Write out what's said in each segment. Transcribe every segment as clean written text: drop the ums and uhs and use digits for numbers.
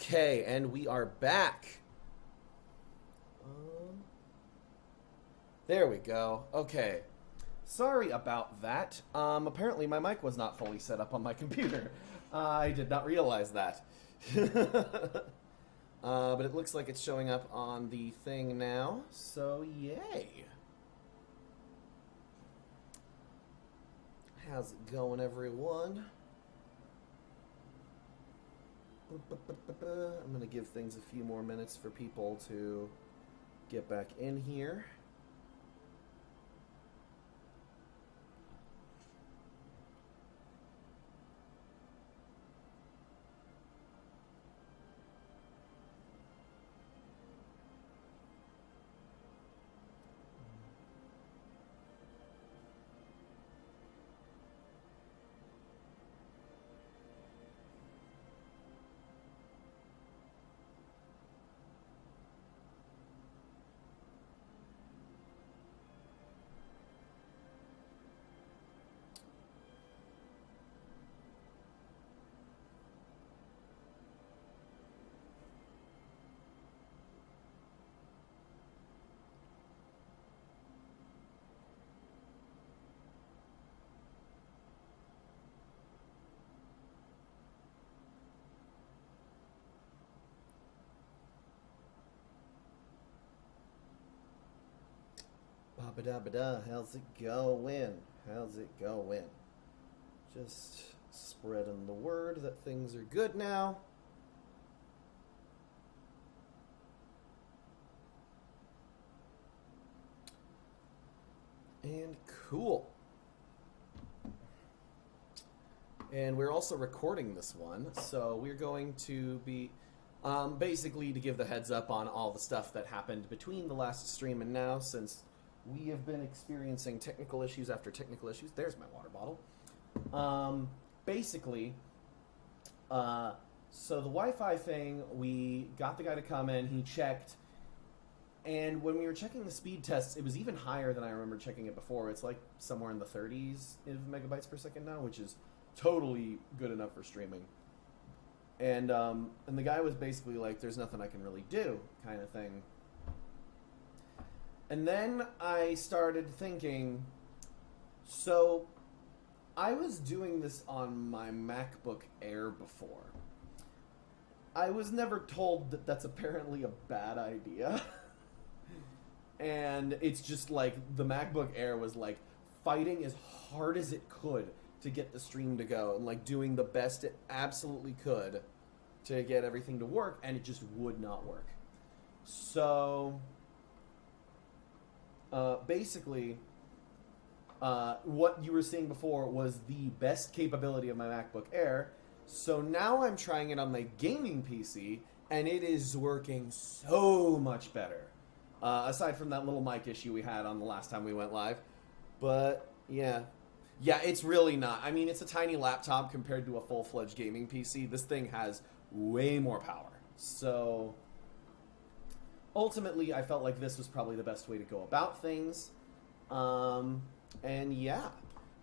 Okay, and we are back. There we go. Okay. Sorry about that. Apparently my mic was not fully set up on my computer. I did not realize that. But it looks like it's showing up on the thing now, so yay. How's it going, everyone? I'm going to give things a few more minutes for people to get back in here. Ba-ba-da-ba-da, how's it going? How's it going? Just spreading the word that things are good now. And cool. And we're also recording this one, so we're going to be basically to give the heads up on all the stuff that happened between the last stream and now, since we have been experiencing technical issues after technical issues. There's my water bottle. Basically, so the Wi-Fi thing, we got the guy to come in, he checked, and when we were checking the speed tests, it was even higher than I remember checking it before. It's like somewhere in the 30s of megabytes per second now, which is totally good enough for streaming. And the guy was basically like, there's nothing I can really do, kind of thing. And then I started thinking, so I was doing this on my MacBook Air before. I was never told that that's apparently a bad idea. And it's just like the MacBook Air was like fighting as hard as it could to get the stream to go and like doing the best it absolutely could to get everything to work, and it just would not work. So basically what you were seeing before was the best capability of my MacBook Air. So now I'm trying it on my gaming PC, and it is working so much better. Aside from that little mic issue we had on the last time we went live. But, yeah. Yeah, it's really not. I mean, it's a tiny laptop compared to a full-fledged gaming PC. This thing has way more power. So, ultimately, I felt like this was probably the best way to go about things. And, yeah.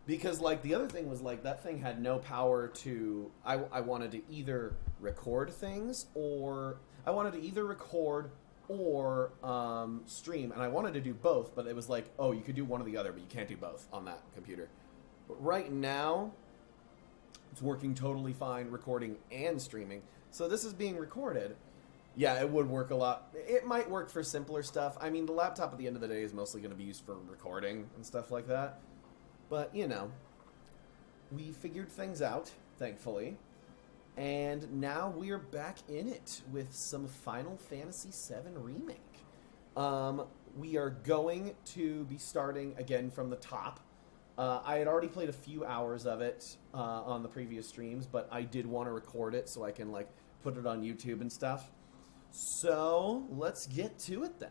Because, like, the other thing was, like, that thing had no power to... I wanted to either record things, or... I wanted to either record or stream, and I wanted to do both, but it was like, oh, you could do one or the other, but you can't do both on that computer. But right now, it's working totally fine, recording and streaming. So this is being recorded. Yeah, it would work a lot. It might work for simpler stuff. I mean, the laptop at the end of the day is mostly going to be used for recording and stuff like that. But, you know, we figured things out, thankfully. And now we're back in it with some Final Fantasy VII Remake. We are going to be starting again from the top. I had already played a few hours of it on the previous streams, but I did want to record it so I can like put it on YouTube and stuff. So let's get to it then.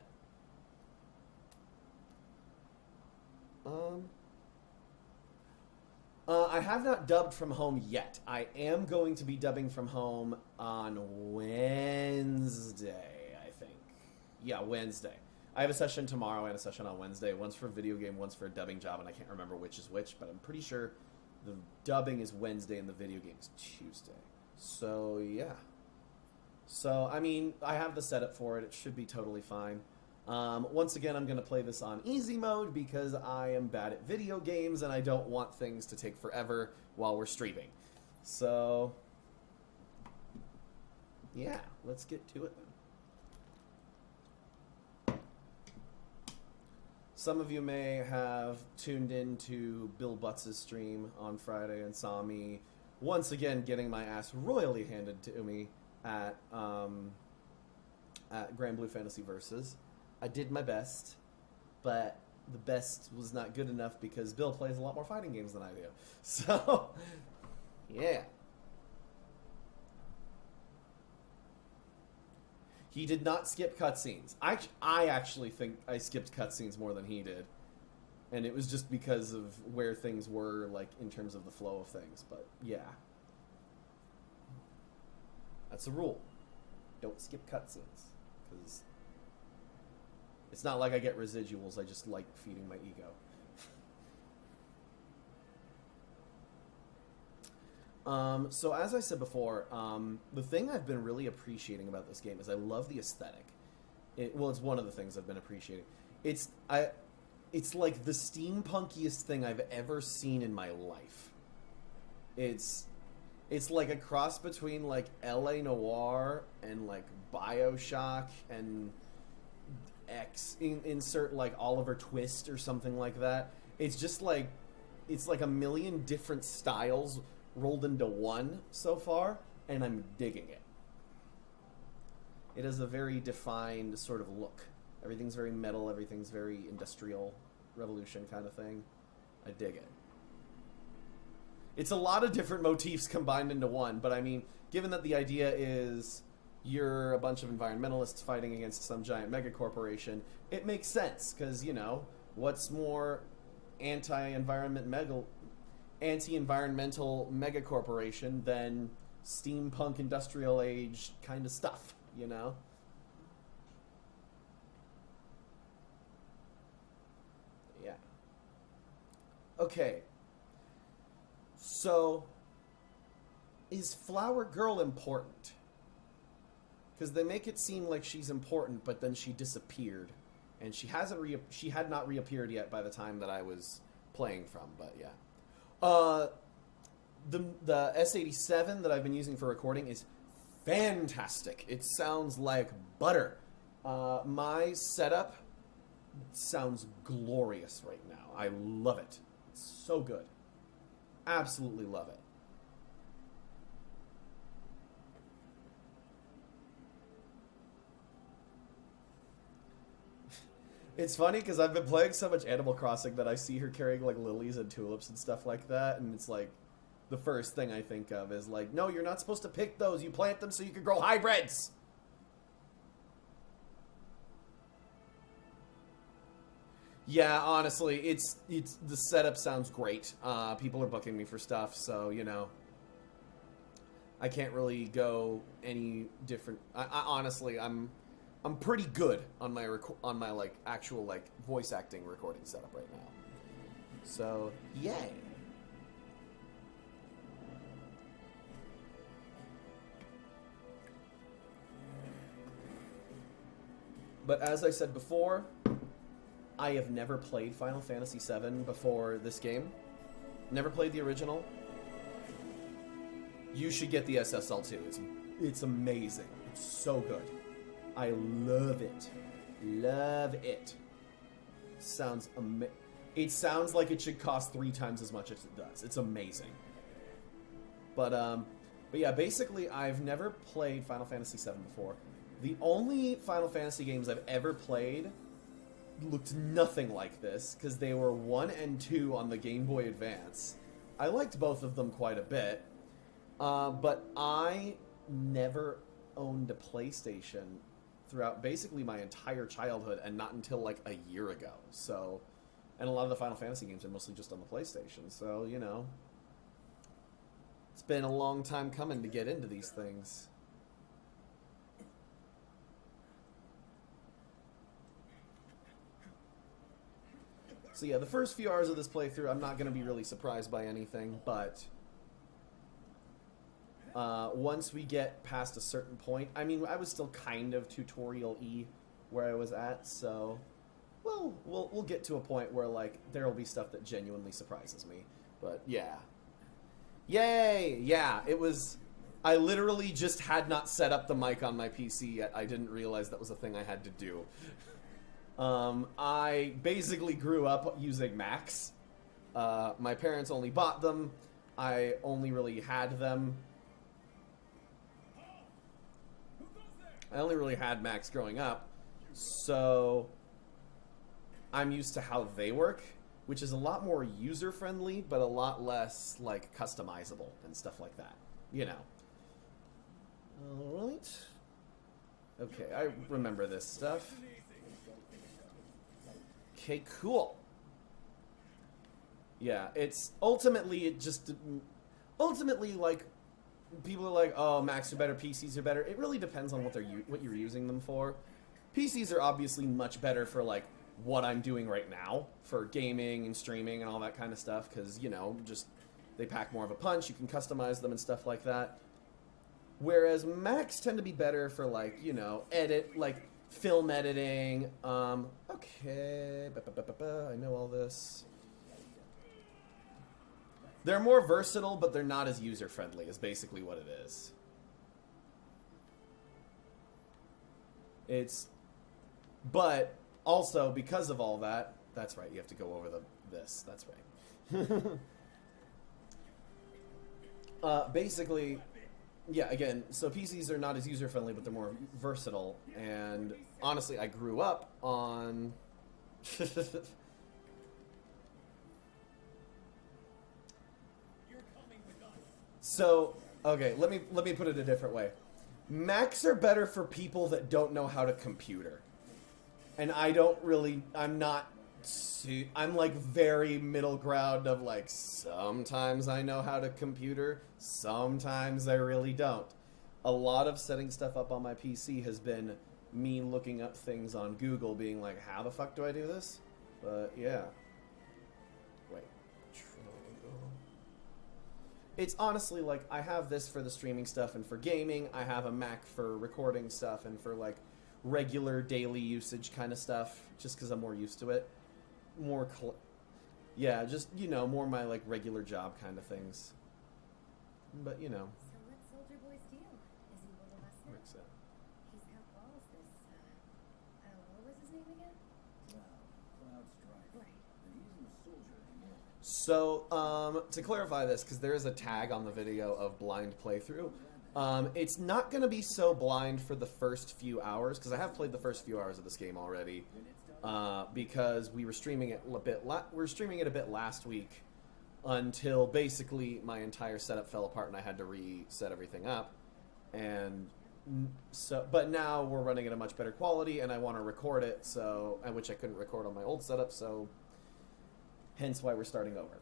I have not dubbed from home yet. I am going to be dubbing from home on Wednesday, I think. Yeah, Wednesday. I have a session tomorrow and a session on Wednesday. One's for a video game, one's for a dubbing job, and I can't remember which is which, but I'm pretty sure the dubbing is Wednesday and the video game is Tuesday. So, yeah. So, I mean, I have the setup for it. It should be totally fine. Once again, I'm going to play this on easy mode because I am bad at video games and I don't want things to take forever while we're streaming. So, yeah, let's get to it then. Some of you may have tuned into Bill Butts' stream on Friday and saw me once again getting my ass royally handed to me at Grand Blue Fantasy Versus. I did my best, but the best was not good enough because Bill plays a lot more fighting games than I do. So, yeah. He did not skip cutscenes. I actually think I skipped cutscenes more than he did. And it was just because of where things were, like, in terms of the flow of things. But, yeah. That's a rule. Don't skip cutscenes. Because it's not like I get residuals. I just like feeding my ego. So as I said before, the thing I've been really appreciating about this game is I love the aesthetic. Well, it's one of the things I've been appreciating. It's like the steampunkiest thing I've ever seen in my life. It's like a cross between like LA Noire and like BioShock and insert like Oliver Twist or something like that. It's just like it's like a million different styles rolled into one so far, and I'm digging it. It has a very defined sort of look. Everything's very metal, everything's very industrial revolution kind of thing. I dig it. It's a lot of different motifs combined into one, but I mean, given that the idea is you're a bunch of environmentalists fighting against some giant mega corporation, it makes sense, because, you know, what's more anti-environmental mega corporation than steampunk industrial age kind of stuff, you know? Yeah. Okay. So, is Flower Girl important? Because they make it seem like she's important, but then she disappeared, and she had not reappeared yet by the time that I was playing from. But yeah. The S87 that I've been using for recording is fantastic. It sounds like butter. My setup sounds glorious right now. I love it. It's so good. Absolutely love it. It's funny because I've been playing so much Animal Crossing that I see her carrying like lilies and tulips and stuff like that, and it's like the first thing I think of is like, no, you're not supposed to pick those. You plant them so you can grow hybrids. Yeah, honestly, it's the setup sounds great. People are booking me for stuff, so you know, I can't really go any different. I honestly, I'm pretty good on my like actual like voice acting recording setup right now. So, yay. But as I said before, I have never played Final Fantasy VII before this game. Never played the original. You should get the SSL too. It's amazing. It's so good. I love it. Love it. It sounds like it should cost 3 times as much as it does. It's amazing. But yeah, basically, I've never played Final Fantasy VII before. The only Final Fantasy games I've ever played looked nothing like this, because they were 1 and 2 on the Game Boy Advance. I liked both of them quite a bit, but I never owned a PlayStation throughout basically my entire childhood, and not until like a year ago. So, and a lot of the Final Fantasy games are mostly just on the PlayStation, so, you know, it's been a long time coming to get into these things. So yeah, the first few hours of this playthrough, I'm not going to be really surprised by anything, but Once we get past a certain point, I mean, I was still kind of tutorial-y where I was at, so well, we'll get to a point where like there will be stuff that genuinely surprises me. But yeah, yay, yeah, it was. I literally just had not set up the mic on my PC yet. I didn't realize that was a thing I had to do. I basically grew up using Macs. My parents only bought them. I only really had them. I only really had Macs growing up, so I'm used to how they work, which is a lot more user-friendly, but a lot less, like, customizable and stuff like that. You know. Alright. Okay, I remember this stuff. Okay, cool. Yeah, it's ultimately like people are like, oh, Macs are better, PCs are better. It really depends on what you're using them for. PCs are obviously much better for like what I'm doing right now for gaming and streaming and all that kind of stuff because, you know, just they pack more of a punch. You can customize them and stuff like that. Whereas Macs tend to be better for like, you know, film editing. Okay, I know all this. They're more versatile, but they're not as user-friendly, is basically what it is. But also, because of all that, that's right, you have to go over this, that's right. Basically, yeah, again, so PCs are not as user-friendly, but they're more versatile, and honestly, I grew up on... So, okay, let me put it a different way. Macs are better for people that don't know how to computer. And I'm like very middle ground of like, sometimes I know how to computer, sometimes I really don't. A lot of setting stuff up on my PC has been me looking up things on Google being like, how the fuck do I do this? But yeah. Wait. It's honestly like, I have this for the streaming stuff and for gaming. I have a Mac for recording stuff and for like regular daily usage kind of stuff, just because I'm more used to it. Yeah, just, you know, more my like regular job kind of things. But, you know. So what's Soldier Boy's deal? Is he one of us now? Works out. He's got balls, this, what was his name again? Cloud Strife. Right. But he isn't a soldier anymore. So, to clarify this, because there is a tag on the video of blind playthrough, it's not going to be so blind for the first few hours, because I have played the first few hours of this game already, because we were streaming it a bit. We were streaming it a bit last week, until basically my entire setup fell apart and I had to reset everything up, and so. But now we're running at a much better quality, and I want to record it, so which I couldn't record on my old setup, so. Hence why we're starting over.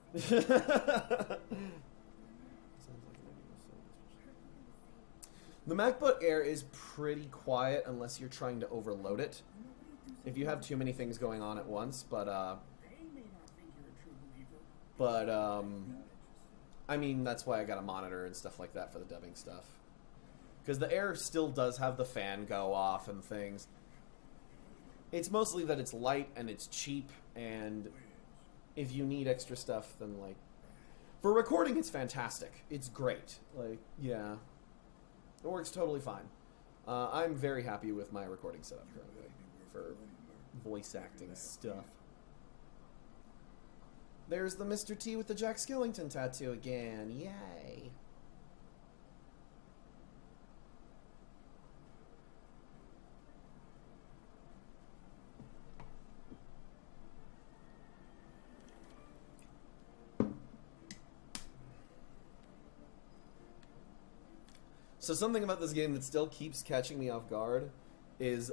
The MacBook Air is pretty quiet unless you're trying to overload it. If you have too many things going on at once, but I mean, that's why I got a monitor and stuff like that for the dubbing stuff. Because the Air still does have the fan go off and things. It's mostly that it's light and it's cheap, and if you need extra stuff, then, like... For recording, it's fantastic. It's great. Like, yeah. It works totally fine. I'm very happy with my recording setup currently for voice acting stuff. There's the Mr. T with the Jack Skellington tattoo again. Yay. So something about this game that still keeps catching me off guard is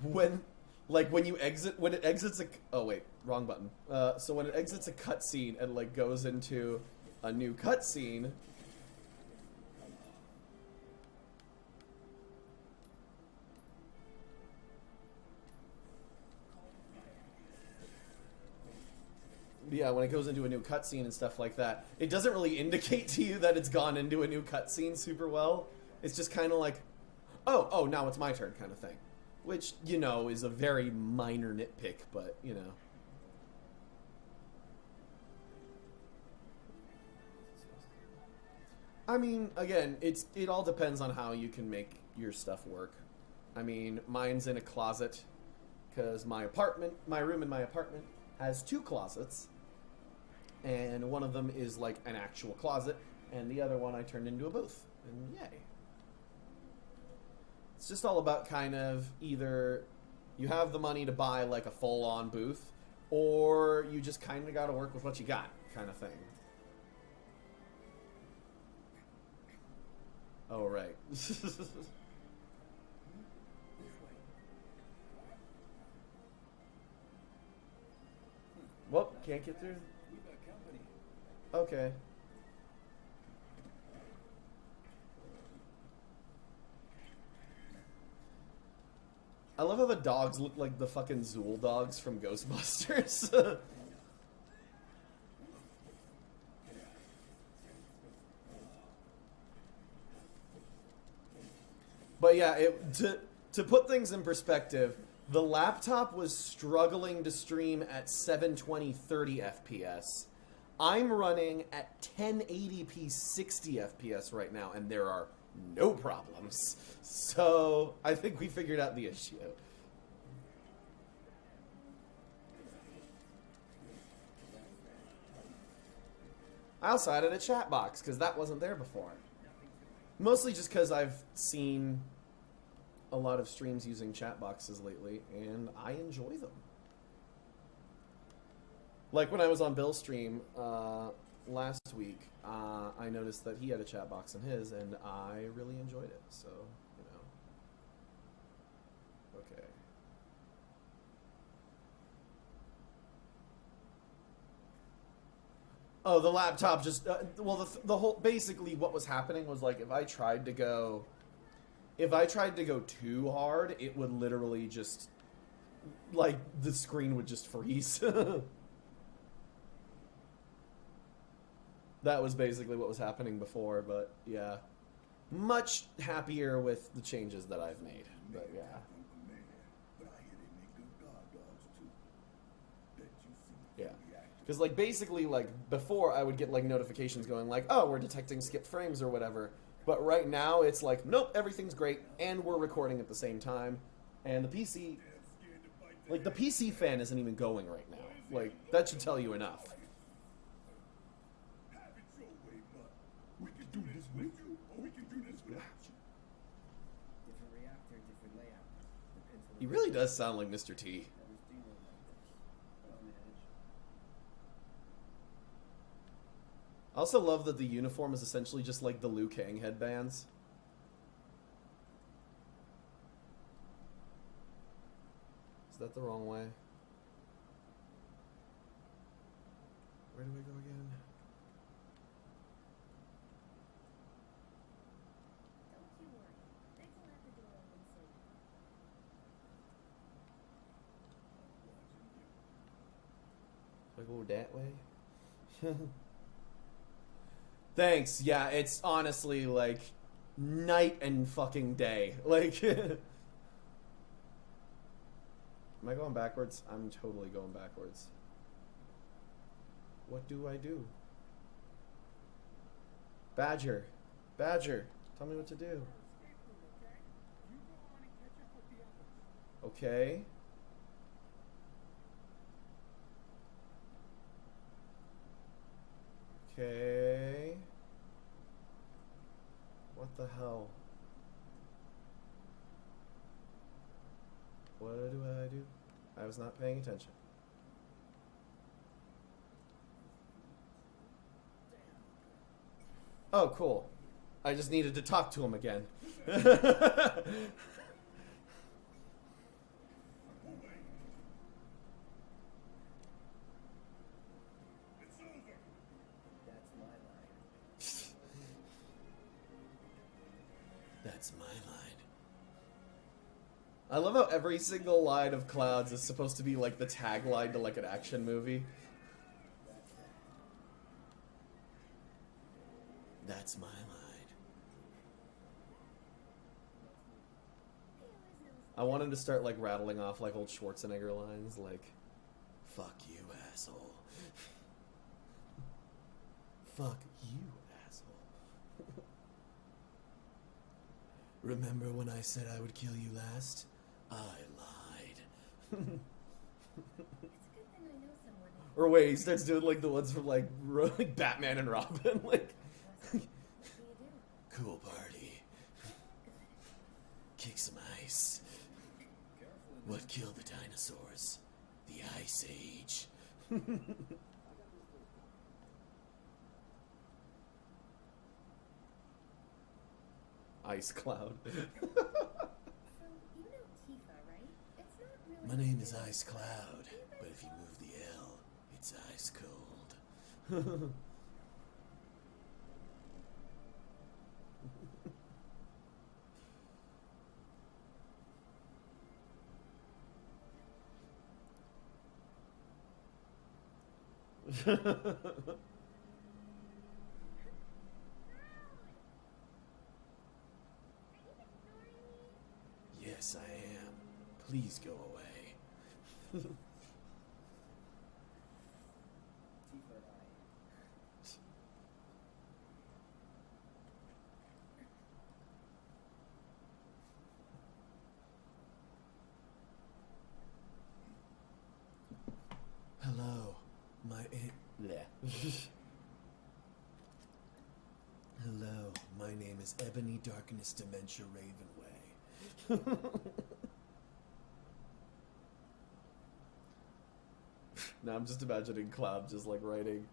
when it exits a... Oh, wait. Wrong button. So when it exits a cutscene and, like, goes into a new cutscene... Yeah, yeah, when it goes into a new cutscene and stuff like that, it doesn't really indicate to you that it's gone into a new cutscene super well. It's just kind of like, oh, now it's my turn kind of thing. Which, you know, is a very minor nitpick, but, you know. I mean, again, it all depends on how you can make your stuff work. I mean, mine's in a closet because my room in my apartment has 2 closets, and one of them is like an actual closet, and the other one I turned into a booth, and yay. It's just all about kind of either you have the money to buy like a full-on booth, or you just kind of got to work with what you got, kind of thing. Oh, right. Well, can't get through. We got company. Okay. I love how the dogs look like the fucking Zool dogs from Ghostbusters. But yeah, to put things in perspective, the laptop was struggling to stream at 720 30 FPS. I'm running at 1080p 60 FPS right now, and there are no problems. So I think we figured out the issue. I also added a chat box because that wasn't there before. Mostly just because I've seen a lot of streams using chat boxes lately, and I enjoy them. Like when I was on Bill's stream last week, I noticed that he had a chat box in his, and I really enjoyed it. So, you know. Okay. Oh, the laptop just well, the whole basically what was happening was like if I tried to go too hard, it would literally just like the screen would just freeze. That was basically what was happening before, but yeah. Much happier with the changes that I've made. But yeah. But I hear they make good guard dogs too. Bet you see. Yeah. Because like basically like before I would get like notifications going like, oh, we're detecting skipped frames or whatever. But right now it's like, nope, everything's great, and we're recording at the same time. And the PC, like the PC fan isn't even going right now. Like that should tell you enough. Have it your way, bud. We can do this with you, or we can do this without you. Different reactor, different layout. Depends on He really does sound like Mr. T. Never seen one like this. On edge. I also love that the uniform is essentially just like the Liu Kang headbands. Is that the wrong way? Where do we go again? Don't you worry. Nick will have the door open soon. Do I go that way? Thanks. Yeah, it's honestly like night and fucking day. Like, am I going backwards? I'm totally going backwards. What do I do? Badger. Badger. Tell me what to do. Okay. Okay. What the hell? What do I do? I was not paying attention. Oh, cool. I just needed to talk to him again. That's my line. That's my line. I love how every single line of Clouds is supposed to be like the tagline to like an action movie. That's I want him to start like rattling off like old Schwarzenegger lines, like "fuck you, asshole." Fuck you, asshole. Remember when I said I would kill you last? I lied. It's a good thing I know someone who Or wait, he starts doing like the ones from like Batman and Robin, like wasn't. What do you do? cool party, kick some ice. What killed the dinosaurs? The Ice Age. Ice Cloud. So, you know Tifa, right? It's not really. My name is Ice Cloud, but if you move the L, it's ice cold. Yes, I am. Please go away. Tifa and I. Hello, Hello, my name is Ebony Darkness Dementia Ravenway. Now I'm just imagining Cloud just like writing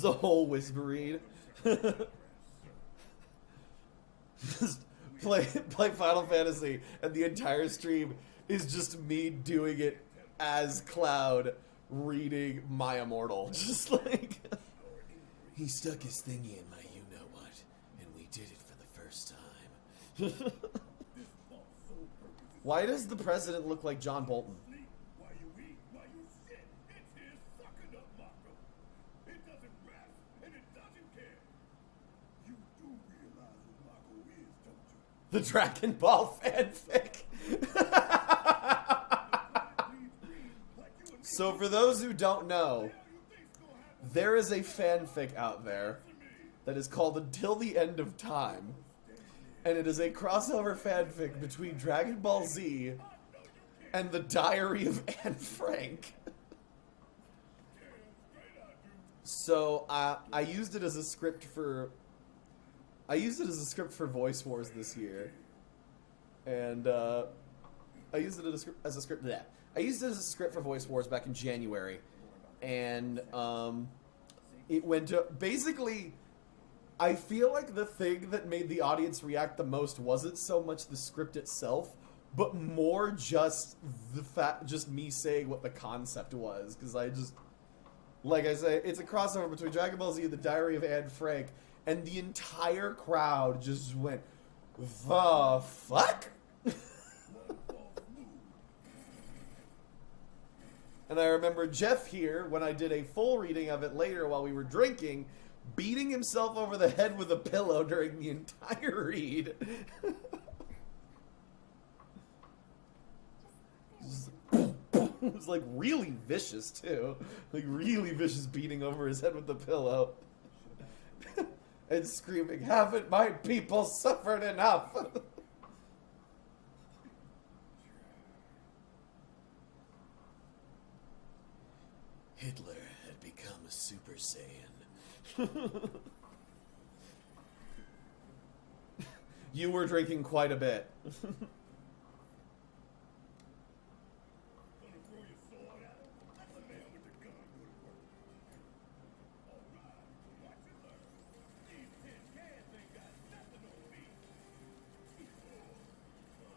the whole Whisperine. Just play Final Fantasy, and the entire stream is just me doing it as Cloud reading My Immortal. Just like he stuck his thingy in my you-know-what, and we did it for the first time. Why does the president look like John Bolton? While you eat, while you shit, it's here sucking up Mako. It doesn't rest, and it doesn't care. You do realize what Mako is, don't you? The Dragon Ball fanfic. So for those who don't know, there is a fanfic out there that is called Until the End of Time. And it is a crossover fanfic between Dragon Ball Z and the Diary of Anne Frank. So I used it as a script for Voice Wars this year, and I used it as a script. Yeah, I used it as a script for Voice Wars back in January, and it went to basically. I feel like the thing that made the audience react the most wasn't so much the script itself, but more just just me saying what the concept was, because I just, like I say, it's a crossover between Dragon Ball Z and the Diary of Anne Frank, and the entire crowd just went, the fuck? And I remember Jeff here, when I did a full reading of it later while we were drinking, beating himself over the head with a pillow during the entire read. It was like really vicious too. Like really vicious beating over his head with the pillow. And screaming, haven't my people suffered enough? Hitler had become a Super Saiyan. You were drinking quite a bit.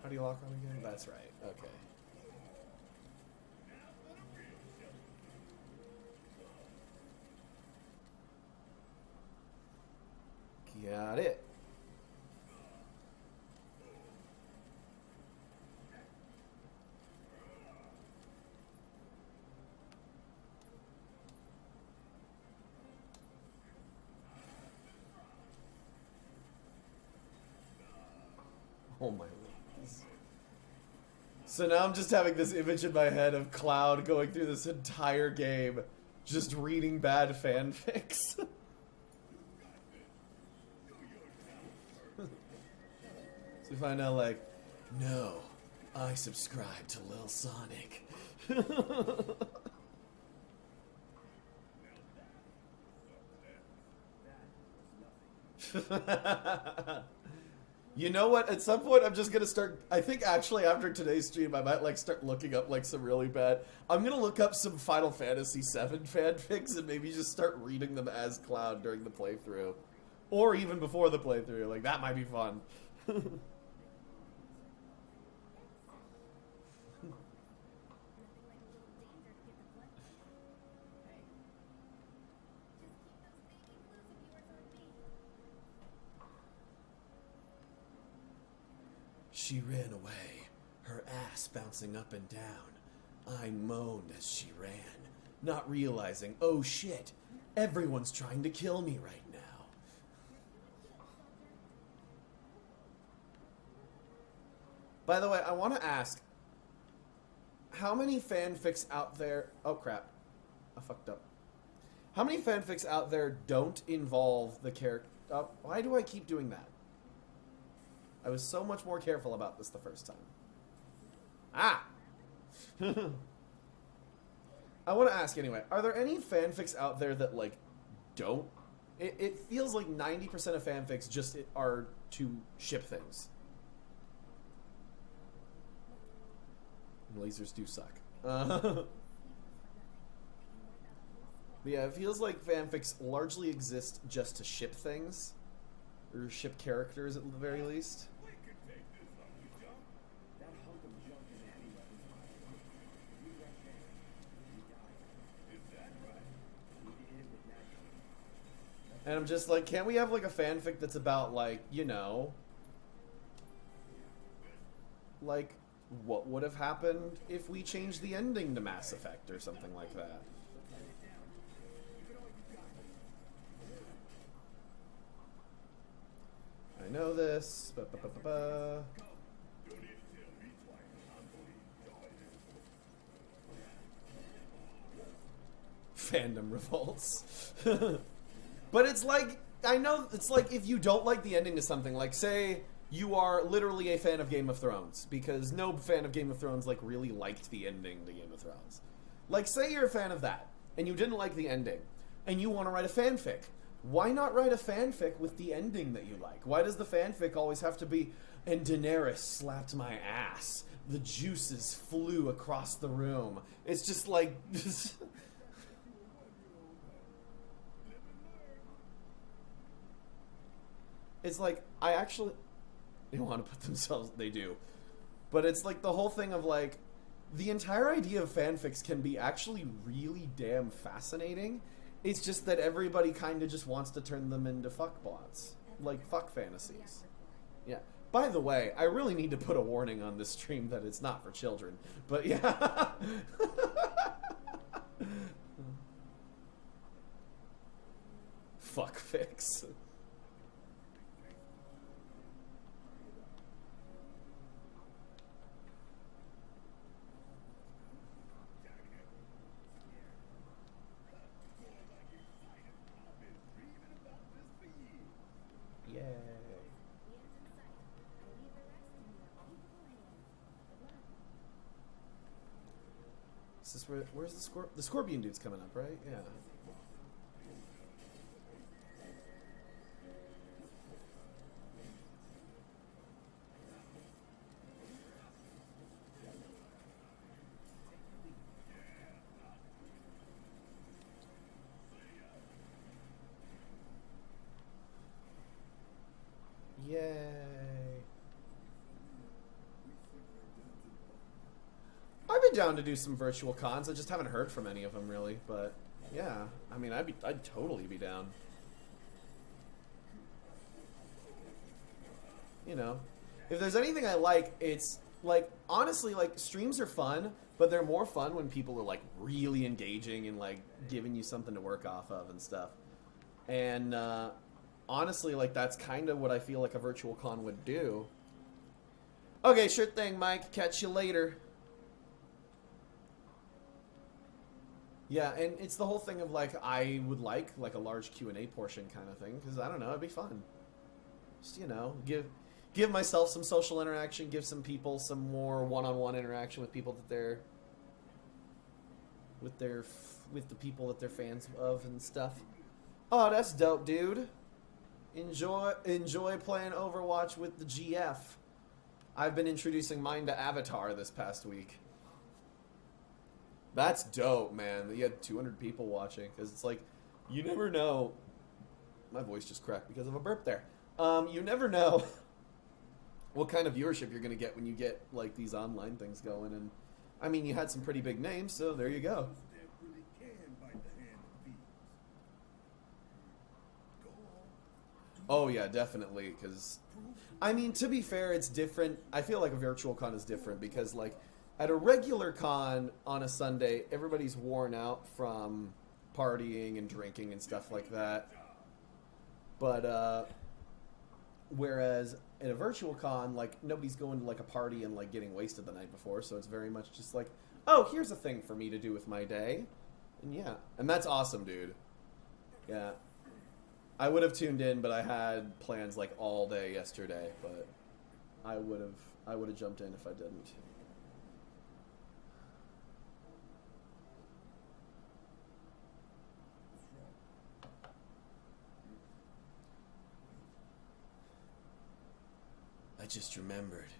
How do you lock on again? That's right. Okay. Got it. Oh my goodness. So now I'm just having this image in my head of Cloud going through this entire game, just reading bad fanfics. So we find out, like, no, I subscribe to Lil Sonic. You know what? At some point, I'm just gonna start. I think actually after today's stream, I might like start looking up like some really bad. I'm gonna look up some Final Fantasy VII fanfics and maybe just start reading them as Cloud during the playthrough, or even before the playthrough. Like that might be fun. She ran away, her ass bouncing up and down. I moaned as she ran, not realizing, oh shit, everyone's trying to kill me right now. By the way, I want to ask, how many fanfics out there... Oh crap, I fucked up. How many fanfics out there don't involve the character... why do I keep doing that? I was so much more careful about this the first time. Ah! I want to ask anyway, are there any fanfics out there that, like, don't? It feels like 90% of fanfics just are to ship things. Lasers do suck. Yeah, it feels like fanfics largely exist just to ship things. Or ship characters at the very least. We can take this hunky junk. That hunk of junk is a heavy weapons pilot. If you wreck him, you die. Is that right? We did it with magic. And I'm just like, can't we have like a fanfic that's about like, you know, like what would have happened if we changed the ending to Mass Effect or something like that? I know this. Ba-ba-ba-ba-ba. Don't need to tell me twice. I'm gonna enjoy this. Fandom revolts. But it's like, I know, it's like if you don't like the ending to something, like say you are literally a fan of Game of Thrones, because no fan of Game of Thrones like really liked the ending to Game of Thrones. Like say you're a fan of that, and you didn't like the ending, and you want to write a fanfic. Why not write a fanfic with the ending that you like? Why does the fanfic always have to be, and Daenerys slapped my ass, the juices flew across the room? It's just like... It's like, I actually... They want to put themselves... They do. But it's like the whole thing of like... The entire idea of fanfics can be actually really damn fascinating. It's just that everybody kind of just wants to turn them into fuckbots. Like, fuck fantasies. Yeah. By the way, I really need to put a warning on this stream that it's not for children. But yeah. Fuck fix. Yay. Is this where's the Scorpion dude's coming up, right? Yeah. Yay. I'd be down to do some virtual cons. I just haven't heard from any of them really, but yeah. I mean, I'd totally be down. You know, if there's anything I like, it's like honestly, like streams are fun, but they're more fun when people are like really engaging and like giving you something to work off of and stuff. And honestly, like, that's kind of what I feel like a virtual con would do. Okay, sure thing, Mike. Catch you later. Yeah, and it's the whole thing of like I would like a large Q&A portion kind of thing because I don't know, it'd be fun. Just give myself some social interaction, give some people some more one-on-one interaction with people that they're with the people that they're fans of and stuff. Oh, that's dope, dude. Enjoy playing Overwatch with the GF. I've been introducing mine to Avatar this past week. That's dope, man. You had 200 people watching because it's like you never know. My voice just cracked because of a burp there. You never know what kind of viewership you're gonna get when you get like these online things going. And I mean, you had some pretty big names, so there you go. That really can bite the hand that feeds. Go on. Oh yeah, definitely. Because I mean, to be fair, it's different. I feel like a virtual con is different because like at a regular con on a Sunday, everybody's worn out from partying and drinking and stuff like that. But whereas in a virtual con, like nobody's going to like a party and like getting wasted the night before, so it's very much just like, oh, here's a thing for me to do with my day, and yeah, and that's awesome, dude. Yeah, I would have tuned in, but I had plans like all day yesterday, but I would have jumped in if I didn't. I just remembered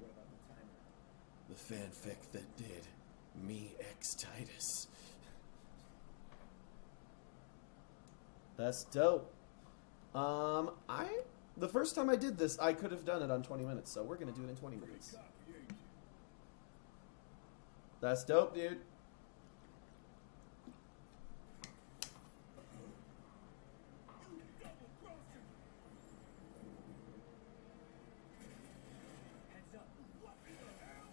What about the timer? the fanfic that did me X Titus. That's dope. The first time I did this, I could have done it on 20 minutes, so we're gonna do it in 20 minutes. Cocky, ain't you? That's dope, dude. Double crossing. Heads up. What in the hell?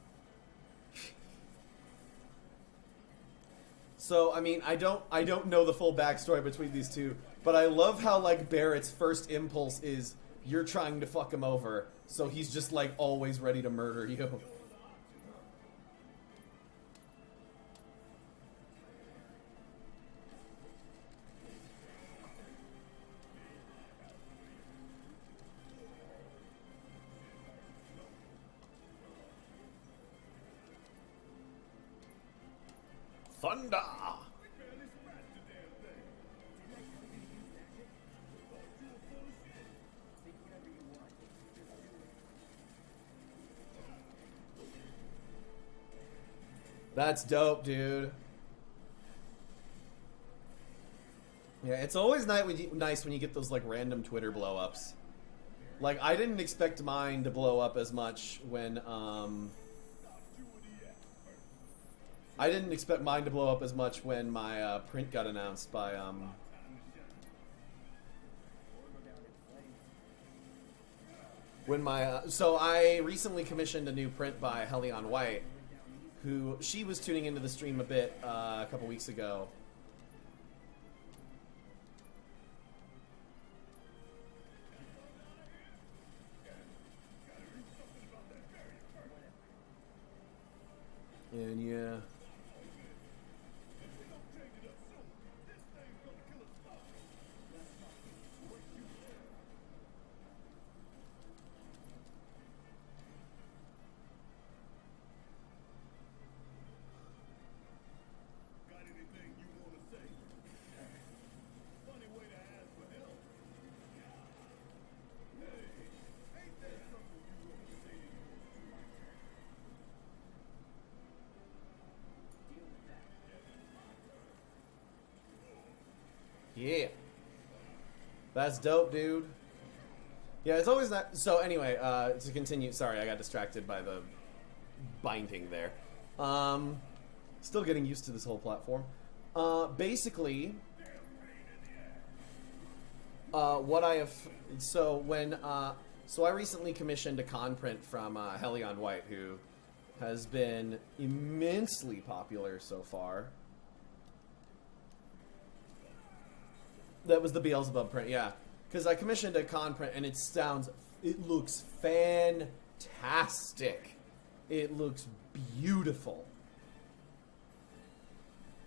So I mean, I don't know the full backstory between these two, but I love how like Barrett's first impulse is you're trying to fuck him over, so he's just like always ready to murder you. Thunder! We barely scratched the damn thing. Thought you were full of shit. Think whatever you want. Just do it. That's dope, dude. Yeah, it's always nice when you get those like random Twitter blow-ups. Like I didn't expect mine to blow up as much when I didn't expect mine to blow up as much when my print got announced by when my so I recently commissioned a new print by Helion White, who she was tuning into the stream a bit a couple weeks ago. And yeah. Got anything you want to say? Funny way to ask for help. Hey, ain't there something you want to say to yours truly? Deal with that. Yeah. That's dope, dude. Yeah, it's always not. So anyway, to continue. Sorry, I got distracted by the binding there. Still getting used to this whole platform. Basically, what I have. So when so I recently commissioned a con print from Helion White, who has been immensely popular so far. That was the Beelzebub print, yeah. Because I commissioned a con print, and it looks fantastic. It looks beautiful.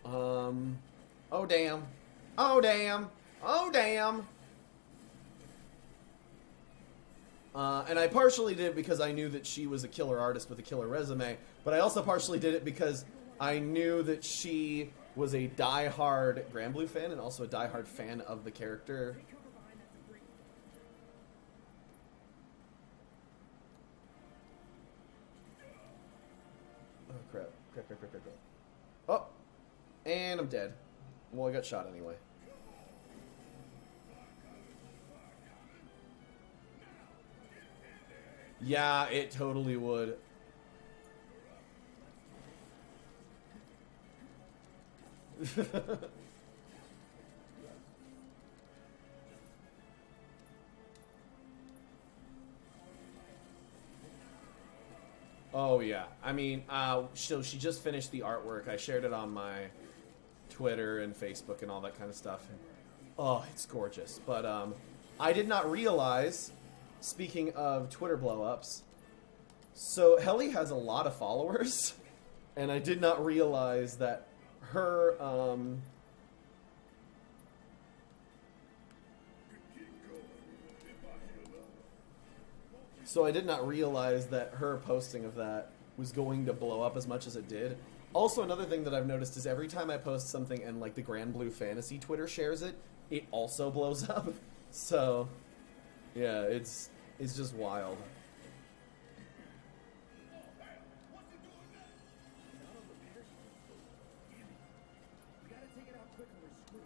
Oh damn. Oh damn. Oh damn. And I partially did it because I knew that she was a killer artist with a killer resume, but I also partially did it because I knew that she was a die-hard Granblue fan and also a die-hard fan of the character. Oh crap. Crap. Oh! And I'm dead. Well, I got shot anyway. Yeah, it totally would. Oh yeah. I mean, so she just finished the artwork. I shared it on my Twitter and Facebook and all that kind of stuff. And, oh, it's gorgeous. But I did not realize, speaking of Twitter blow-ups, so Helly has a lot of followers, and I did not realize that her so I did not realize that her posting of that was going to blow up as much as it did. Also, another thing that I've noticed is every time I post something and like the Granblue Fantasy Twitter shares it, it also blows up. So, yeah, it's just wild. We gotta take it out quick or we're screwed.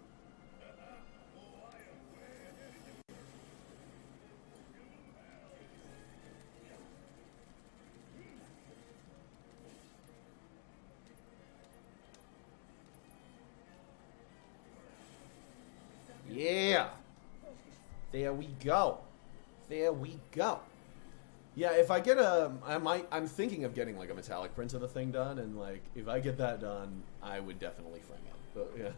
Yeah. There we go. There we go. Yeah, if I get I'm thinking of getting like a metallic print of the thing done, and like if I get that done, I would definitely frame it. But yeah.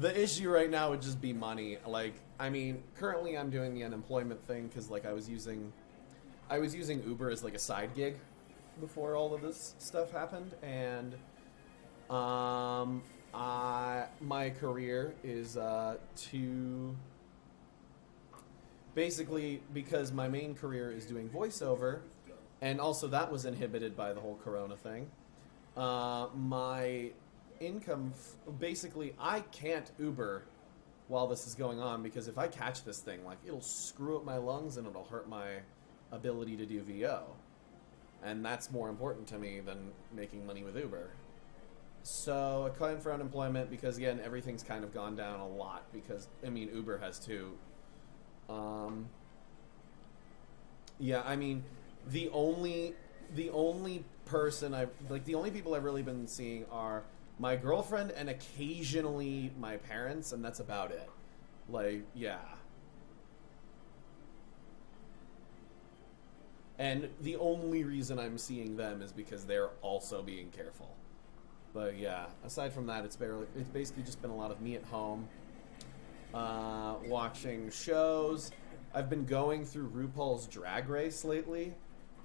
The issue right now would just be money. Like, I mean, currently I'm doing the unemployment thing because like I was using Uber as like a side gig before all of this stuff happened, and my career is to basically, because my main career is doing voiceover, and also that was inhibited by the whole Corona thing. My income, basically, I can't Uber while this is going on because if I catch this thing, like, it'll screw up my lungs and it'll hurt my ability to do VO. And that's more important to me than making money with Uber. So I claimed for unemployment because, again, everything's kind of gone down a lot because, I mean, Uber has too. Yeah, I mean, the only person the only people I've really been seeing are my girlfriend and occasionally my parents, and that's about it. Like, yeah. And the only reason I'm seeing them is because they're also being careful. But yeah, aside from that, it's basically just been a lot of me at home, watching shows. I've been going through RuPaul's Drag Race lately.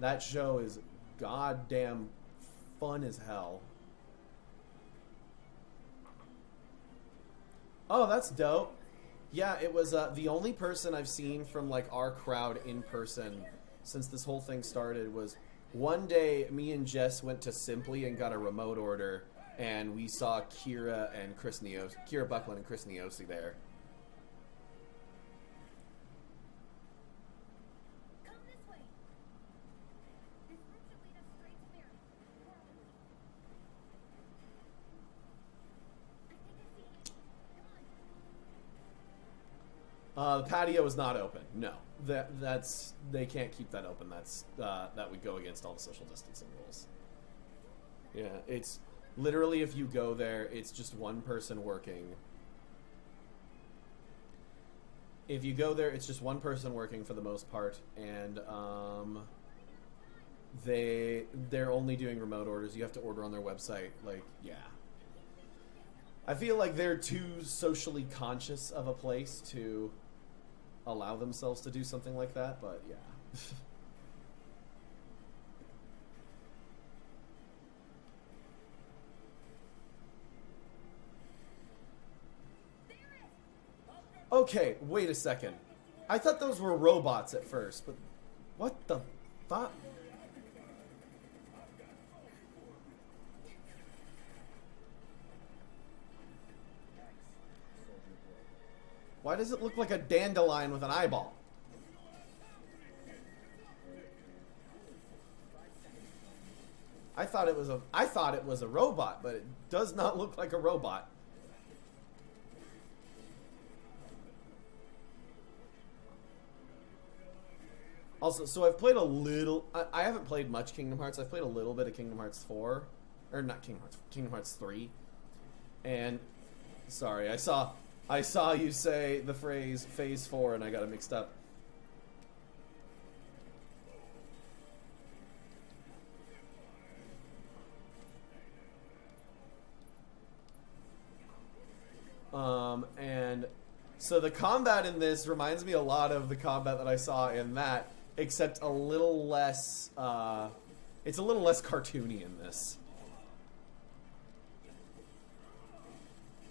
That show is goddamn fun as hell. Oh, that's dope. Yeah, it was the only person I've seen from like our crowd in person since this whole thing started was one day me and Jess went to Simply and got a remote order, and we saw Kira Buckland and Chris Niosi there. Come this way. This route should lead us straight to Mary. I think I see it. Come on. The patio is not open. No, that's they can't keep that open. That would go against all the social distancing rules. Yeah, it's literally if you go there, it's just one person working. If you go there, it's just one person working for the most part, and they're only doing remote orders. You have to order on their website. Like, yeah. I feel like they're too socially conscious of a place to allow themselves to do something like that, but yeah. Okay, wait a second. I thought those were robots at first, but what the fuck? Why does it look like a dandelion with an eyeball? I thought it was a robot, but it does not look like a robot. Also, so I've played a little. I haven't played much Kingdom Hearts. I've played a little bit of Kingdom Hearts 4, or not Kingdom Hearts, Kingdom Hearts 3. And sorry, I saw you say the phrase Phase 4, and I got it mixed up. And so the combat in this reminds me a lot of the combat that I saw in that, except a little less, it's a little less cartoony in this.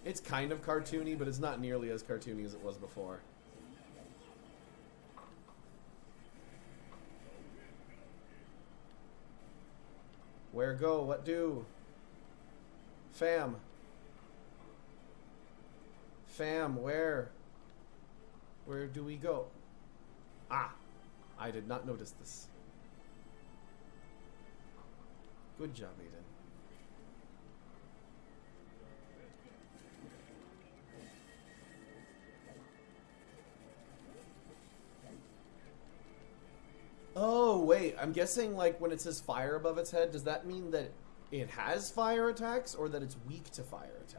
It's kind of cartoony, but it's not nearly as cartoony as it was before. Where go? What do? Fam. Fam, where? Where do we go? Ah, I did not notice this. Good job, Aiden. Oh, wait, I'm guessing like when it says fire above its head, does that mean that it has fire attacks or that it's weak to fire attacks?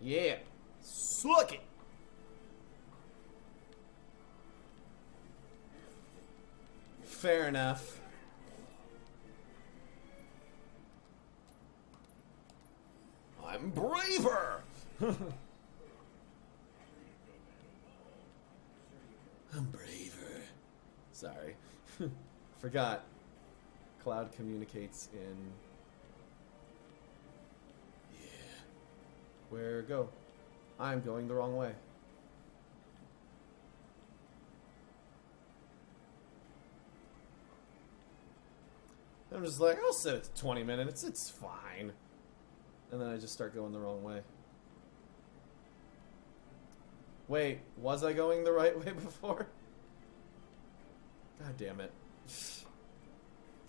Yeah. Suck it. Fair enough. I'm braver. I'm braver. Sorry. Forgot. Cloud communicates in... Yeah. Where go? I'm going the wrong way. I'm just like, I'll set it to 20 minutes. It's fine. And then I just start going the wrong way. Wait, was I going the right way before? God damn it.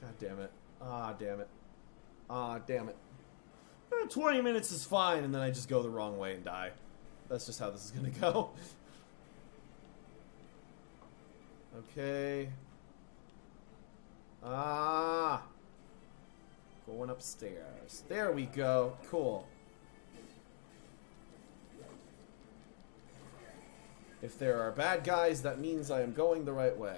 God damn it. Ah, damn it. Ah, damn it. 20 minutes is fine, and then I just go the wrong way and die. That's just how this is gonna go. Okay. Ah. Going upstairs. There we go. Cool. If there are bad guys, that means I am going the right way.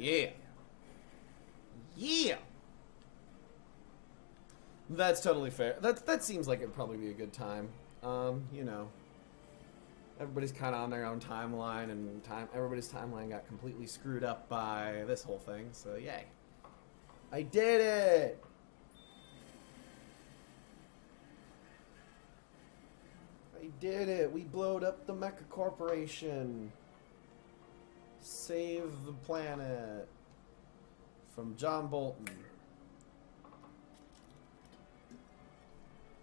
Yeah. Yeah. That's totally fair. That seems like it'd probably be a good time. You know, everybody's kind of on their own timeline, and everybody's timeline got completely screwed up by this whole thing. So yay! I did it. I did it. We blowed up the Mecha Corporation. Save the planet from John Bolton.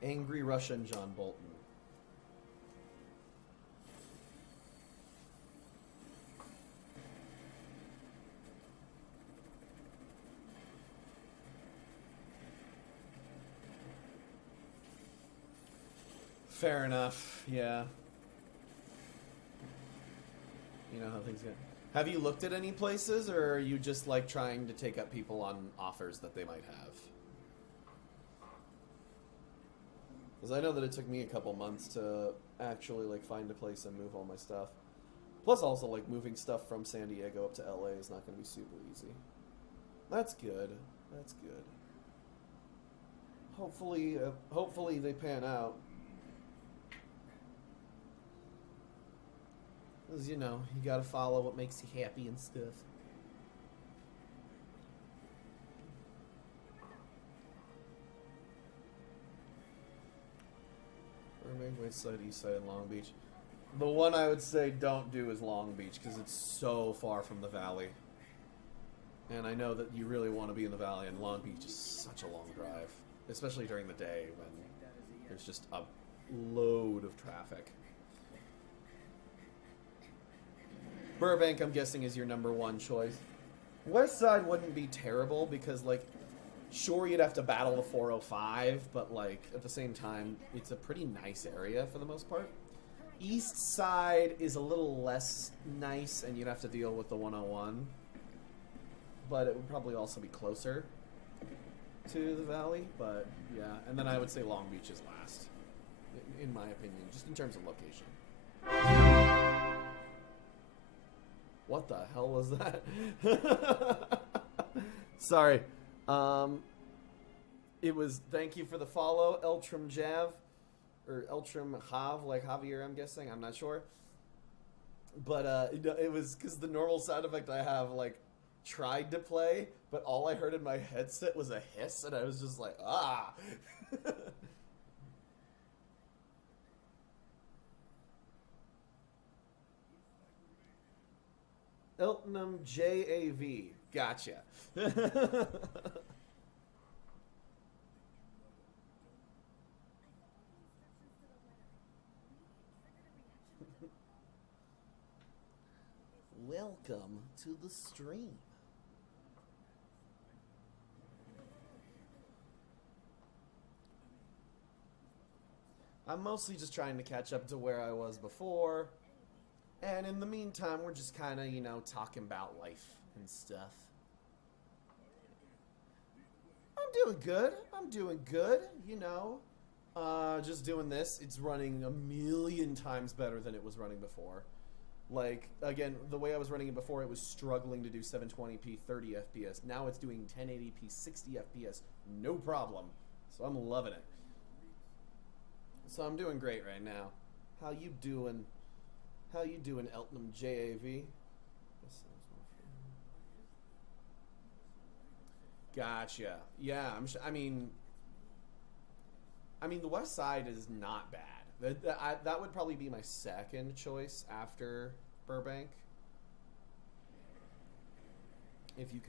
Angry Russian John Bolton. Fair enough, yeah. You know how things get. Have you looked at any places, or are you just like trying to take up people on offers that they might have? Because I know that it took me a couple months to actually like find a place and move all my stuff. Plus, also like moving stuff from San Diego up to LA is not going to be super easy. That's good. That's good. Hopefully they pan out. Because, you know, you gotta follow what makes you happy and stuff. Remake, West Side, East Side, Long Beach. The one I would say don't do is Long Beach, because it's so far from the valley. And I know that you really want to be in the valley, and Long Beach is such a long drive. Especially during the day when there's just a load of traffic. Burbank, I'm guessing, is your number one choice. West Side wouldn't be terrible because, like, sure, you'd have to battle the 405, but, like, at the same time, it's a pretty nice area for the most part. East Side is a little less nice, and you'd have to deal with the 101. But it would probably also be closer to the valley, but, yeah. And then I would say Long Beach is last, in my opinion, just in terms of location. What the hell was that? Sorry. It was thank you for the follow, Eltram Jav. Or Eltram Hav, like Javier, I'm guessing. I'm not sure. But it was because the normal sound effect I have, like, tried to play, but all I heard in my headset was a hiss, and I was just like, ah! Eltnam JAV. Gotcha. Welcome to the stream. I'm mostly just trying to catch up to where I was before. And in the meantime, we're just kind of, you know, talking about life and stuff. I'm doing good, you know. Just doing this. It's running a million times better than it was running before. Like, again, the way I was running it before, it was struggling to do 720p 30 FPS. Now it's doing 1080p 60 FPS, no problem. So I'm loving it. So I'm doing great right now. How you doing? How you doing, Eltnam JAV? Gotcha. Yeah, I mean, the West Side is not bad. That would probably be my second choice after Burbank. If you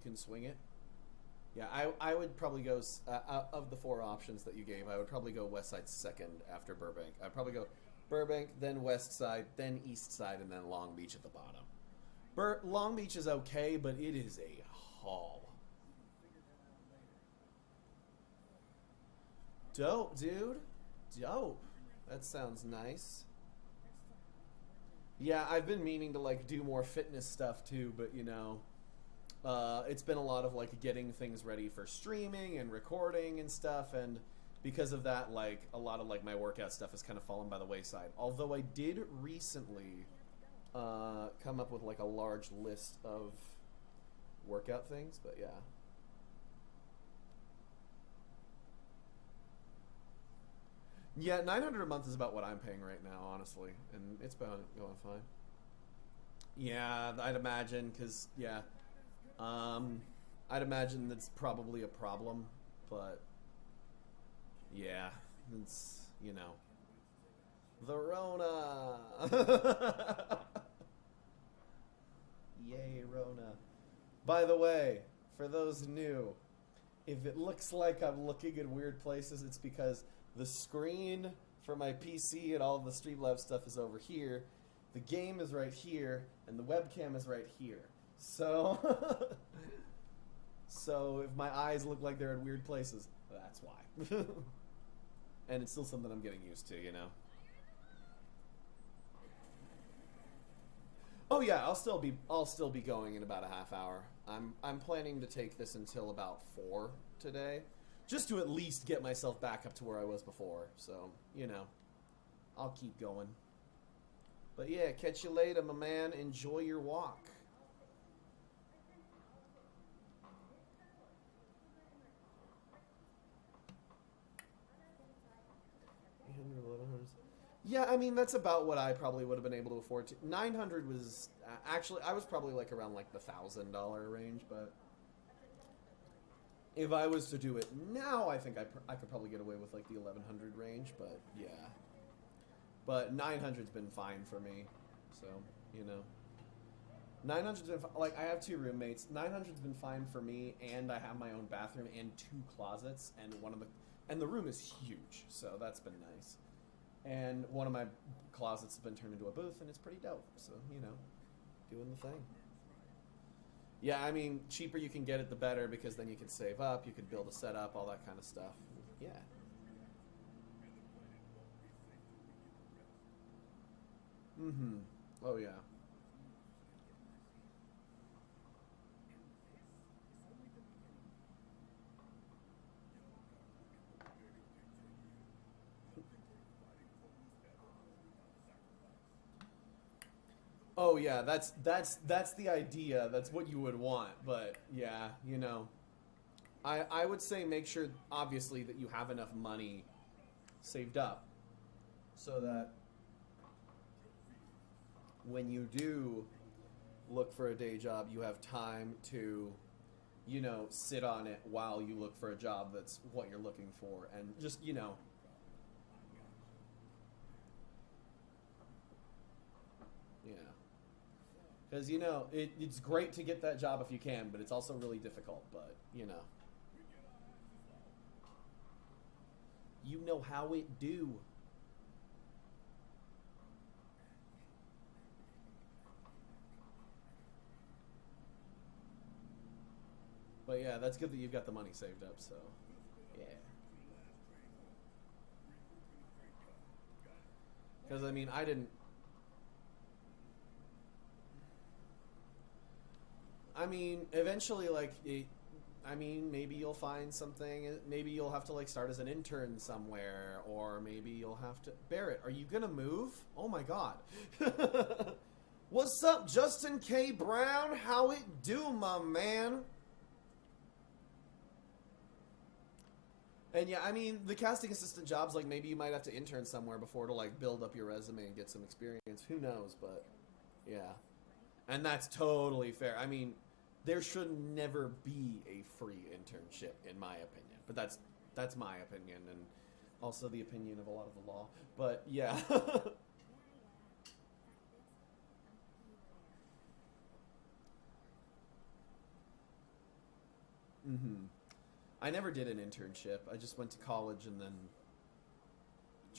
can swing it. Yeah, I would probably go of the four options that you gave. I would probably go West Side second after Burbank. I'd probably go Burbank, then West Side, then East Side, and then Long Beach at the bottom. Long Beach is okay, but it is a haul. Dope, dude. Dope. That sounds nice. Yeah, I've been meaning to, like, do more fitness stuff, too, but, you know, it's been a lot of, like, getting things ready for streaming and recording and stuff, and because of that, like, a lot of, like, my workout stuff has kind of fallen by the wayside. Although I did recently come up with, like, a large list of workout things, but yeah. Yeah, $900 a month is about what I'm paying right now, honestly, and it's been going fine. Yeah, I'd imagine, because, yeah, I'd imagine that's probably a problem, but, yeah, it's, you know, the Rona! Yay, Rona. By the way, for those new, if it looks like I'm looking in weird places, it's because The screen for my PC and all of the Streamlabs stuff is over here. The game is right here, and the webcam is right here. So, so if my eyes look like they're in weird places, that's why. And it's still something I'm getting used to, you know. Oh yeah, I'll still be going in about a half hour. I'm planning to take this until about 4 today, just to at least get myself back up to where I was before. So, you know, I'll keep going. But yeah, catch you later, my man. Enjoy your walk. Yeah, I mean, that's about what I probably would have been able to afford to. 900 was actually, I was probably like around like the $1,000 range, but if I was to do it now, I think I could probably get away with like the 1100 range, but yeah. But 900's been fine for me, so, you know. 900's been, like, I have 2 roommates. 900's been fine for me, and I have my own bathroom and 2 closets, and the room is huge, so that's been nice. And one of my closets has been turned into a booth, and it's pretty dope. So, you know, doing the thing. Yeah, I mean, cheaper you can get it, the better, because then you can save up, you can build a setup, all that kind of stuff. Yeah. Mm-hmm. Oh, yeah. Oh yeah, that's the idea. That's what you would want. But yeah, you know, I would say make sure obviously that you have enough money saved up so that when you do look for a day job, you have time to, you know, sit on it while you look for a job that's what you're looking for, and just, you know. Yeah. Because, you know, it's great to get that job if you can, but it's also really difficult. But, you know. You know how it do. But, yeah, that's good that you've got the money saved up, so, yeah. Because, I mean, I didn't... I mean, eventually, like, maybe you'll find something. Maybe you'll have to, like, start as an intern somewhere. Or maybe you'll have to... Barrett, are you gonna move? Oh, my God. What's up, Justin K. Brown? How it do, my man? And, yeah, I mean, the casting assistant jobs, like, maybe you might have to intern somewhere before to, like, build up your resume and get some experience. Who knows, but, yeah. And that's totally fair. I mean... There should never be a free internship, in my opinion. But that's my opinion, and also the opinion of a lot of the law. But yeah. Mm-hmm. I never did an internship. I just went to college and then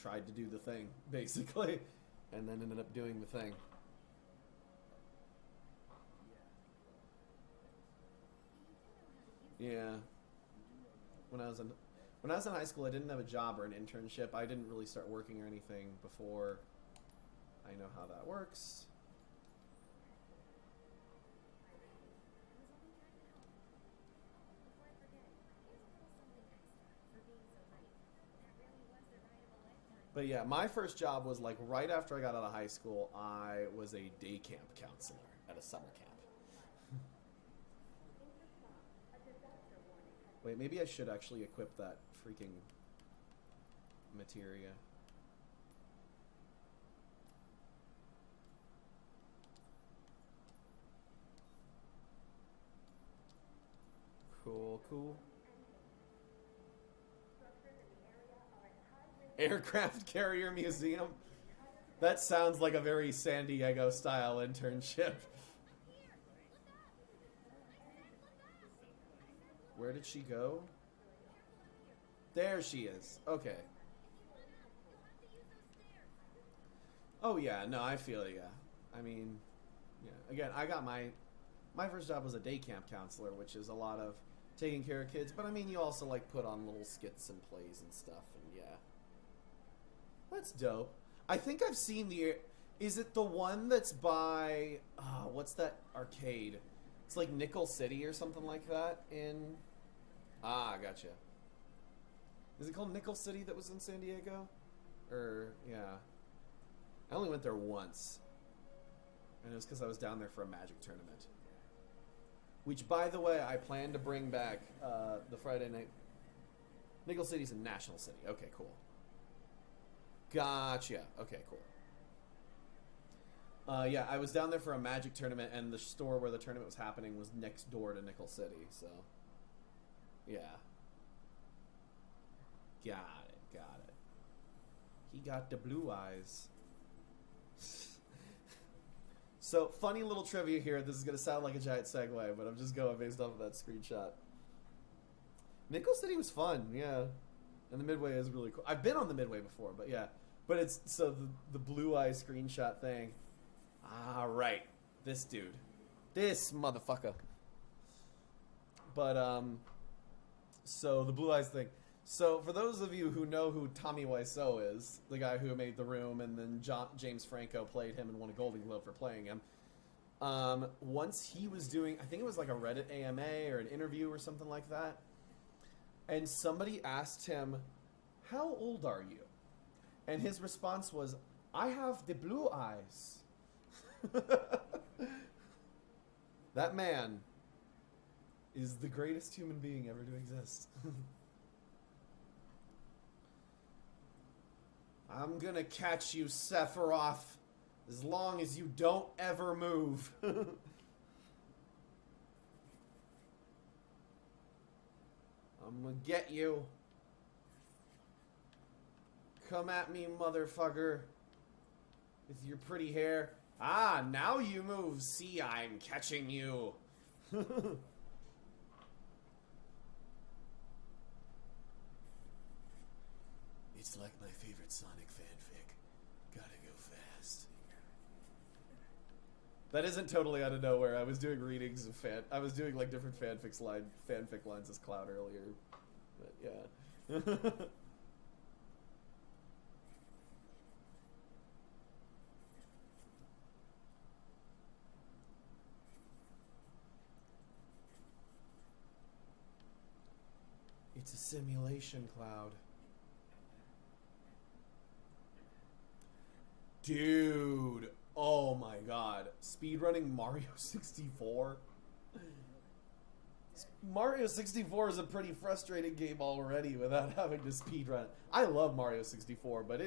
tried to do the thing, basically, and then ended up doing the thing. Yeah. When I was in high school, I didn't have a job or an internship. I didn't really start working or anything before I know how that works. But yeah, my first job was like right after I got out of high school. I was a day camp counselor at a summer camp. Wait, maybe I should actually equip that freaking materia. Cool, cool. Aircraft Carrier Museum? That sounds like a very San Diego style internship. Where did she go? There she is. Okay. Oh yeah, no, I feel it, yeah. I mean, yeah. Again, I got my first job was a day camp counselor, which is a lot of taking care of kids. But I mean, you also like put on little skits and plays and stuff, and yeah, that's dope. I think I've seen the. Is it the one that's by what's that arcade? It's like Nickel City or something like that in. Gotcha. Is it called Nickel City that was in San Diego? Or yeah, I only went there once, and it was because I was down there for a Magic tournament. Which, by the way, I plan to bring back the Friday night. Nickel City's a national city. Okay, cool. Gotcha. Okay, cool. Yeah, I was down there for a Magic tournament, and the store where the tournament was happening was next door to Nickel City, so... Yeah. Got it. He got the blue eyes. So, funny little trivia here. This is going to sound like a giant segue, but I'm just going based off of that screenshot. Nickel City was fun, yeah. And the Midway is really cool. I've been on the Midway before, but yeah. But it's, so the blue eye screenshot thing. Right. This dude. This motherfucker. But, so the blue eyes thing. So for those of you who know who Tommy Wiseau is, the guy who made The Room, and then James Franco played him and won a Golden Globe for playing him. Once he was doing, I think it was like a Reddit AMA or an interview or something like that. And somebody asked him, "How old are you?" And his response was, "I have the blue eyes." That man is the greatest human being ever to exist. I'm gonna catch you, Sephiroth, as long as you don't ever move. I'm gonna get you. Come at me, motherfucker. With your pretty hair. Now you move. See, I'm catching you. It's like my favorite Sonic fanfic. Gotta go fast. That isn't totally out of nowhere. I was doing readings of I was doing like different fanfic lines as Cloud earlier. But yeah. It's a simulation, Cloud. Dude, oh my god. Speedrunning Mario 64? Mario 64 is a pretty frustrating game already without having to speedrun it. I love Mario 64, but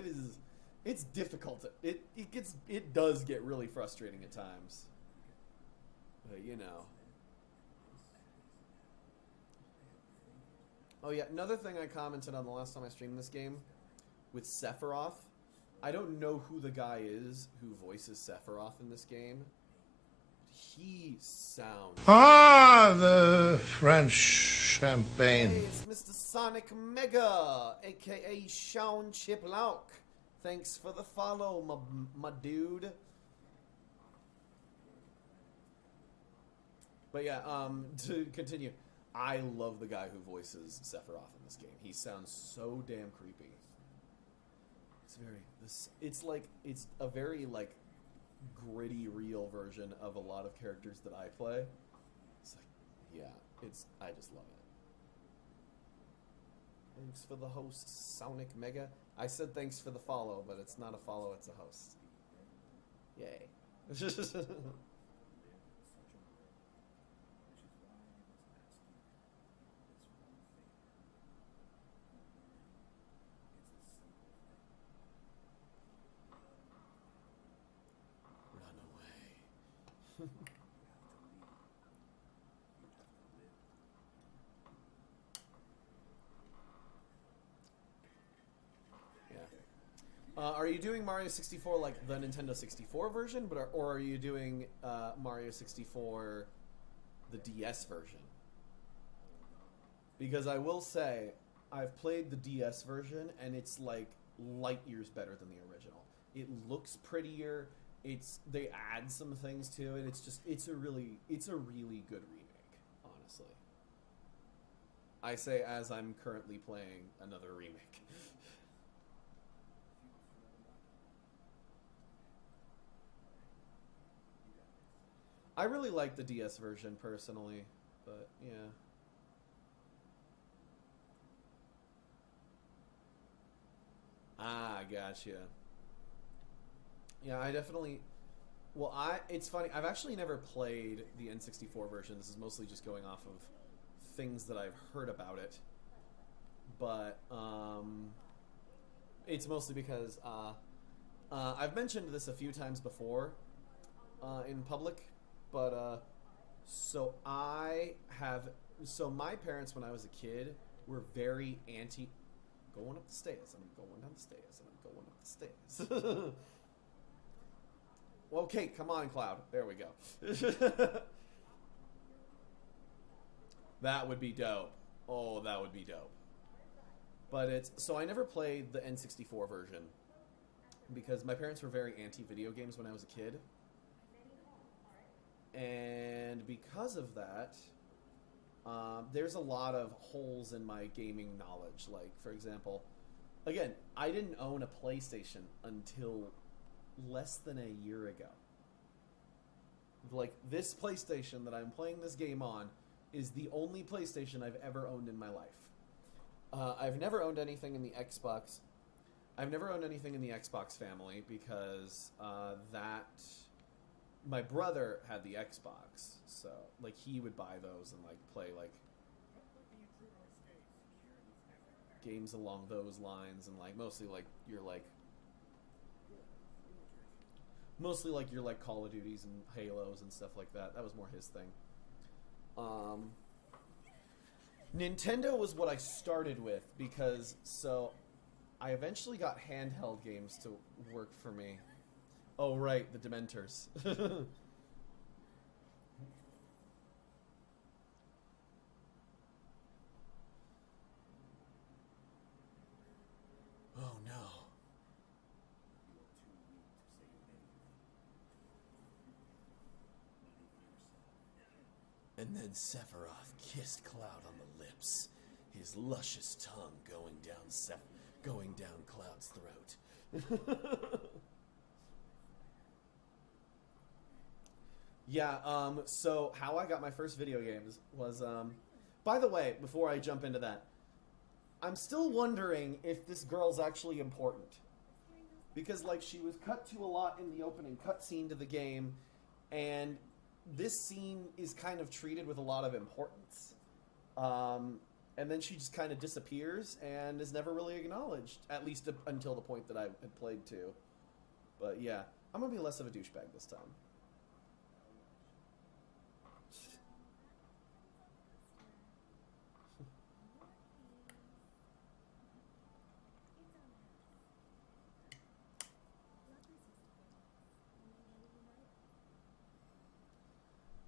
it's difficult. It does get really frustrating at times. But you know. Oh yeah, another thing I commented on the last time I streamed this game with Sephiroth. I don't know who the guy is who voices Sephiroth in this game. He sounds... the French champagne. Hey, it's Mr. Sonic Mega, a.k.a. Sean Chiplock. Thanks for the follow, my dude. But yeah, to continue, I love the guy who voices Sephiroth in this game. He sounds so damn creepy. It's a very like gritty, real version of a lot of characters that I play. It's like, yeah, I just love it. Thanks for the host, Sonic Mega. I said thanks for the follow, but it's not a follow, it's a host. Yay. Are you doing Mario 64 like the Nintendo 64 version, or are you doing Mario 64 the DS version? Because I will say, I've played the DS version, and it's like light years better than the original. It looks prettier. They add some things to it. It's a really good remake, honestly. I say as I'm currently playing another remake. I really like the DS version personally, but yeah. Ah, gotcha. Yeah, I definitely. Well, it's funny. I've actually never played the N64 version. This is mostly just going off of things that I've heard about it. But it's mostly because I've mentioned this a few times before in public. But so I have. So my parents, when I was a kid, were very anti. Going up the stairs, and I'm going down the stairs, and I'm going up the stairs. Okay, come on, Cloud. There we go. That would be dope. Oh, that would be dope. But it's so I never played the N64 version because my parents were very anti video games when I was a kid. And because of that, there's a lot of holes in my gaming knowledge. Like, for example, again, I didn't own a PlayStation until less than a year ago. Like, this PlayStation that I'm playing this game on is the only PlayStation I've ever owned in my life. I've never owned anything in the Xbox. I've never owned anything in the Xbox family because my brother had the Xbox, so like he would buy those and like play like games along those lines, and like mostly like your Call of Duties and Halos and stuff like that. That was more his thing. Nintendo was what I started with because so I eventually got handheld games to work for me. Oh right, the Dementors. Oh no. And then Sephiroth kissed Cloud on the lips, his luscious tongue going down Cloud's throat. Yeah, so how I got my first video games was, by the way, before I jump into that, I'm still wondering if this girl's actually important. Because, like, she was cut to a lot in the opening cutscene to the game, and this scene is kind of treated with a lot of importance. And then she just kind of disappears and is never really acknowledged, at least until the point that I had played to. But yeah, I'm going to be less of a douchebag this time.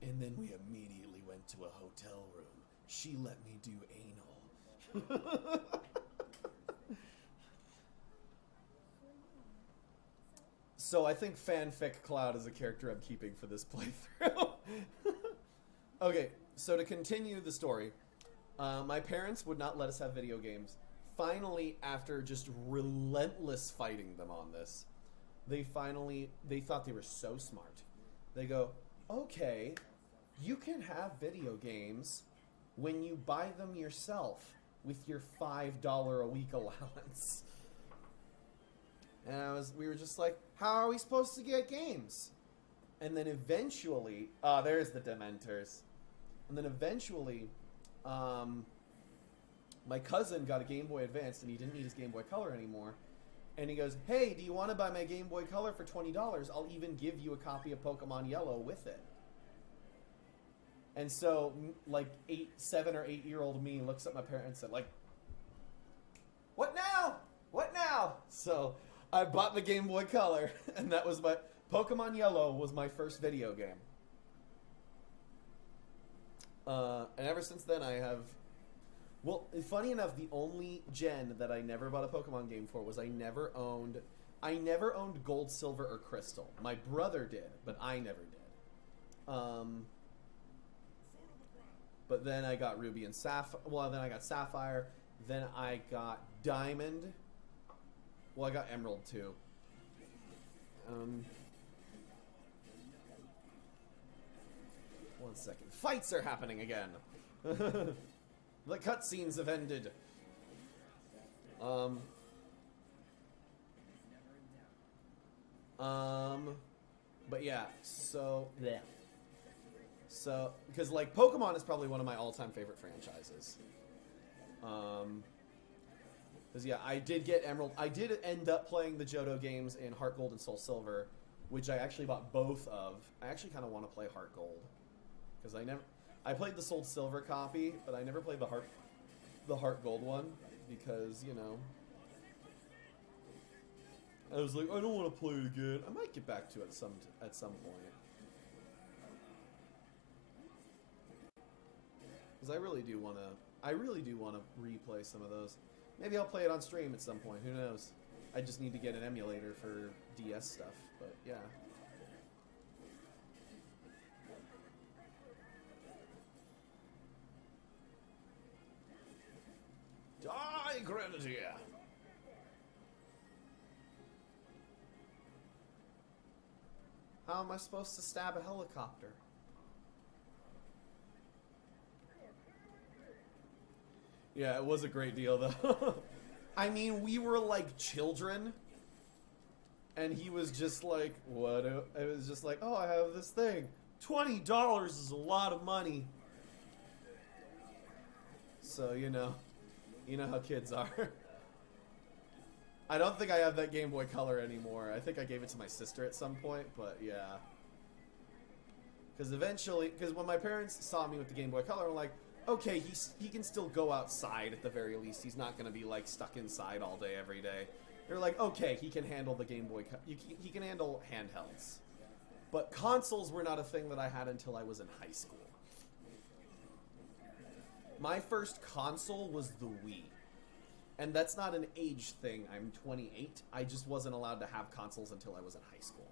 And then we immediately went to a hotel room. She let me do anal. So I think fanfic Cloud is a character I'm keeping for this playthrough. Okay, so to continue the story, my parents would not let us have video games. Finally, after just relentless fighting them on this, they thought they were so smart. They go, okay, you can have video games when you buy them yourself with your $5 a week allowance. And we were just like, how are we supposed to get games? And then eventually, there's the Dementors. And then eventually, my cousin got a Game Boy Advance and he didn't need his Game Boy Color anymore. And he goes, hey, do you want to buy my Game Boy Color for $20? I'll even give you a copy of Pokemon Yellow with it. And so, like, 7 or 8 year old me looks at my parents and like, what now? What now? So I bought the Game Boy Color, and that was Pokemon Yellow was my first video game. And ever since then I have, well, funny enough, the only gen that I never bought a Pokemon game for was I never owned I never owned gold, silver, or crystal. My brother did, but I never did. But then I got ruby and sapphire. Well, then I got sapphire. Then I got diamond. Well, I got emerald too. One second. Fights are happening again. The cutscenes have ended. But yeah, so yeah. So, because like Pokemon is probably one of my all-time favorite franchises. Because yeah, I did get Emerald. I did end up playing the Johto games in Heart Gold and Soul Silver, which I actually bought both of. I actually kind of want to play Heart Gold because I played the Soul Silver copy, but I never played the Heart Gold one because I was like, I don't want to play it again. I might get back to it at some point. Because I really do want to replay some of those. Maybe I'll play it on stream at some point. Who knows? I just need to get an emulator for DS stuff. But yeah. Die, Grenadier! How am I supposed to stab a helicopter? Yeah, it was a great deal, though. I mean, we were like children, and he was just like, what? It was just like, oh, I have this thing. $20 is a lot of money. So, you know how kids are. I don't think I have that Game Boy Color anymore. I think I gave it to my sister at some point, but yeah. Because when my parents saw me with the Game Boy Color, I'm like, okay, he can still go outside at the very least. He's not going to be, like, stuck inside all day, every day. They're like, okay, he can handle the Game Boy... He can handle handhelds. But consoles were not a thing that I had until I was in high school. My first console was the Wii. And that's not an age thing. I'm 28. I just wasn't allowed to have consoles until I was in high school.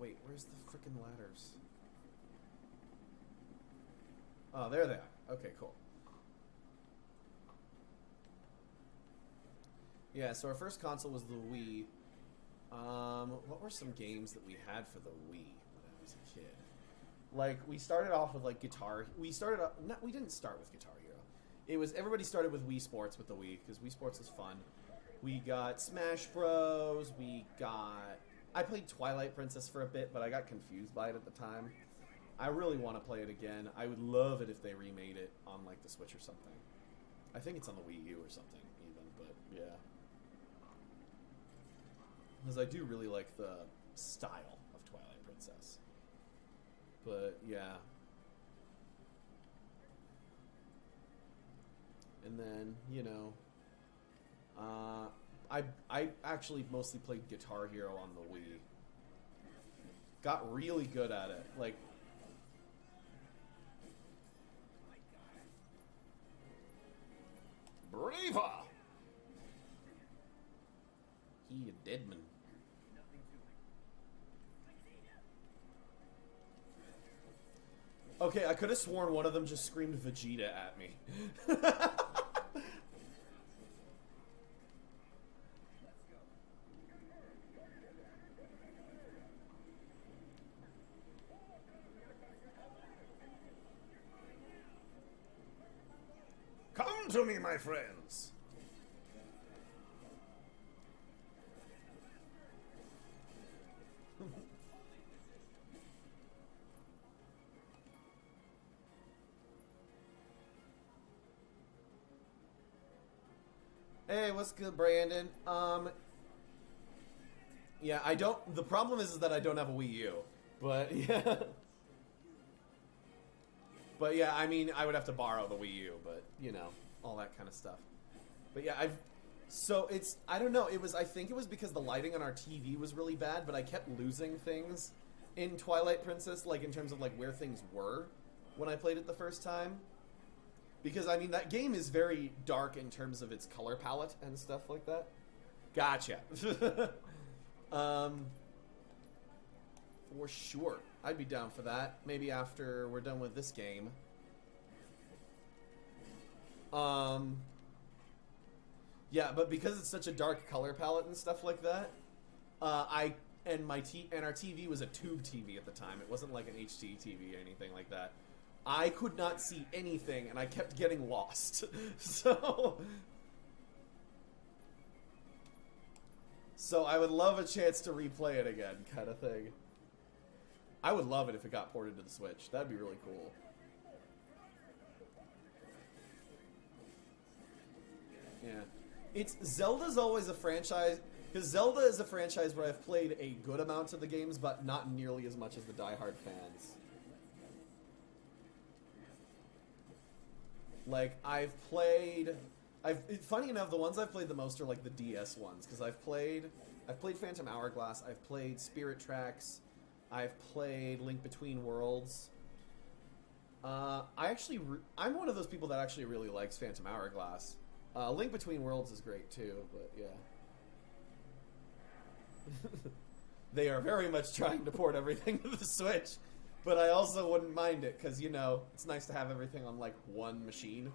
Wait, where's the frickin' ladders? Oh, there they are. Okay, cool. Yeah, so our first console was the Wii. What were some games that we had for the Wii when I was a kid? Like, we started off with, like, Guitar... We didn't start with Guitar Hero. Everybody started with Wii Sports with the Wii, because Wii Sports is fun. We got Smash Bros. I played Twilight Princess for a bit, but I got confused by it at the time. I really want to play it again. I would love it if they remade it on, like, the Switch or something. I think it's on the Wii U or something, even, but, yeah. Because I do really like the style of Twilight Princess. But, yeah. And then, I actually mostly played Guitar Hero on the Wii. Got really good at it. Like, Braver! He a dead man. Okay, I could have sworn one of them just screamed Vegeta at me. Come to me, my friends! Hey, what's good, Brandon? Yeah, the problem is that I don't have a Wii U. But, yeah. But, yeah, I mean, I would have to borrow the Wii U, but, all that kind of stuff. But, yeah, I don't know, I think it was because the lighting on our TV was really bad, but I kept losing things in Twilight Princess, like, in terms of, like, where things were when I played it the first time. Because, I mean, that game is very dark in terms of its color palette and stuff like that. Gotcha. For sure. I'd be down for that. Maybe after we're done with this game. Yeah, but because it's such a dark color palette and stuff like that, our TV was a tube TV at the time. It wasn't like an HD TV or anything like that. I could not see anything, and I kept getting lost. So I would love a chance to replay it again, kind of thing. I would love it if it got ported to the Switch. That'd be really cool. Yeah. Zelda's always a franchise, because Zelda is a franchise where I've played a good amount of the games, but not nearly as much as the diehard fans. Like, funny enough, the ones I've played the most are like the DS ones, because I've played Phantom Hourglass, I've played Spirit Tracks, I've played Link Between Worlds. I'm one of those people that actually really likes Phantom Hourglass. Link Between Worlds is great too, but yeah. They are very much trying to port everything to the Switch, but I also wouldn't mind it, because, you know, it's nice to have everything on, like, one machine,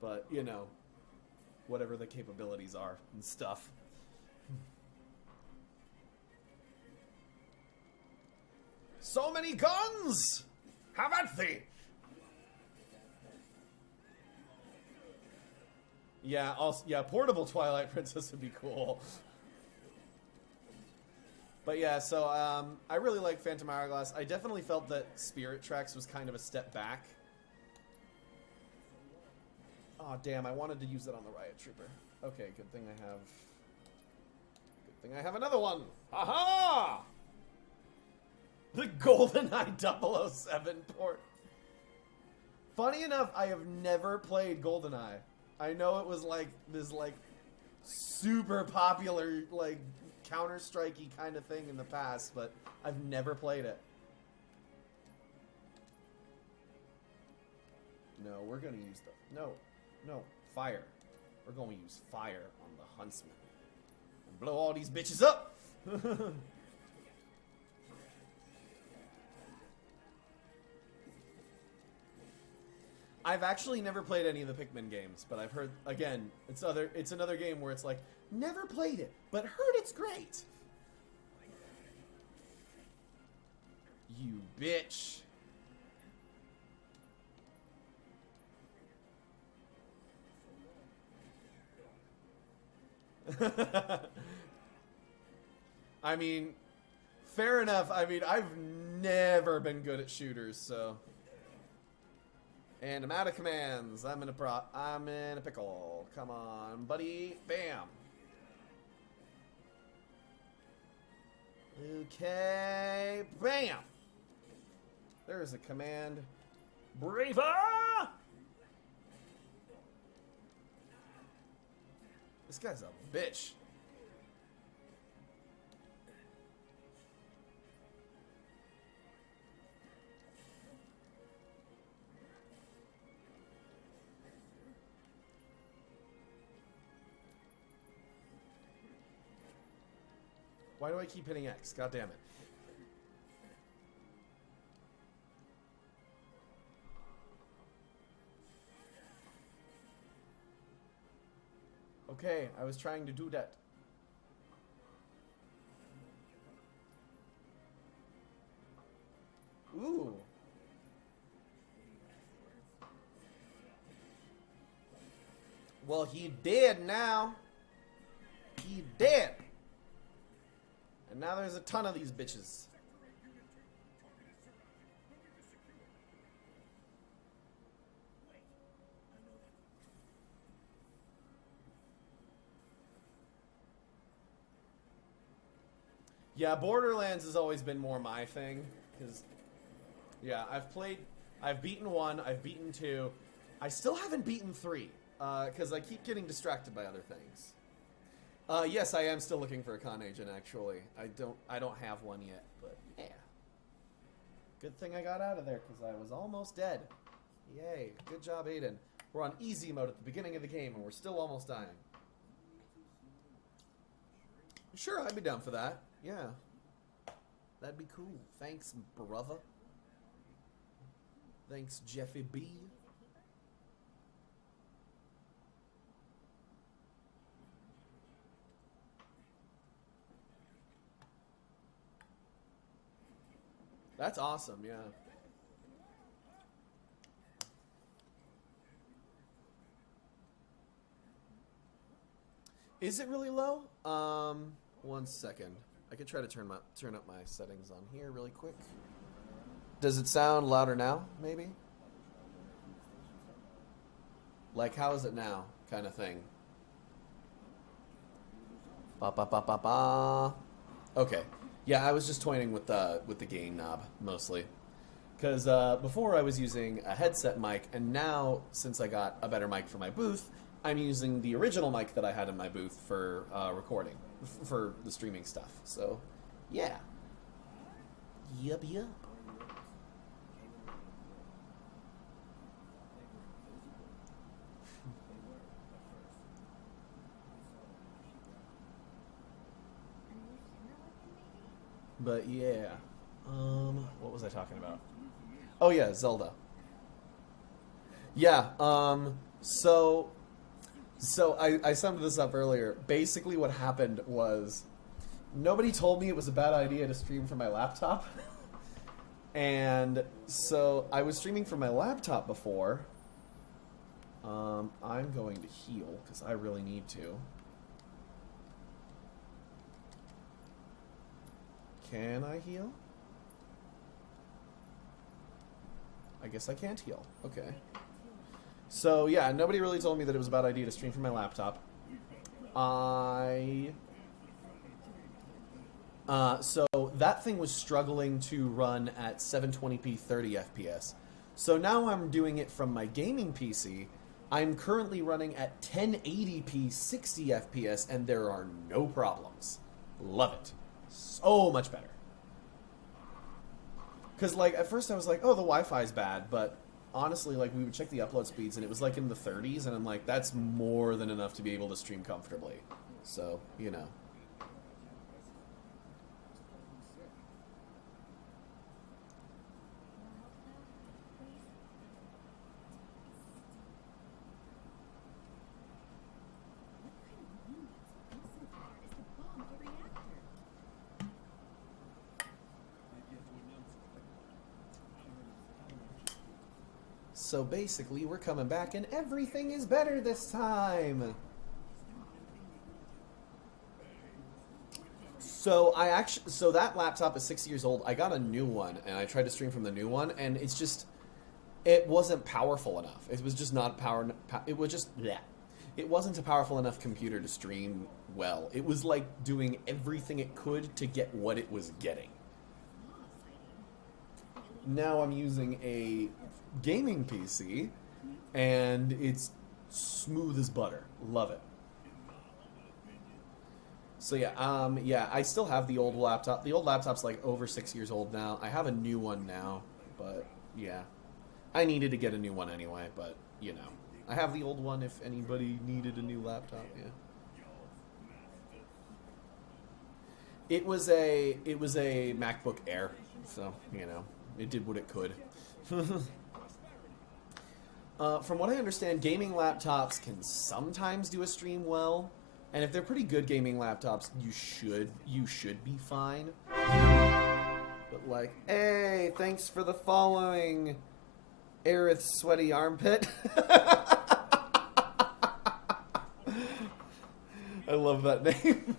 but, you know, whatever the capabilities are and stuff. So many guns! Have at thee! Yeah, portable Twilight Princess would be cool. But yeah, so I really like Phantom Hourglass. I definitely felt that Spirit Tracks was kind of a step back. Oh damn, I wanted to use it on the Riot Trooper. Okay, good thing I have another one. Aha! The GoldenEye 007 port. Funny enough, I have never played GoldenEye. I know it was like this like super popular like Counter-Strike-y kind of thing in the past, but I've never played it. No, we're gonna use no, fire. We're gonna use fire on the Huntsman. And blow all these bitches up! I've actually never played any of the Pikmin games, but I've heard, again, it's another game where it's like, never played it, but heard it's great. You bitch. I mean, fair enough. I mean, I've never been good at shooters, so. And I'm out of commands. I'm in a pickle. Come on, buddy. Bam. Okay. Bam. There's a command. Braver! This guy's a bitch. Why do I keep hitting X? God damn it. Okay, I was trying to do that. Ooh. Well, he dead now. He dead. And now there's a ton of these bitches. Yeah, Borderlands has always been more my thing, because, yeah, I've beaten 1, I've beaten 2, I still haven't beaten 3, because I keep getting distracted by other things. Yes, I am still looking for a con agent, actually. I don't have one yet, but yeah. Good thing I got out of there, because I was almost dead. Yay, good job, Aiden. We're on easy mode at the beginning of the game, and we're still almost dying. Sure, I'd be down for that. Yeah. That'd be cool. Thanks, brother. Thanks, Jeffy B. That's awesome, yeah. Is it really low? 1 second. I could try to turn up my settings on here really quick. Does it sound louder now, maybe? Like, how is it now? Kind of thing. Ba ba ba ba ba. Okay. Yeah, I was just toying with the gain knob mostly, because before I was using a headset mic, and now since I got a better mic for my booth, I'm using the original mic that I had in my booth for recording, for the streaming stuff. So, yeah. Yup, yup. But yeah. What was I talking about? Oh yeah, Zelda. Yeah, so I summed this up earlier. Basically what happened was nobody told me it was a bad idea to stream from my laptop. And so I was streaming from my laptop before. I'm going to heal because I really need to. Can I heal? I guess I can't heal. Okay. So, yeah, nobody really told me that it was a bad idea to stream from my laptop. So that thing was struggling to run at 720p 30 FPS. So now I'm doing it from my gaming PC. I'm currently running at 1080p 60 FPS, and there are no problems. Love it. So much better. Because, like, at first I was like, oh, the Wi-Fi's bad, but honestly, like, we would check the upload speeds, and it was, like, in the 30s, and I'm like, that's more than enough to be able to stream comfortably. So, you know. So basically, we're coming back, and everything is better this time. So so that laptop is 6 years old. I got a new one, and I tried to stream from the new one, and it's just, it wasn't powerful enough. It was just not it was just, bleh. It wasn't a powerful enough computer to stream well. It was like doing everything it could to get what it was getting. Now I'm using a gaming PC, and it's smooth as butter. Love it. So yeah, I still have the old laptop. The old laptop's like over 6 years old now. I have a new one now, but yeah. I needed to get a new one anyway, but you know. I have the old one if anybody needed a new laptop, yeah. It was a MacBook Air, so, you know, it did what it could. From what I understand, gaming laptops can sometimes do a stream well, and if they're pretty good gaming laptops, you should be fine. But like, hey, thanks for the following, Aerith Sweaty Armpit. I love that name.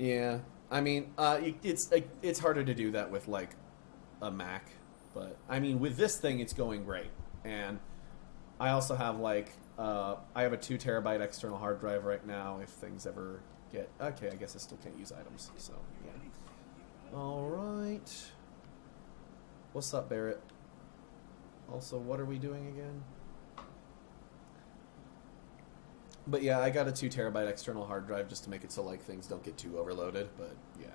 Yeah, I mean, it's harder to do that with like a Mac, but I mean with this thing it's going great, and I also have like I have a 2 terabyte external hard drive right now. If things ever get okay, I guess I still can't use items. So yeah. All right. What's up, Barrett? Also, what are we doing again? But yeah, I got a 2 terabyte external hard drive just to make it so like things don't get too overloaded. But yeah.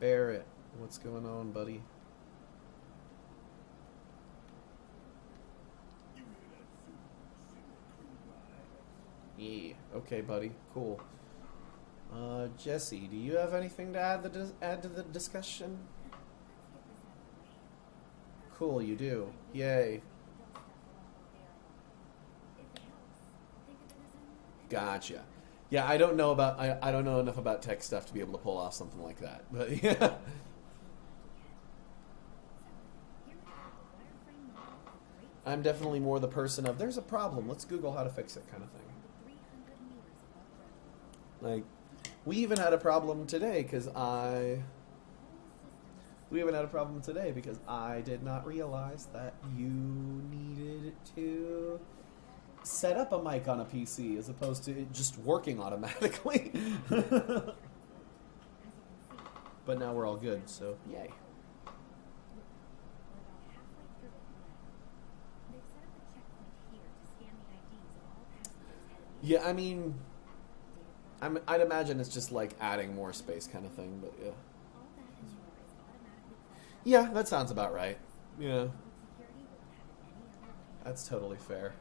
Barrett, what's going on, buddy? Yeah. Okay, buddy. Cool. Jesse, do you have anything to add to the discussion? Cool, you do. Yay. Gotcha. Yeah, I don't know about I don't know enough about tech stuff to be able to pull off something like that. But yeah. I'm definitely more the person of there's a problem, let's Google how to fix it kind of thing. Like we even had a problem today because I did not realize that you needed to set up a mic on a PC as opposed to it just working automatically. But now we're all good, so yay. Yeah, I mean, I'd imagine it's just like adding more space kind of thing, but yeah. Yeah, that sounds about right. Yeah. That's totally fair.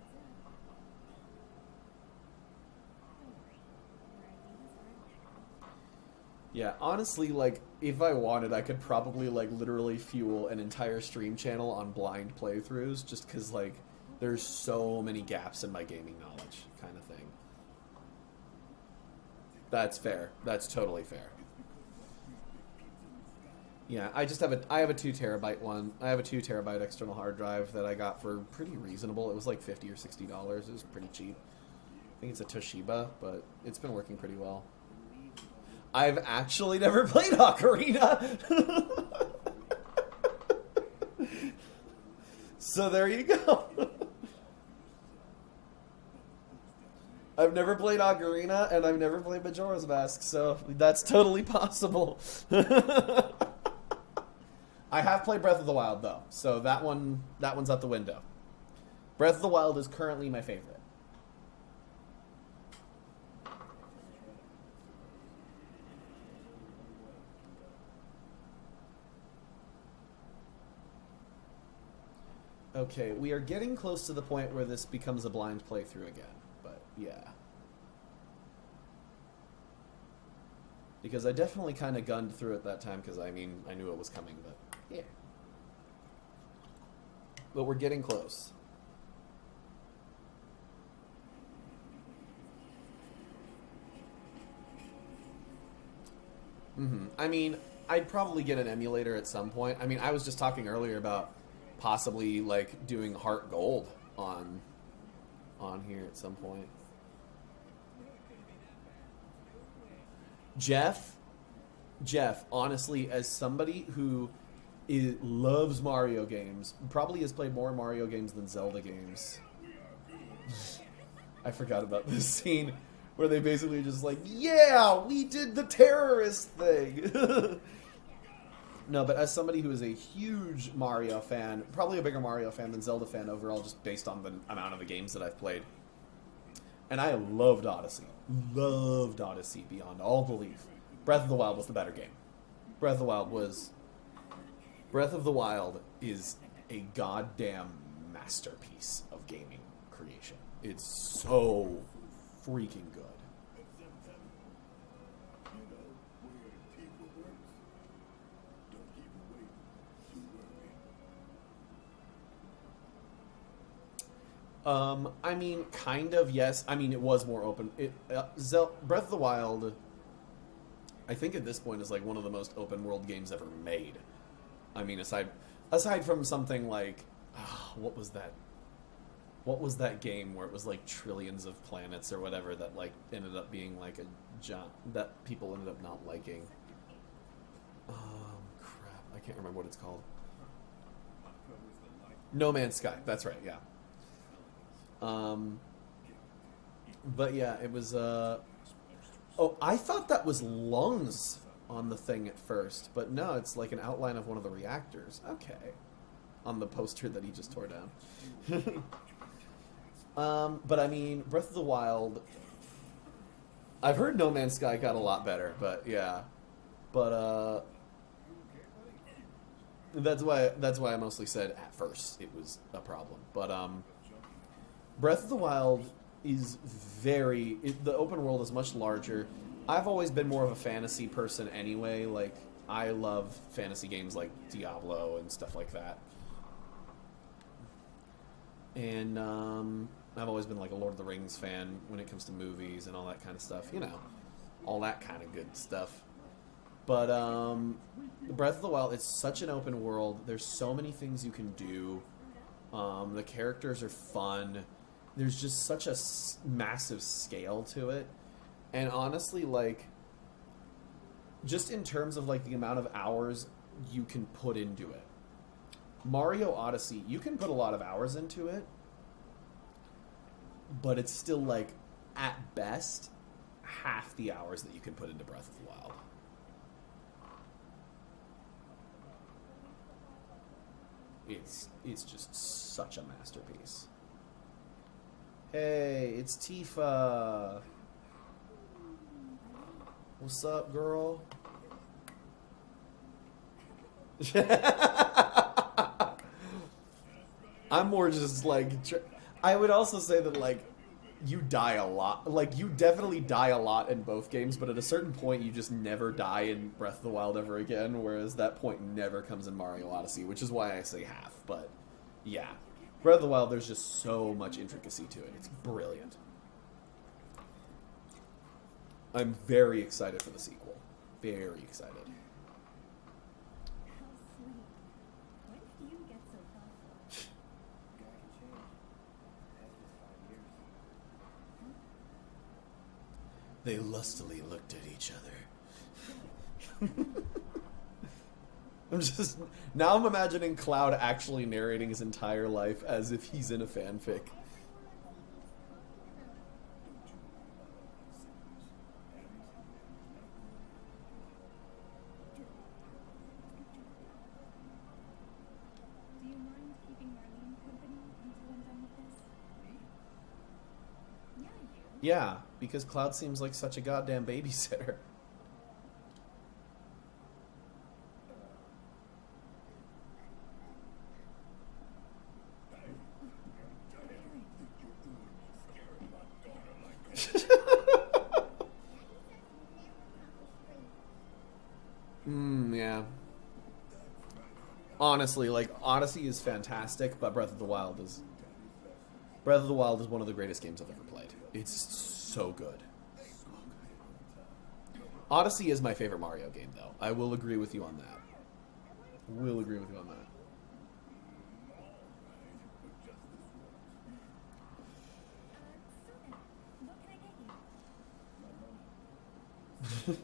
Yeah, honestly, like, if I wanted, I could probably, like, literally fuel an entire stream channel on blind playthroughs just because, like, there's so many gaps in my gaming knowledge kind of thing. That's fair. That's totally fair. Yeah, I have a 2 terabyte one. I have a 2 terabyte external hard drive that I got for pretty reasonable. It was like $50 or $60. It was pretty cheap. I think it's a Toshiba, but it's been working pretty well. I've actually never played Ocarina. So there you go. I've never played Ocarina, and I've never played Majora's Mask, so that's totally possible. I have played Breath of the Wild, though, so that one's out the window. Breath of the Wild is currently my favorite. Okay, we are getting close to the point where this becomes a blind playthrough again, but yeah. Because I definitely kind of gunned through it that time because, I mean, I knew it was coming, but yeah. But we're getting close. I mean, I'd probably get an emulator at some point. I mean, I was just talking earlier about possibly like doing Heart Gold on here at some point. Jeff, honestly, as somebody who loves Mario games, probably has played more Mario games than Zelda games. I forgot about this scene where they basically just like, yeah, we did the terrorist thing. No, but as somebody who is a huge Mario fan, probably a bigger Mario fan than Zelda fan overall, just based on the amount of the games that I've played. And I loved Odyssey. Loved Odyssey beyond all belief. Breath of the Wild was the better game. Breath of the Wild is a goddamn masterpiece of gaming creation. It's so freaking good. I mean, kind of, yes. I mean, it was more open. Breath of the Wild, I think at this point is like one of the most open world games ever made. I mean, aside from something like, what was that? What was that game where it was like trillions of planets or whatever that like ended up being like that people ended up not liking? Crap, I can't remember what it's called. No Man's Sky. That's right. Yeah. But yeah, it was, oh, I thought that was lungs on the thing at first, but no, it's like an outline of one of the reactors. Okay. On the poster that he just tore down. But I mean, Breath of the Wild. I've heard No Man's Sky got a lot better, but yeah. But that's why I mostly said at first it was a problem. But Breath of the Wild is the open world is much larger. I've always been more of a fantasy person anyway. Like, I love fantasy games like Diablo and stuff like that. And I've always been like a Lord of the Rings fan when it comes to movies and all that kind of stuff. You know, all that kind of good stuff. But Breath of the Wild, it's such an open world. There's so many things you can do. The characters are fun. There's just such a massive scale to it. And honestly, like, just in terms of like the amount of hours you can put into it. Mario Odyssey, you can put a lot of hours into it, but it's still like, at best, half the hours that you can put into Breath of the Wild. It's just such a masterpiece. Hey, it's Tifa. What's up, girl? I'm more just like... I would also say that, like, you die a lot. Like, you definitely die a lot in both games, but at a certain point, you just never die in Breath of the Wild ever again, whereas that point never comes in Mario Odyssey, which is why I say half, but yeah. Breath of the Wild, there's just so much intricacy to it. It's brilliant. I'm very excited for the sequel. Very excited. How sweet. When did you get so thoughtful? Guy can change. Has been 5 years. They lustily looked at each other. I'm imagining Cloud actually narrating his entire life as if he's in a fanfic. Do you mind keeping Marlene company until I'm done with this? Yeah, you. Yeah, because Cloud seems like such a goddamn babysitter. Yeah. Honestly, like, Odyssey is fantastic, but Breath of the Wild is one of the greatest games I've ever played. It's so good. Odyssey is my favorite Mario game, though. I will agree with you on that. Will agree with you on that. So then, what can I get you?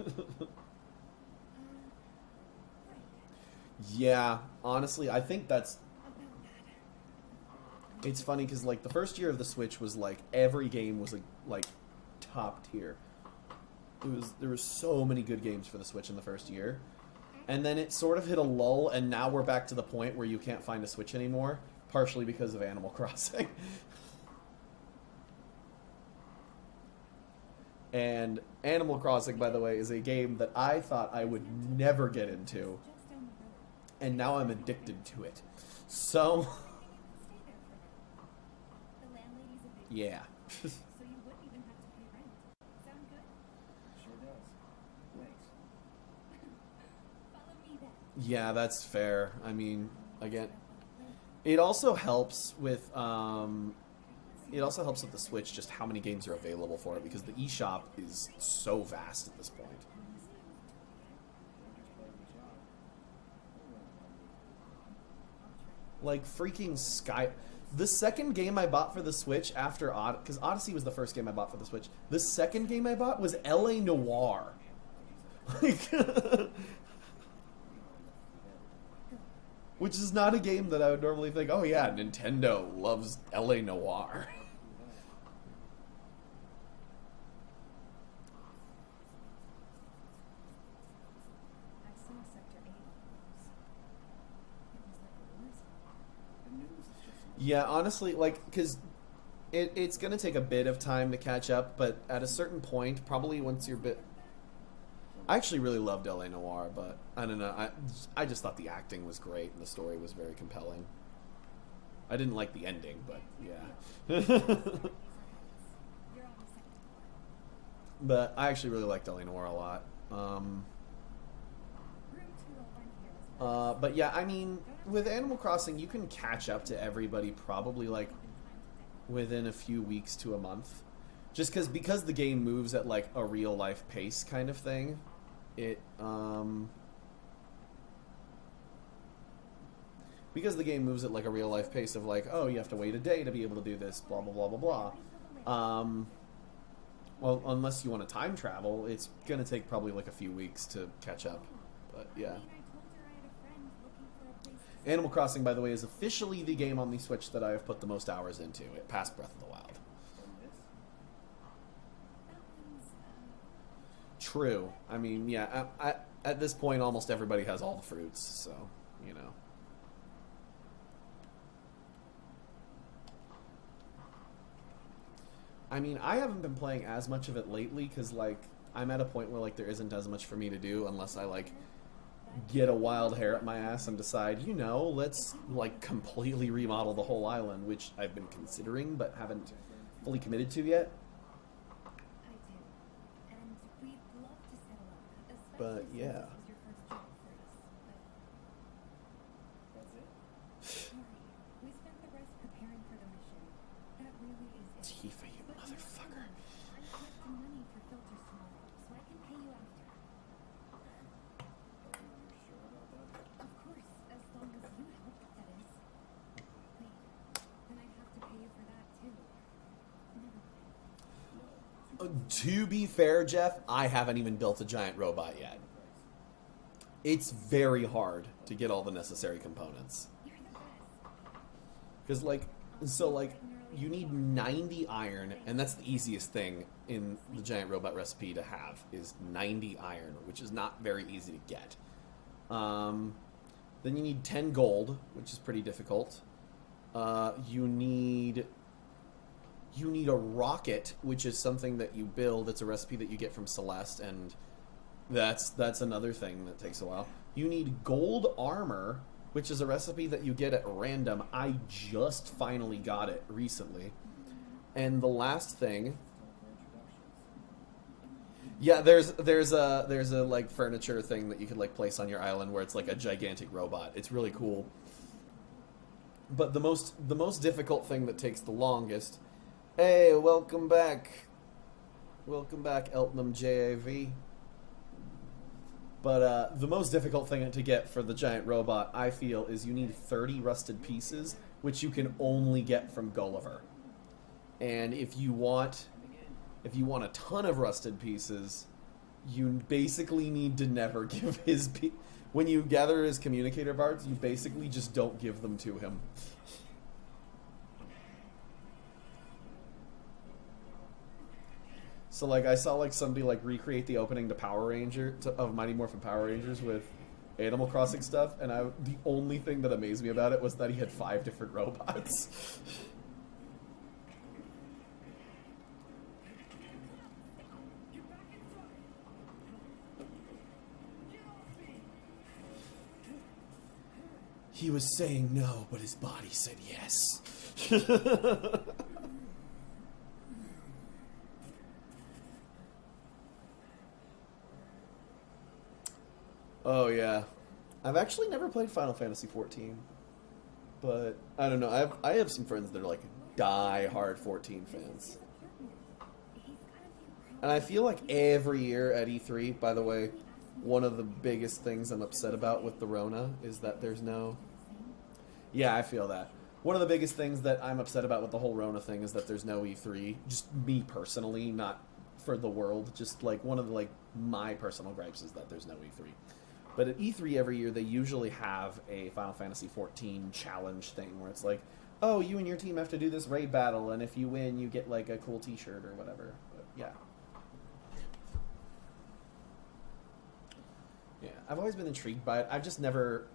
Yeah, honestly, I think that's... About that. It's funny because, like, the first year of the Switch was, like, every game was, like top tier. There was so many good games for the Switch in the first year. And then it sort of hit a lull, and now we're back to the point where you can't find a Switch anymore, partially because of Animal Crossing. And Animal Crossing, by the way, is a game that I thought I would never get into, Just down the road. and now I'm addicted to it. So, Stay there for now. The landlady's a big yeah. so you wouldn't even have to pay rent. Sound good? Sure does. Thanks. Follow me then. Yeah, that's fair. I mean, again, it also helps with the Switch just how many games are available for it, because the eShop is so vast at this point. Like freaking Sky. The second game I bought for the Switch after because Odyssey was the first game I bought for the Switch. The second game I bought was LA Noire. Like, which is not a game that I would normally think, oh yeah, Nintendo loves LA Noire. I saw Sector 8 on the news. It was like a war zone. The news is just... Yeah, honestly, like, because It's gonna take a bit of time to catch up, but at a certain point, probably once you're bit. I actually really loved L.A. Noire, but I don't know. I just thought the acting was great and the story was very compelling. I didn't like the ending, but yeah. You're on the second floor. But I actually really liked L.A. Noire a lot. Room 201 here is where But yeah, I mean, with Animal Crossing, you can catch up to everybody probably like within a few weeks to a month. Just because the game moves at like a real life pace kind of thing. Because the game moves at like a real life pace of like, oh, you have to wait a day to be able to do this, blah blah blah blah blah. Well, unless you want to time travel, it's gonna take probably like a few weeks to catch up. But yeah. I told her I had a friend looking for a place to Animal Crossing, by the way, is officially the game on the Switch that I have put the most hours into. It passed Breath of the Wild. That one's, True. I mean, yeah, at this point, almost everybody has all the fruits, so, you know. I mean, I haven't been playing as much of it lately, because, like, I'm at a point where, like, there isn't as much for me to do unless I, like, get a wild hair up my ass and decide, you know, let's, like, completely remodel the whole island, which I've been considering but haven't fully committed to yet. I do. And we'd love to settle up, especially But, since yeah. this was your first job for us. But That's it? sorry, we spent the rest preparing for the mission. That really is it. Tifa, you But motherfucker. I'm collecting money for filter tomorrow, so I can pay you after. You're sure about that? Of course, as long as you help, that is. Wait, then I'd have to pay you for that too. Never mind. To be fair, Jeff, I haven't even built a giant robot yet. It's very hard to get all the necessary components. You're the best. Because, like, so, like, you need 90 iron, and that's the easiest thing in the giant robot recipe to have, is 90 iron, which is not very easy to get. Then you need 10 gold, which is pretty difficult. You need a rocket, which is something that you build. It's a recipe that you get from Celeste, and that's another thing that takes a while. You need gold armor, which is a recipe that you get at random. I just finally got it recently. And the last thing, yeah, there's a like furniture thing that you could like place on your island where it's like a gigantic robot. It's really cool. But the most difficult thing that takes the longest. Hey, welcome back. Welcome back, Eltnum JAV. But the most difficult thing to get for the giant robot, I feel, is you need 30 rusted pieces, which you can only get from Gulliver. And if you want a ton of rusted pieces, you basically need to never give his when you gather his communicator parts, you basically just don't give them to him. So, like, I saw, like, somebody, like, recreate the opening to of Mighty Morphin Power Rangers with Animal Crossing stuff, and the only thing that amazed me about it was that he had 5 different robots. He was saying no, but his body said yes. Oh yeah, I've actually never played Final Fantasy XIV, but I don't know. I have some friends that are like die-hard 14 fans, and I feel like every year at E3. By the way, one of the biggest things I'm upset about with the Rona is that there's no. Yeah, I feel that. One of the biggest things that I'm upset about with the whole Rona thing is that there's no E3. Just me personally, not for the world. Just like one of the, like my personal gripes is that there's no E3. But at E3 every year, they usually have a Final Fantasy XIV challenge thing where it's like, oh, you and your team have to do this raid battle, and if you win, you get like a cool T-shirt or whatever. But, yeah. Yeah, I've always been intrigued by it. I've just never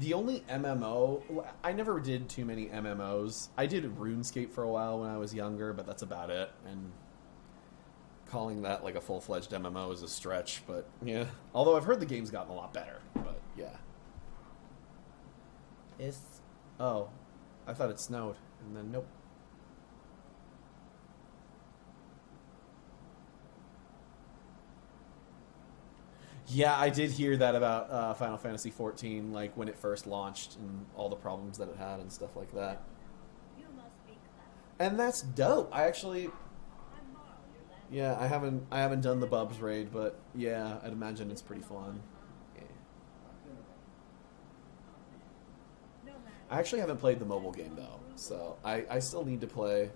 The only MMO, I never did too many MMOs. I did RuneScape for a while when I was younger, but that's about it. And calling that like a full-fledged MMO is a stretch, but yeah. Although I've heard the game's gotten a lot better, but yeah. Oh, I thought it snowed, and then nope. Yeah, I did hear that about Final Fantasy XIV, like when it first launched and all the problems that it had and stuff like that. You must be clever. And that's dope. I actually, I'm Marl, your land. yeah, I haven't done the Bubs raid, but yeah, I'd imagine it's pretty fun. Yeah. No matter. I actually haven't played the mobile game though, so I still need to play. If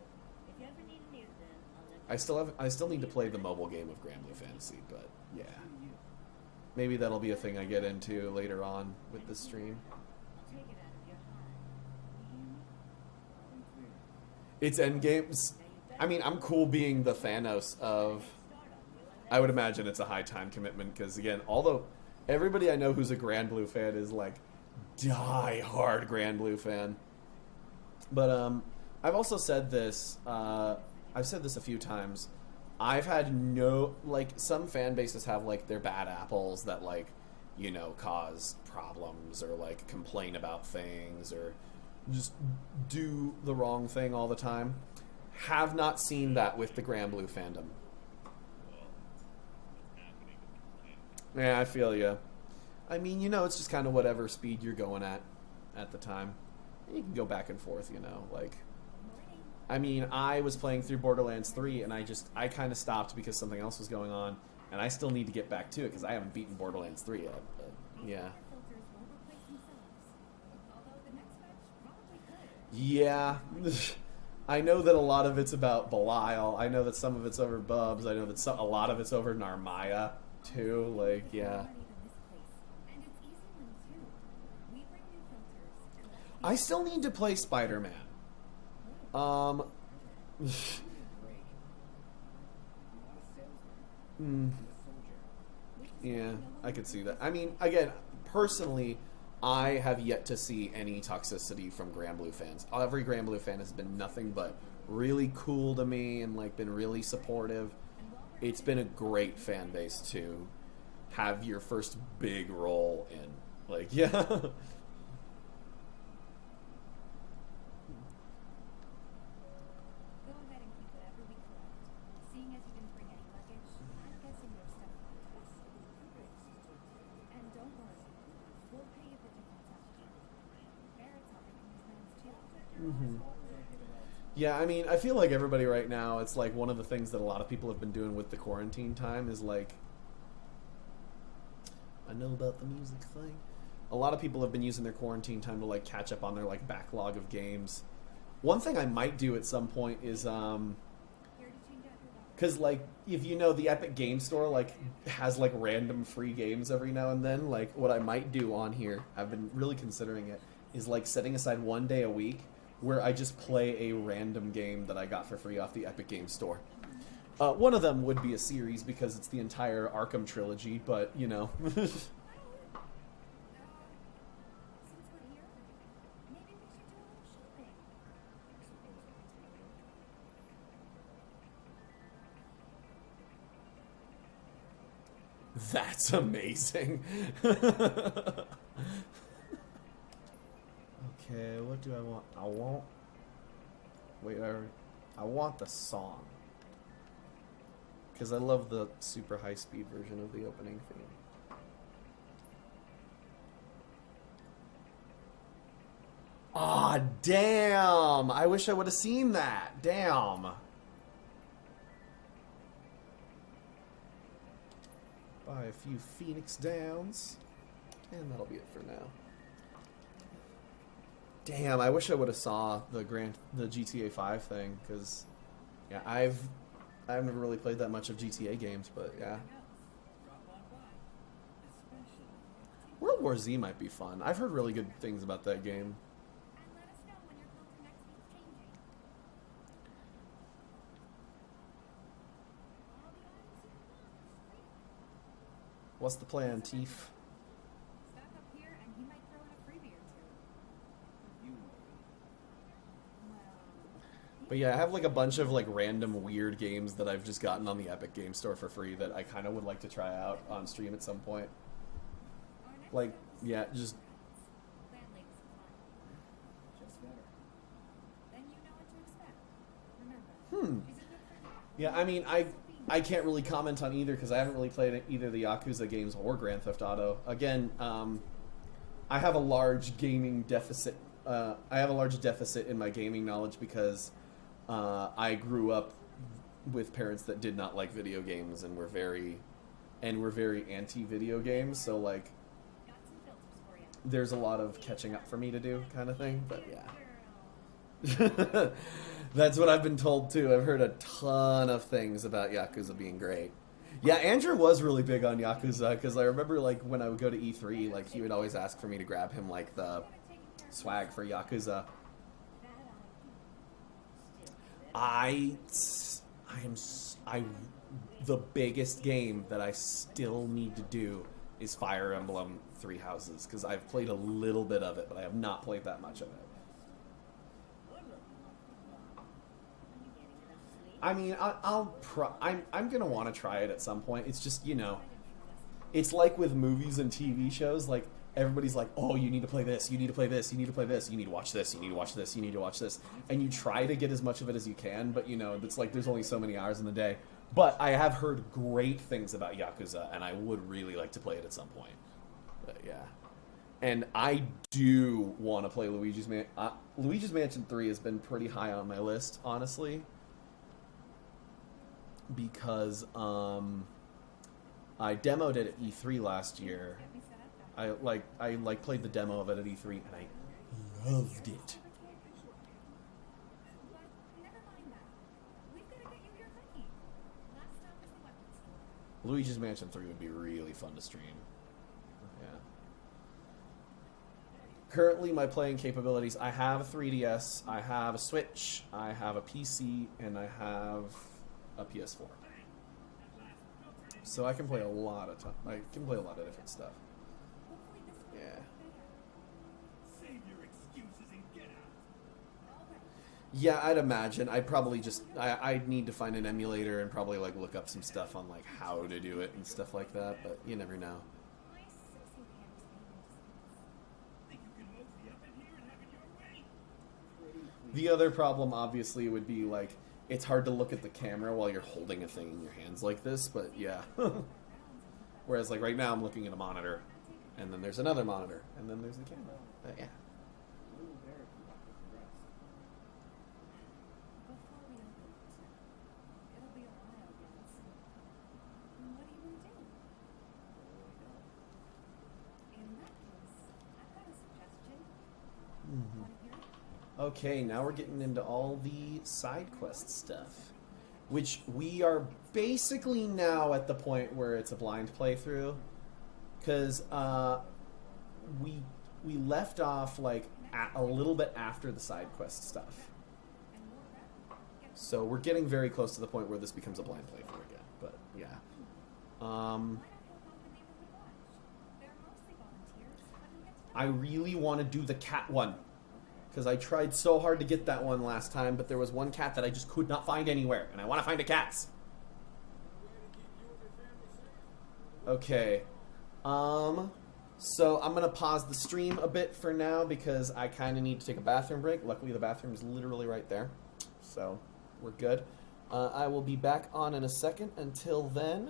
you ever need an ear, then I'll let you. I still need to play the mobile game of Grand Blue Fantasy, but yeah. Maybe that'll be a thing I get into later on with this stream. I'll take it out of your hide. It's endgames. I mean, I'm cool being the Thanos of. I would imagine it's a high time commitment because again, although everybody I know who's a Grand Blue fan is like die hard Grand Blue fan. But I've also said this. I've said this a few times. I've had no, like, some fan bases have, like, their bad apples that, like, you know, cause problems or, like, complain about things or just do the wrong thing all the time. Have not seen that with the Grand Blue fandom. Yeah, I feel ya. I mean, you know, it's just kind of whatever speed you're going at the time. You can go back and forth, you know, like... I mean, I was playing through Borderlands 3, and I kind of stopped because something else was going on, and I still need to get back to it because I haven't beaten Borderlands 3 yet. But, yeah. Filters won't replace themselves. Although the next patch probably could. Yeah. I know that a lot of it's about Belial. I know that some of it's over Bubs. I know that a lot of it's over Narmaya, too. Like, yeah. More money than this place. And it's easy money too. We bring new filters. I still need to play Spider-Man. Yeah, I could see that. I mean, again, personally, I have yet to see any toxicity from Grand Blue fans. Every Grand Blue fan has been nothing but really cool to me and like been really supportive. It's been a great fan base to have your first big role in. Like, yeah. Go ahead and keep whatever we collect. Seeing as you didn't bring any luggage, I'm guessing there's stuff behind us. And don't worry, we'll pay you the difference after. Barrett's helping in these plans too. Yeah, I mean, I feel like everybody right now, it's like one of the things that a lot of people have been doing with the quarantine time is like, I know about the music thing. A lot of people have been using their quarantine time to like catch up on their like backlog of games. One thing I might do at some point is Here to change out your locker. because like if you know the Epic Game Store like has like random free games every now and then, like what I might do on here, I've been really considering it, is like setting aside one day a week where I just play a random game that I got for free off the Epic Game Store. One of them would be a series because it's the entire Arkham trilogy, but you know. Since we're here, maybe we should do a little shopping. That's amazing. Okay, what do I want? I want the song. Because I love the super high speed version of the opening theme. Aw, damn! I wish I would have seen that. Damn. Buy a few Phoenix Downs. And that'll be it for now. Damn, I wish I would have saw the GTA 5 thing, because yeah, I've never really played that much of GTA games, but yeah. World War Z might be fun. I've heard really good things about that game. And let us know when your filter next week's changing. All the items you want. What's the plan, Teef? Stock up here and he might throw in a freebie or But yeah, I have like a bunch of like random weird games that I've just gotten on the Epic Game Store for free that I kind of would like to try out on stream at some point. Our next Like, stop is yeah, Friends. just Landlady supply. Just met her. Then you know what to expect. Remember, hmm. she's a good friend. Yeah, I mean, I can't really comment on either because I haven't really played either the Yakuza games or Grand Theft Auto. Again, I have a large gaming deficit. I have a large deficit in my gaming knowledge because I grew up with parents that did not like video games and were very anti-video games. So like, Got some filters for you. there's a lot of catching up for me to do, kind of thing. But Girl. yeah. That's what I've been told too. I've heard a ton of things about Yakuza being great. Yeah, Andrew was really big on Yakuza because I remember like when I would go to E3, like he would always ask for me to grab him like the swag for Yakuza. That I the biggest game that I still need to do is Fire Emblem Three Houses because I've played a little bit of it, but I have not played that much of it. I mean, I'm gonna want to try it at some point. It's just it's like with movies and TV shows. Like everybody's like, oh, you need to play this, you need to play this, you need to play this, you need to watch this, you need to watch this, you need to watch this, and you try to get as much of it as you can. But it's like there's only so many hours in the day. But I have heard great things about Yakuza, and I would really like to play it at some point. But yeah, and I do want to play Luigi's Mansion 3 has been pretty high on my list, honestly. Because I demoed it at E3 last year. get me set up, Doctor. I played the demo of it at E3 and I loved it. But never mind that. We've got to get you your money. Last stop is the weapons store. Luigi's Mansion 3 would be really fun to stream. Yeah. Currently, my playing capabilities, I have a 3DS, I have a Switch, I have a PC, and I have a PS4. So I can play a lot of different stuff. Hopefully this one Yeah. will be fair. Save your excuses and get out. All right. Yeah, I'd imagine. I'd probably just I'd need to find an emulator and probably like look up some stuff on like how to do it and stuff like that, but you never know. My sexy pants Think you can mosey up in here and have it your way? The other problem obviously would be like it's hard to look at the camera while you're holding a thing in your hands like this, but yeah. Whereas like right now I'm looking at a monitor and then there's another monitor and then there's the camera. But yeah. Little Derek got his rest. before we open it. It'll be a while, yes. What do you want to do? In that case, I've got a suggestion. Want to hear it? Okay, now we're getting into all the side quest stuff, which we are basically now at the point where it's a blind playthrough, because we left off like a little bit after the side quest stuff, And more rep? Get so we're getting very close to the point where this becomes a blind playthrough again. But yeah, Why not help out the neighborhood watch? They're mostly volunteers, but you get to I really want to do the cat one. Because I tried so hard to get that one last time, but there was one cat that I just could not find anywhere, and I want to find a cat's. Okay. So I'm going to pause the stream a bit for now because I kind of need to take a bathroom break. Luckily, the bathroom is literally right there. So we're good. I will be back on in a second. Until then,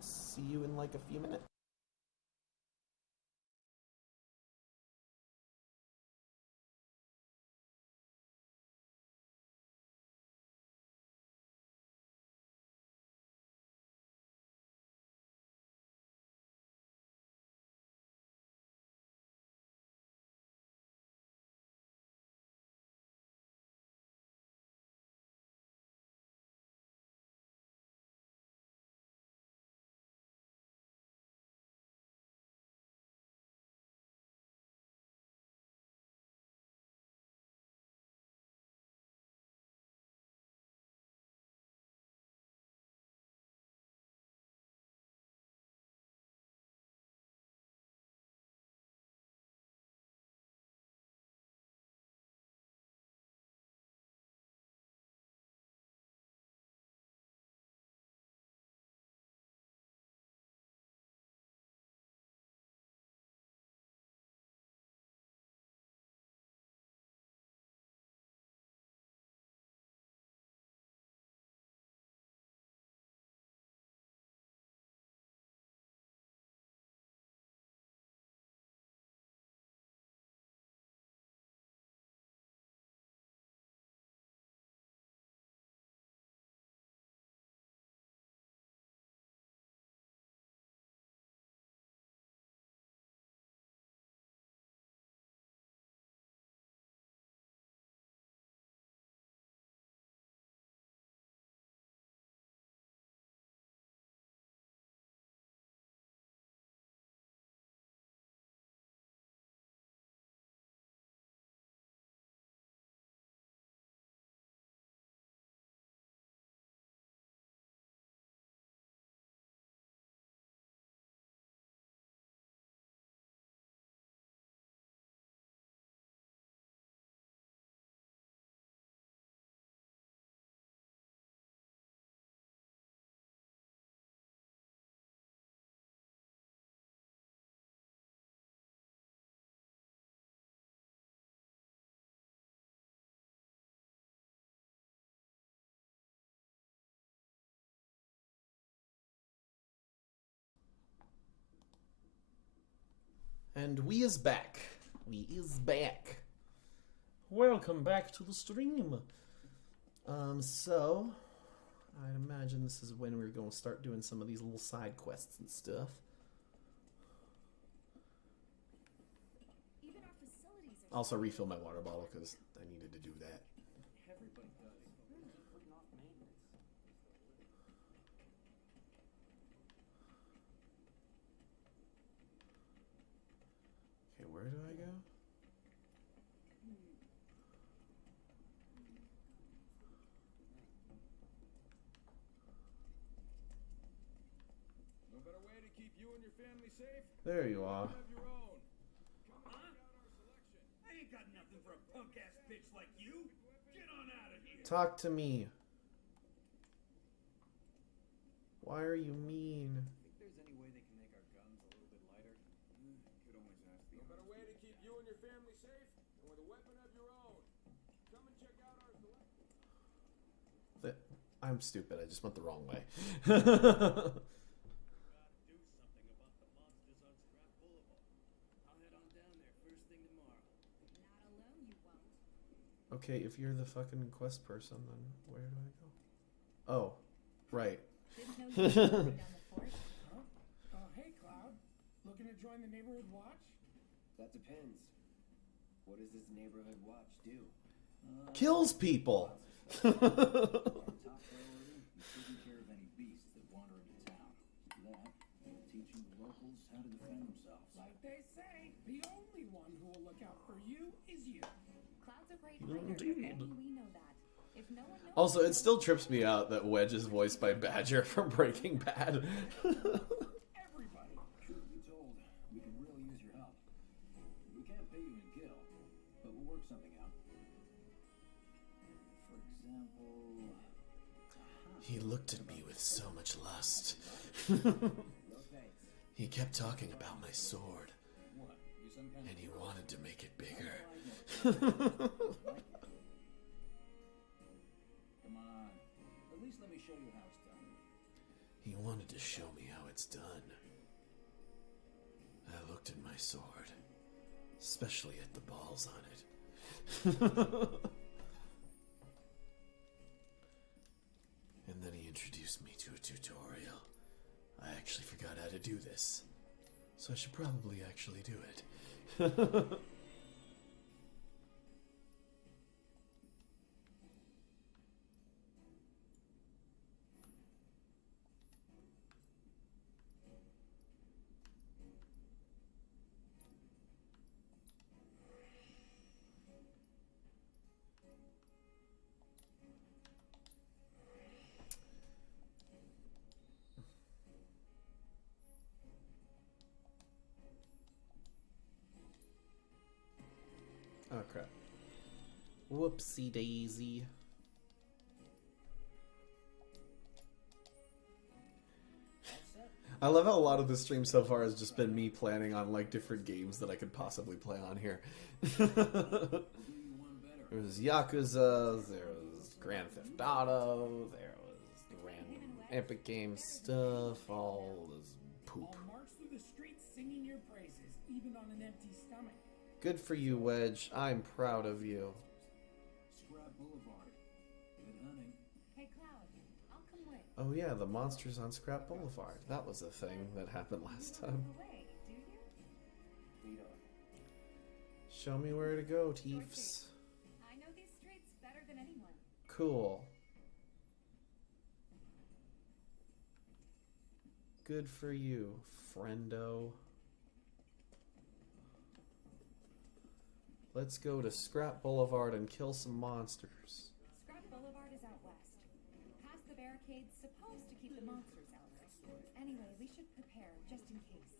see you in like a few minutes. And we is back. We is back. Welcome back to the stream. So I'd imagine this is when we're going to start doing some of these little side quests and stuff. Even our facilities are Also refill my water bottle because I needed to do that. Everybody does. Just putting off maintenance. Okay, where do I go? No better way to keep you and your family safe? There you are. Have your own. Come and Huh? check out our selection. I ain't got nothing for a punk-ass bitch like you. Get on out of here. Talk to me. Why are you mean? Think there's any way they can make our guns a little bit lighter? Could always ask the No better way to keep you and your family safe than with a weapon of your own. Come and check out our selection. I'm stupid. I just went the wrong way. Gotta do something about the monsters on Scrap Boulevard. I'll head on down there first thing tomorrow. not alone, you won't. Okay, if you're the fucking quest person, then where do I go? Oh, right. Didn't know you were going down the force. Huh? Hey, Cloud. Looking to join the neighborhood watch? That depends. What does this neighborhood watch do? Kills people. Our top priority is taking care of any beasts that wander into town. That, and teaching the locals how to defend themselves. Like they say, the only one who will look out for you is you. Cloud's a great fighter. Indeed. Only we know that. If no one knows, Also, it still trips me out that Wedge is voiced by Badger from Breaking Bad. Everybody. Truth be told, we could really use your help. We can't pay you in gil, but we'll work something out. For example... He looked at me with so much lust. No thanks. He kept talking about my sword, What? You some kind and of... he wanted to make it bigger. Come on. At least let me show you how it's done. He wanted to show me how it's done. I looked at my sword, especially at the balls on it. And then he introduced me to a tutorial. I actually forgot how to do this, so I should probably actually do it. Oh crap. Whoopsie daisy. I love how a lot of the stream so far has just been me planning on like different games that I could possibly play on here. We'll do you one better. There was Yakuza, there was Grand Theft Auto, there was the random Epic Games stuff, all this poop. I'll march through the streets singing your praises, even on an empty stomach. Good for you, Wedge. I'm proud of you. Scrap Boulevard. Good hunting. Hey, Cloud, I'll come with. Oh yeah, the monsters on Scrap Boulevard. That was a thing that happened last You time. know the way, do you? Lead on. Show me where to go, Teefs. I know these streets better than anyone. Cool. Good for you, friendo. Let's go to Scrap Boulevard and kill some monsters. Scrap Boulevard is out west. Past the barricades supposed to keep the monsters out. Anyway, we should prepare just in case.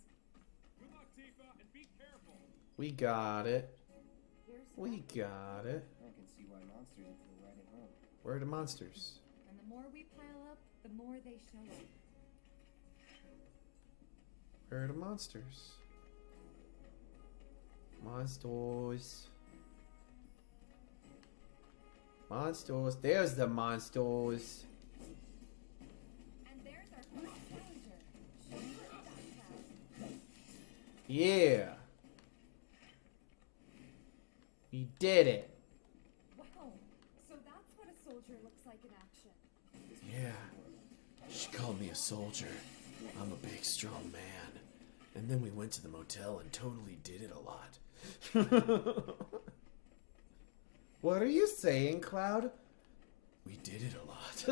Good luck, Tifa, and be careful. We got it. Here's We got it. I can see why monsters would feel right at home. Where are the monsters? And the more we pile up, the more they show up. Where are the monsters? Monsters. Monsters. There's the monsters. And there's our first challenger. Show me what you got, Cloud. Yeah. did it. Wow. So that's what a soldier looks like in action. Yeah. She called me a soldier. I'm a big, strong man. And then we went to the motel and totally did it a lot. What are you saying, Cloud? We did it a lot.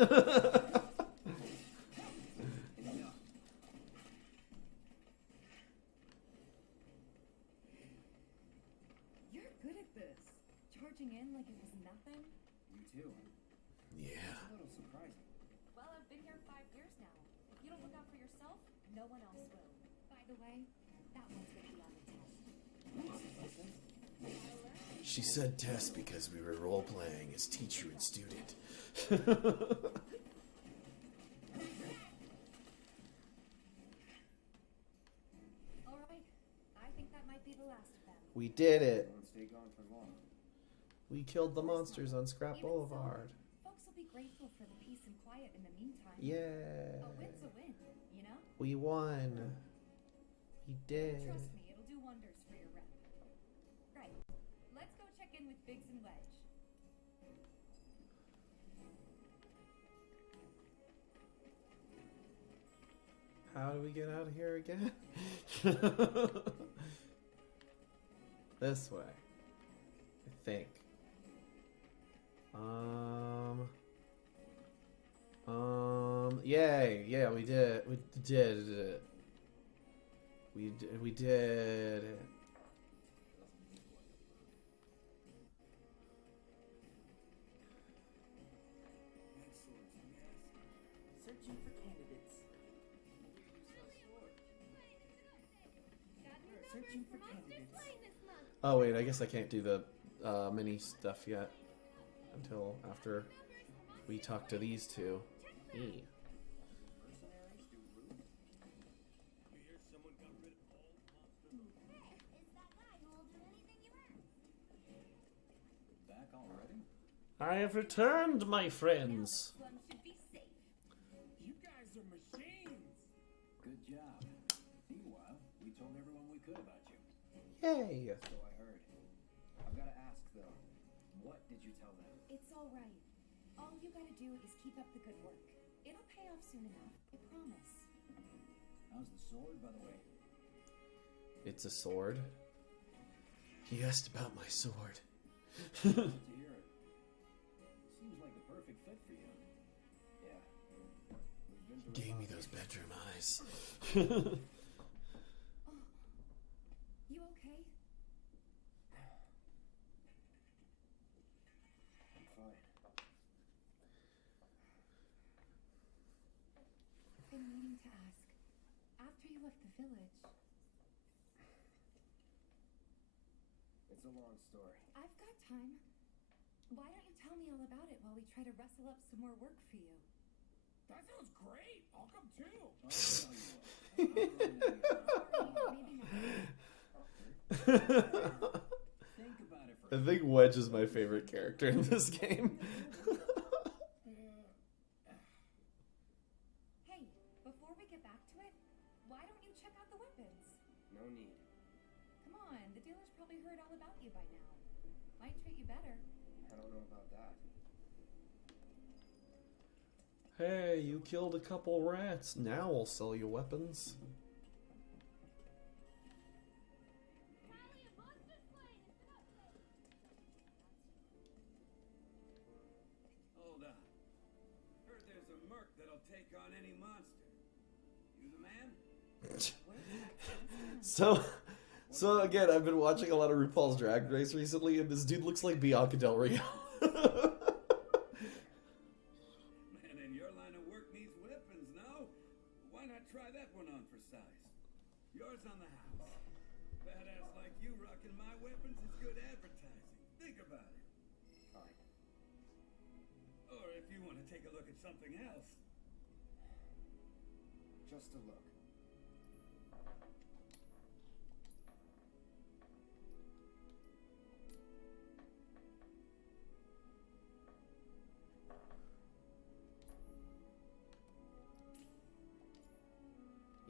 You're good at this. Charging in like it was nothing. You too. Yeah. It's a little surprising. Well, I've been here 5 years now. If you don't look out for yourself, no one else will. By the way, that one's gonna be on the test. She said test because we were role playing as teacher and student. Alright, I think that might be the last of them. We did it. Won't stay gone for long. We killed the monsters on Scrap Even Boulevard. So, folks will be grateful for the peace and quiet in the meantime. Yeah. A win's a win, you know? We won. We did. Trust me, it'll do wonders for your rep. Right. Let's go check in with Biggs and Wedge. How do we get out of here again? This way. I think. Yay. Yeah, we did. We did it. We did it. Searching for candidates. Searching for candidates. Oh wait, I guess I can't do the mini stuff yet until after we talk to these two. E. Back already? I have returned, my friends. One should be safe. You guys are machines. Good job. Meanwhile, we told everyone we could about you. Yay. So I heard. I've got to ask though, what did you tell them? It's alright. All you gotta do is keep up the good work. It'll pay off soon enough, I promise. How's the sword, by the way? It's a sword. He asked about my sword. Glad to hear it. Seems like the perfect fit for you. Yeah. We've been through a Gave lot me those together. bedroom eyes. You okay? I'm fine. I've been meaning to ask. After you left the village, It's a long story. I've got time. Why don't you tell me all about it while we try to rustle up some more work for you? That sounds great. I'll come too. I'll tell you what. Maybe not. Think about it I for think Wedge is my favorite character in this game. Hey, before we get back to it, why don't you check out the weapons? No need. Come on, the dealer's probably heard all about you by now. Might treat you better. I don't know about that. Hey, you killed a couple rats. Now I'll sell you weapons. Hold on. Heard there's a merc that'll take on any monster. You the man? So again, I've been watching a lot of RuPaul's Drag Race recently, and this dude looks like Bianca Del Rio. Man, in your line of work needs weapons, no? Why not try that one on for size? Yours on the house. Badass like you rocking my weapons is good advertising. Think about it. Fine. Or if you want to take a look at something else. Just a look.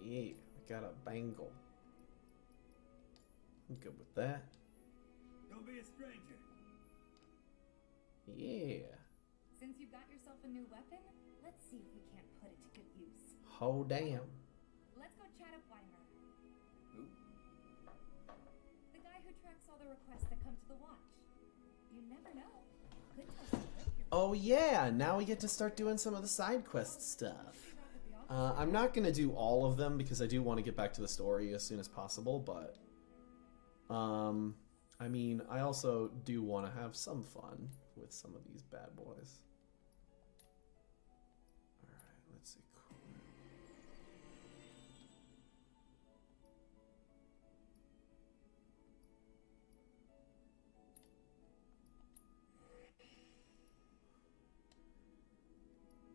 Yeah, I got a bangle. I'm good with that. Don't be a stranger. Yeah. Since you've got yourself a new weapon, let's see if we can't put it to good use. Oh, damn. Let's go chat up Weimer, Who? the guy who tracks all the requests that come to the watch. You never know. Could tell some good here. Oh, yeah. Now we get to start doing some of the side quest stuff. I'm not going to do all of them because I do want to get back to the story as soon as possible, but I mean, I also do want to have some fun with some of these bad boys. Alright, let's see.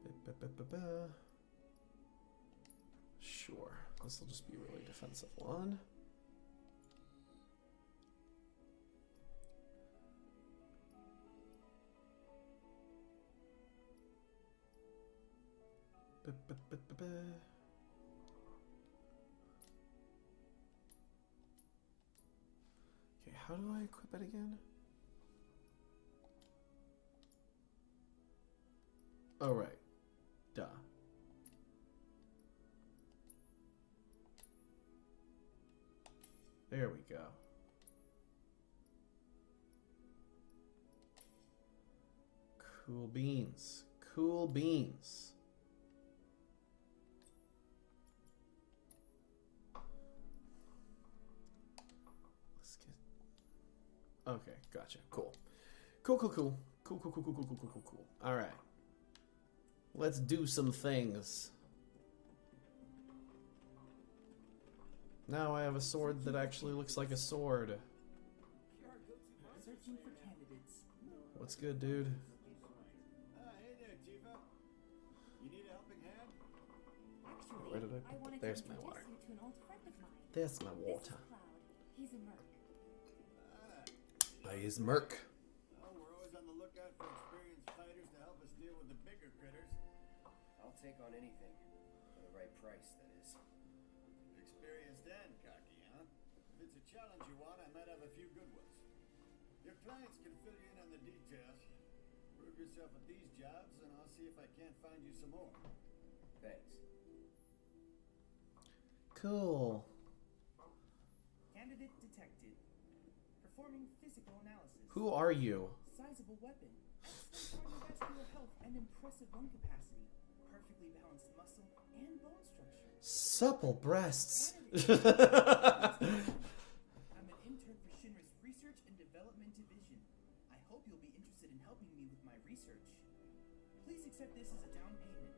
Cool. Ba-ba-ba-ba-ba. Sure, this will just be a really defensive one. Ba-ba-ba-ba-ba. Okay, how do I equip it again? Oh, right. Duh. There we go. Cool beans. Cool beans. Let's get... Okay, gotcha. Cool. Cool, cool, cool. Cool, cool, cool, cool, cool, cool, cool, cool, cool. Alright. Let's do some things. Now I have a sword that actually looks like a sword. Searching for candidates. What's good, dude? Hey there, Tifa. You need a helping hand? Actually, Where did I put wanted that? There's to my introduce water. you to an old friend of mine. There's my This water. is Cloud. He's a merc. I is Merc. Well, we're always on the lookout for experienced fighters to help us deal with the bigger critters. I'll take on anything. For the right price, that is. Experienced and cocky, huh? If it's a challenge you want, I might have a few good ones. Your clients can fill you in on the details. Prove yourself at these jobs, and I'll see if I can't find you some more. Thanks. Cool. Candidate detected. Performing physical analysis. Who are you? Sizable weapon. Excellent cardiovascular health and impressive lung capacity. Perfectly balanced muscle and bone structure. Supple breasts. I'm an intern for Shinra's Research and Development Division. I hope you'll be interested in helping me with my research. Please accept this as a down payment.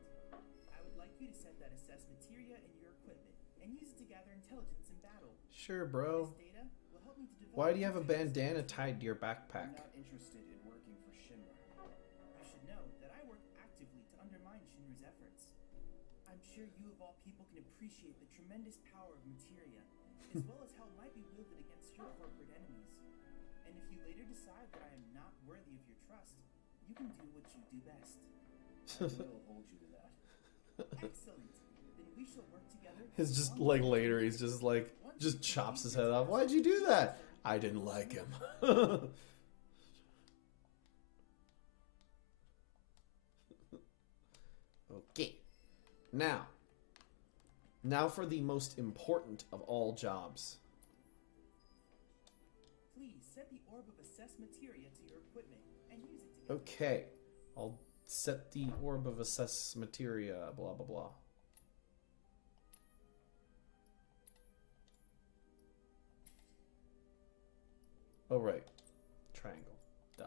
I would like you to send that assessed materia in your equipment and use it to gather intelligence in battle. Sure, bro. This data will help me to develop. Why do you have a bandana tied to your backpack? I'm not interested in working for Shinra. You should know that I work actively to undermine Shinra's efforts. I'm sure you of all people can appreciate the tremendous power of materia, as well as how it might be wielded against your corporate enemies. And if you later decide that I am not worthy of your trust, you can do what you do best. I will hold you to that. Excellent. Then we shall work together. It's just like later, he's just like, just chops his head off. Why'd you do that? I didn't like him. Okay. Now for the most important of all jobs. Please set the orb of assessed materia to your equipment and use it to Okay. I'll set the orb of assess materia, blah, blah, blah. Oh, right. Triangle. Duh.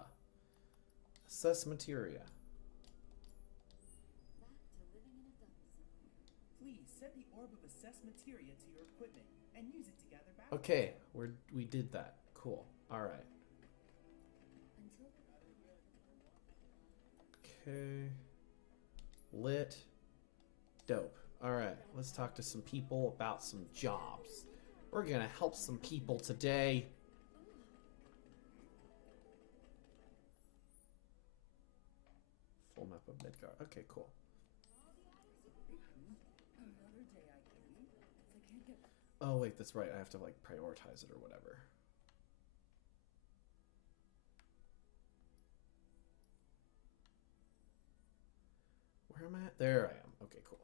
Assess materia. Back to living in a dump somewhere. Please set the orb of assessed materia to your equipment and use it to gather battle. Okay, we did that. Cool. All right. Until the Okay. Lit. Dope. All right. Let's talk to some people about some jobs. We're gonna help some people today. Full map of Midgar. Okay, cool. Another day I came. I can't get. Oh wait, that's right. I have to like prioritize it or whatever. Where am I at? There I am. Okay, cool.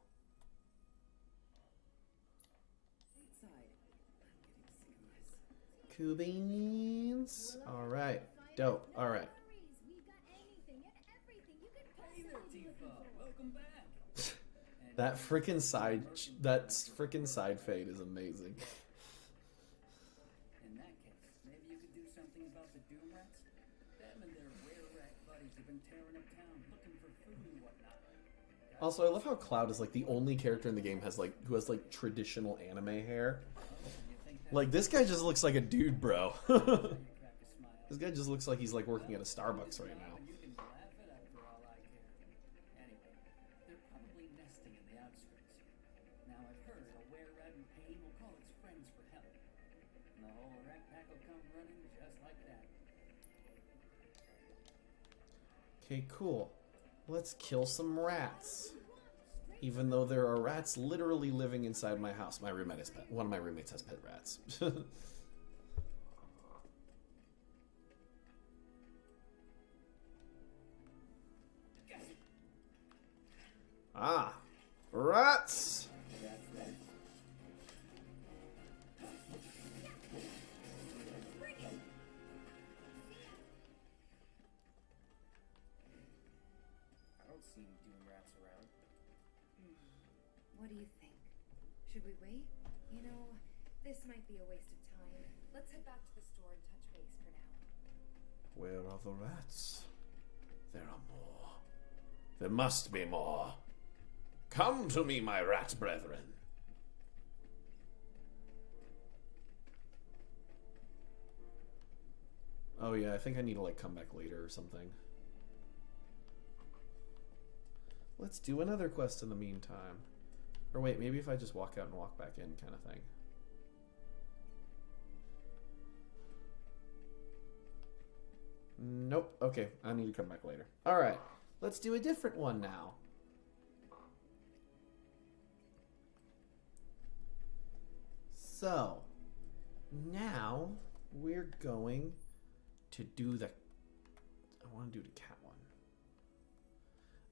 Cubines. All right. Dope. All right. We've got anything and everything you could Hey there, possibly be looking Tifa. for. Welcome back. That freaking side fade is amazing. In that case, maybe you could do something about the Doom Rats? Them and their rare rat buddies have been tearing up town looking for food and whatnot. Also, I love how Cloud is like the only character in the game who has like traditional anime hair. Like this guy just looks like a dude, bro. This guy just looks like he's like working at a Starbucks right now. You can laugh it up for all I care. Anyway, they're probably nesting in the outskirts. Now I've heard a were rat in pain will call its friends for help. And the whole rat pack will come running just like that. Okay, cool. Let's kill some rats. Even though there are rats literally living inside my house. My roommate is pet. One of my roommates has pet rats. Ah, rats. I don't see any Doom Rats around. What do you think? Should we wait? You know, this might be a waste of time. Let's head back to the store and touch base for now. Where are the rats? There are more. There must be more. Come to me, my rat brethren. Oh yeah, I think I need to like come back later or something. Let's do another quest in the meantime. Or wait, maybe if I just walk out and walk back in kind of thing. Nope. Okay, I need to come back later. Alright, let's do a different one now. So, now we're going to do the... I want to do the cat one.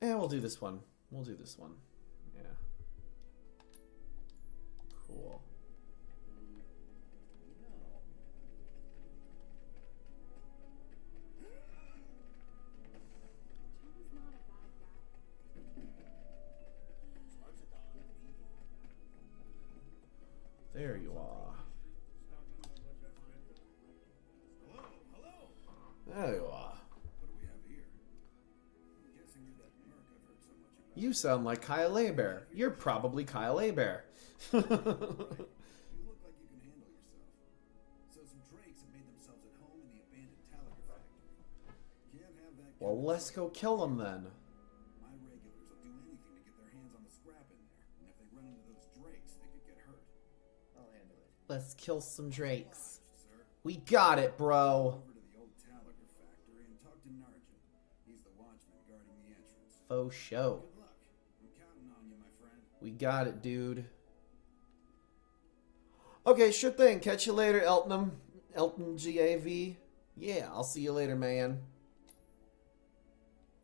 Yeah, we'll do this one. We'll do this one. Yeah. Cool. Joe's not a bad guy. There you are. There you are. What do we have here? I'm guessing you're that merc I've heard so much about. You sound like Kyle Abear. You're probably Kyle Abear. You look like you can handle yourself. So some drakes have made themselves at home in the abandoned Talaga factory. Can't have that. Well, let's go kill them then. My regulars will do anything to get their hands on the scrap in there. And if they run into those drakes, they could get hurt. I'll handle it. Let's kill some drakes. Sir, We got it, bro. over to the old Talaga factory and talk to Narjan. He's the watchman guarding the entrance. Faux show. Good luck. I'm counting on you, my friend. We got it, dude. Okay, sure thing. Catch you later, Elton. Elton GAV. Yeah, I'll see you later, man.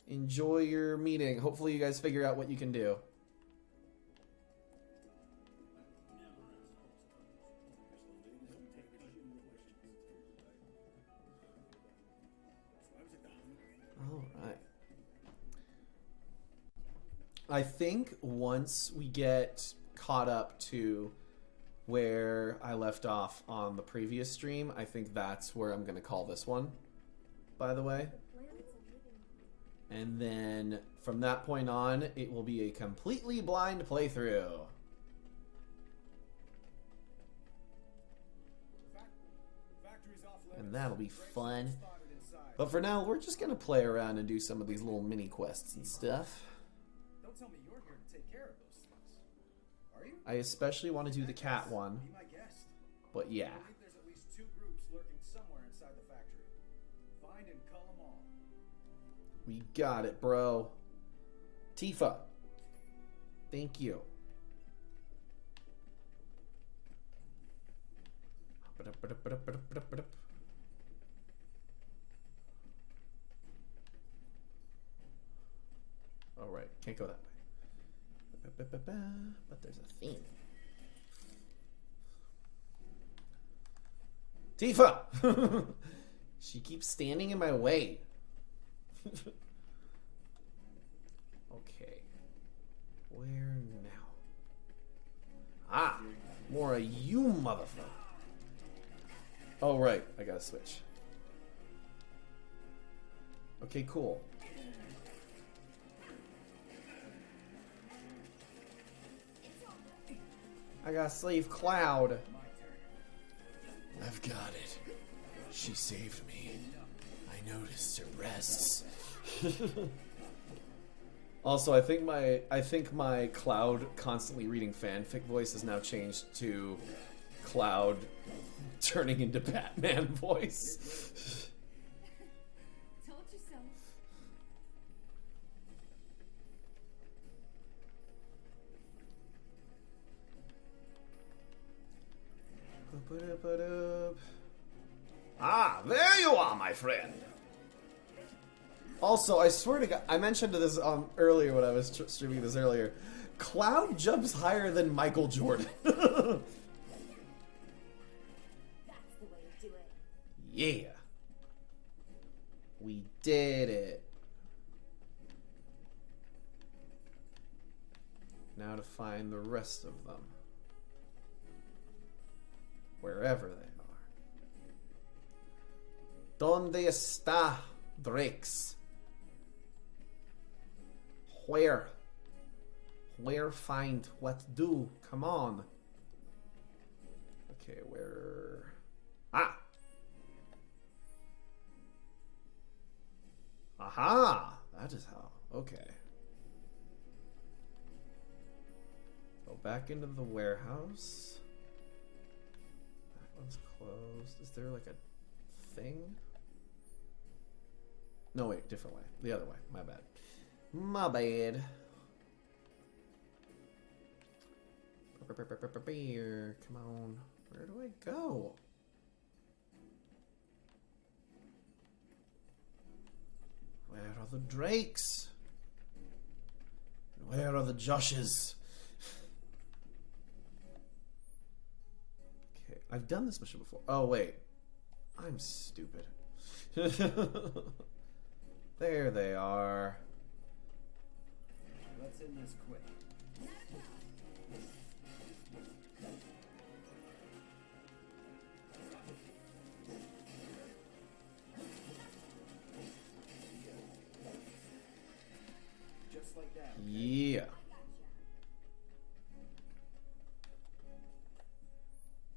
Enjoy your meeting. Hopefully you guys figure out what you can do. Alright. I think once we get caught up to where I left off on the previous stream, I think that's where I'm going to call this one, by the way. And then from that point on, it will be a completely blind playthrough. And that'll be fun. But for now, we're just going to play around and do some of these little mini quests and stuff. Don't tell me you're here to take care of those things. Are you? I especially want to do the cat one, Be my guest. but yeah. I believe there's at least 2 groups lurking somewhere inside the factory. Find and cull them all. We got it, bro. Tifa. Thank you. Alright, can't go that way. But there's a theme. Tifa! She keeps standing in my way. Okay. Where now? Ah! More of you, motherfucker. Oh, right. I gotta switch. Okay, cool. I gotta save Cloud. I've got it. She saved me. I noticed her breasts. Also, I think my Cloud constantly reading fanfic voice has now changed to Cloud turning into Batman voice. Told you so. Ah, there you are, my friend. Also, I swear to God, I mentioned this earlier when I was streaming this earlier. Cloud jumps higher than Michael Jordan. That's the way to do it. Yeah. We did it. Now to find the rest of them. Wherever they are. ¿Dónde está Drakes? Where? Where find? What do? Come on. Okay, where? Ah! Aha! That is how. Okay. Go back into the warehouse. That one's closed. Is there like a thing? No, wait, different way. The other way. My bad. My bad. Come on. Where do I go? Where are the Drakes? And where are the Joshes? Okay, I've done this mission before. Oh, wait. I'm stupid. There they are. Let's end this quick. Just like that. Yeah.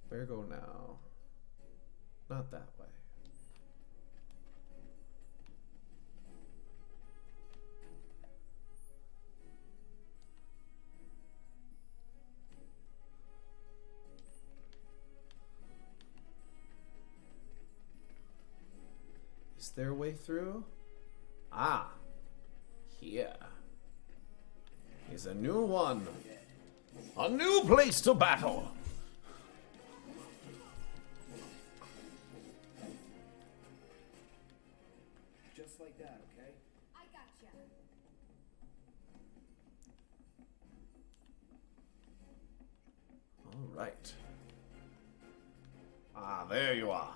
Where go now? Not that way. Is there a way through? Ah. Here. Is a new one. A new place to battle. Just like that, okay? I gotcha. All right. Ah, there you are.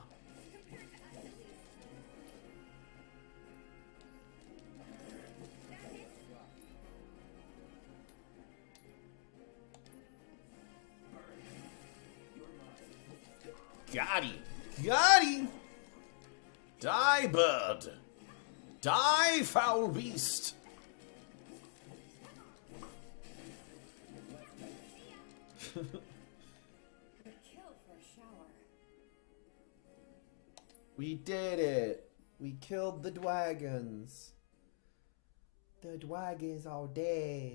Got him. Got him. Die, bird. Die, foul beast. Good kill for a shower. We did it. We killed the dragons. The dragons are dead.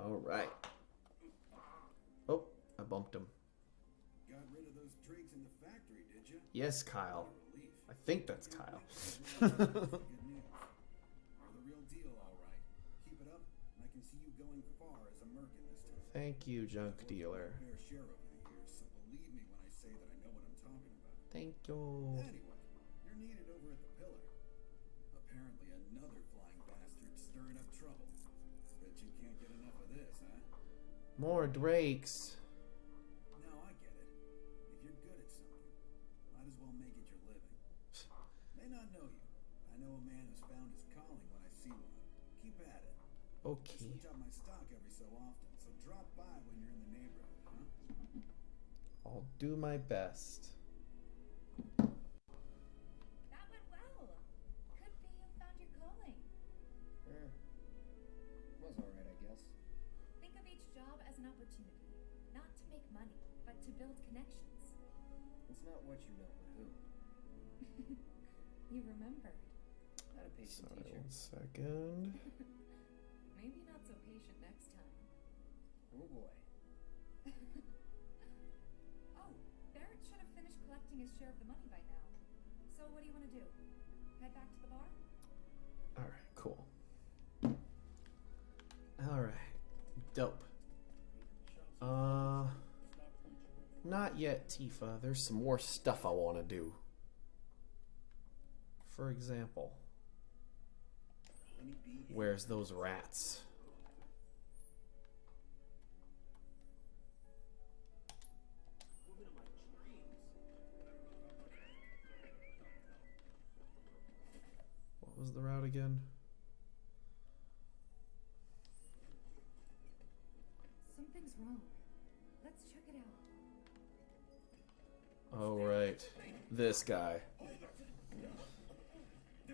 All right. Oh, I bumped him. Got rid of those drakes in the factory, did you? Yes, Kyle. Relief. I think that's Kyle. Good news. You're the real deal, all right. Keep it up, and I can see you going far as a merc in this town. Thank you, junk I've worked dealer. my fair share over the years, so believe me when I say that I know what I'm talking about. Thank you. Anyway, you're needed over More drakes. No, I get it. If you're good at something, might as well make it your living. May not know you. I know a man who's found his calling when I see one. Keep at it. I Okay. switch out my stock every so often, so drop by when you're in the neighborhood, huh? I'll do my best. That went well. Could be you found your calling. Was alright, I guess. Think of each job as an opportunity, not to make money, but to build connections. It's not what you know, but who. You remembered. Not a patient Sorry, teacher. 1 second. Maybe not so patient next time. Oh boy. Oh, Barrett should have finished collecting his share of the money by now. So what do you want to do? Head back to the bar? Alright, cool. Alright. Dope. Not yet, Tifa. There's some more stuff I want to do. For example, where's those rats? What was the route again? Something's wrong. Let's check it out. Oh, right. This guy.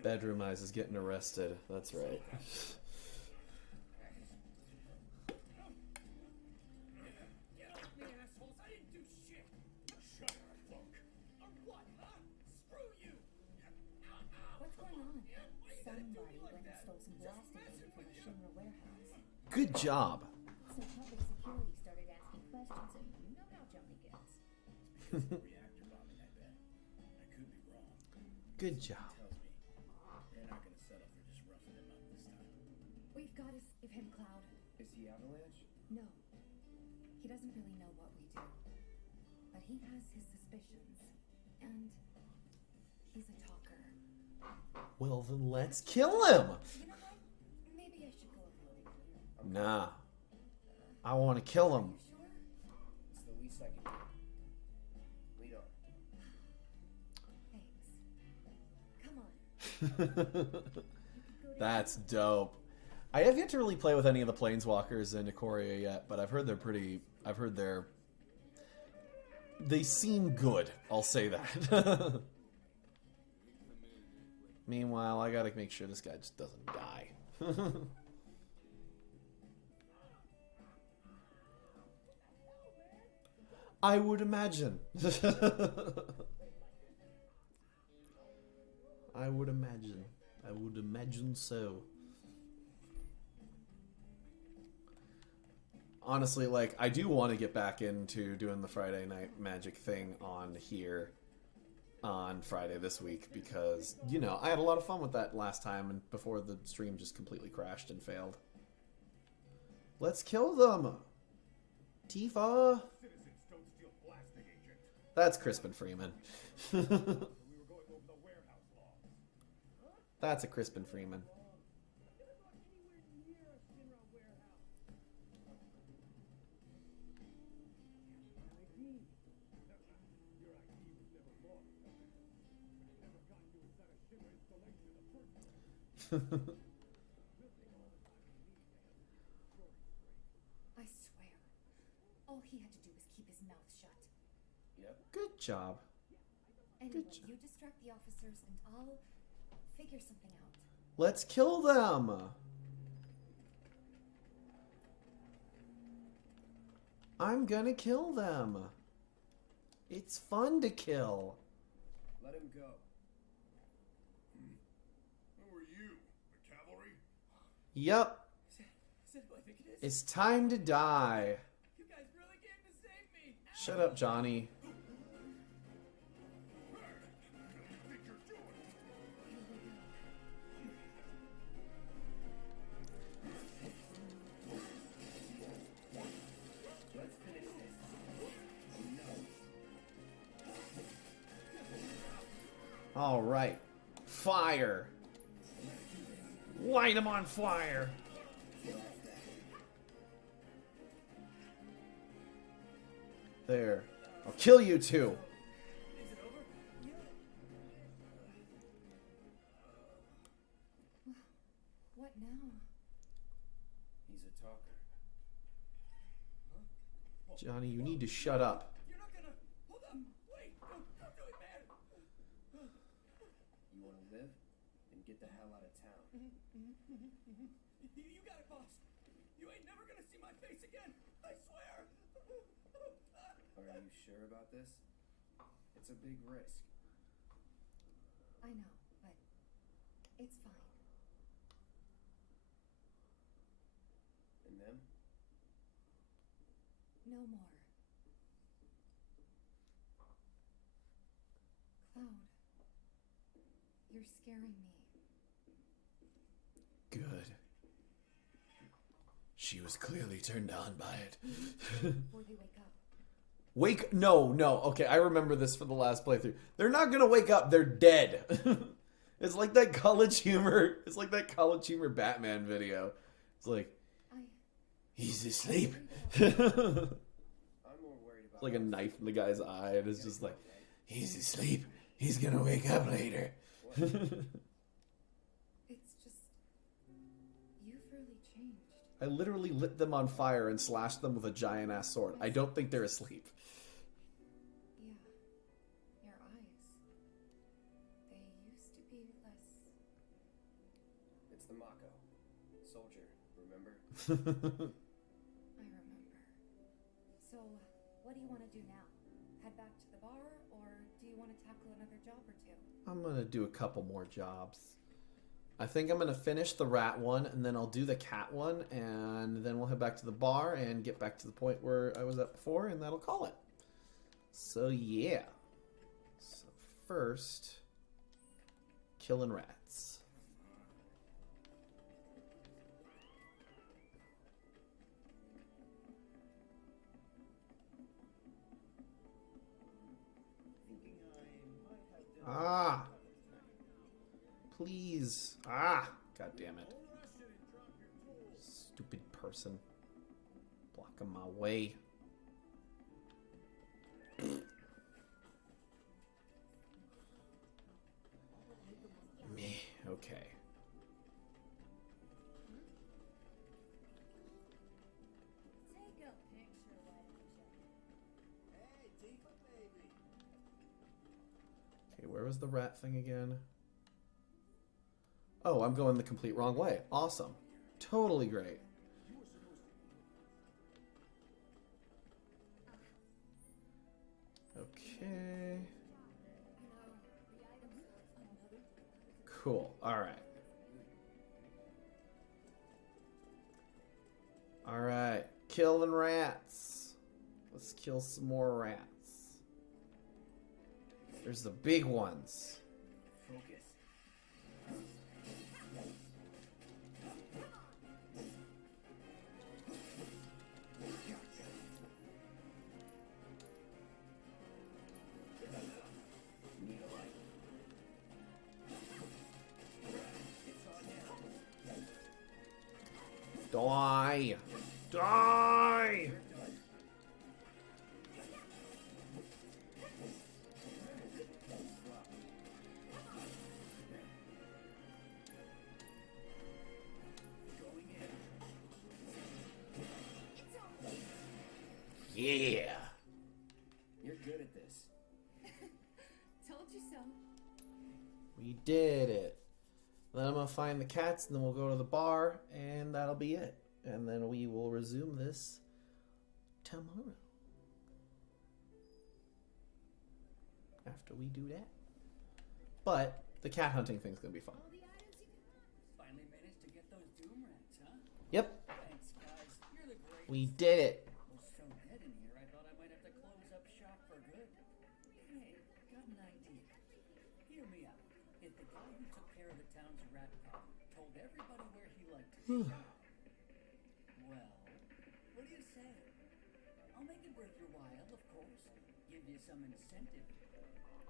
Bedroom Eyes is getting arrested. That's right. Get off me, assholes! I didn't do shit! Shut up, punk! Or what, huh? Screw you! What's going on? Why you gotta do me Somebody like went and that? stole some Just blasting messing from with a you. Shinra warehouse. Good job. So public security started asking questions, and you know how Johnny gets. Because of the reactor bombing, I bet. I could be wrong. Good job. Tells me they're not gonna settle for just roughing him up this time. We've got to save him, Cloud. Is he Avalanche? No. He doesn't really know what we do. But he has his suspicions. And he's a talker. Well, then let's kill him. You know what? Maybe I should go alone. Nah. I want to kill him. You sure? It's the least I can do. Lead on. Thanks. Come on. That's dope. I have yet to really play with any of the planeswalkers in Ikoria yet, but I've heard they're pretty. I've heard they seem good. I'll say that. Meanwhile, I gotta make sure this guy just doesn't die. I would imagine. I would imagine. I would imagine so. Honestly, like, I do want to get back into doing the Friday Night Magic thing on here on Friday this week because, you know, I had a lot of fun with that last time and before the stream just completely crashed and failed. Let's kill them! Tifa! Citizens don't steal plastic, agent. That's Crispin Freeman. We were going over the warehouse law. That's a Crispin Freeman. I swear. All he had to do was keep his mouth shut. Yep. Good job. Anyway, job. you distract the officers and I'll figure something out. Let's kill them! I'm gonna kill them. It's fun to kill. Let him go. Who are you? The cavalry? Yep, Is that who I think it is? it's time to die. You guys really came to save me! Shut up, Johnny. What do you think you're doing? Let's finish this. All right, fire. Light him on fire. There. I'll kill you too. Is it over? What now? He's a talker. Johnny, you need to shut up. You're not gonna... Hold on. Wait. Don't do it, man. You want to live? Then get the hell out of town. You got it, boss. You ain't never gonna see my face again. I swear. Are you sure about this? It's a big risk. I know, but it's fine. And then? No more. Cloud, you're scaring me. Good. She was clearly turned on by it. Before they wake up. No. Okay, I remember this for the last playthrough. They're not gonna wake up. They're dead. It's like that college humor. It's like that college humor Batman video. It's like he's asleep. It's I'm more worried about... like a knife in the guy's eye, and it's just like he's asleep. He's gonna wake up later. It's just you've really changed. I literally lit them on fire and slashed them with a giant ass sword. I don't think they're asleep. Yeah. Your eyes. They used to be less. It's the Mako. Soldier, remember? I remember. So, what do you want to do now? Head back to the bar, or do you want to tackle another job or two? I'm gonna do a couple more jobs. I think I'm gonna finish the rat one, and then I'll do the cat one, and then we'll head back to the bar and get back to the point where I was at before, and that'll call it. So yeah. So first, killing rats. Thinking I might have dinner. Ah! Please. Ah! God damn it. Stupid person. Blocking my way. Meh. Okay. Take a picture, why don't you? Hey, Tifa, baby. Okay, where was the rat thing again? Oh, I'm going the complete wrong way. Awesome. Totally great. Okay. Cool. Alright. Alright. Killing rats. Let's kill some more rats. There's the big ones. Focus. Need a light? It's on now. Die! Die! Yeah! You're good at this. Told you so. We did it. Then I'm gonna find the cats, and then we'll go to the bar, and that'll be it. And then we will resume this tomorrow. After we do that. But the cat hunting thing's gonna be fun. Finally managed to get those doom rats, huh? Yep, Thanks, guys. You're the greatest. we did it. Was so dead in here, I thought I might have to close up shop for good. Hey, got an idea. Hear me out. If the guy who took care of the town's rat problem told everybody where he liked to shop, well, what do you say? I'll make it worth your while, of course. Give you some incentive.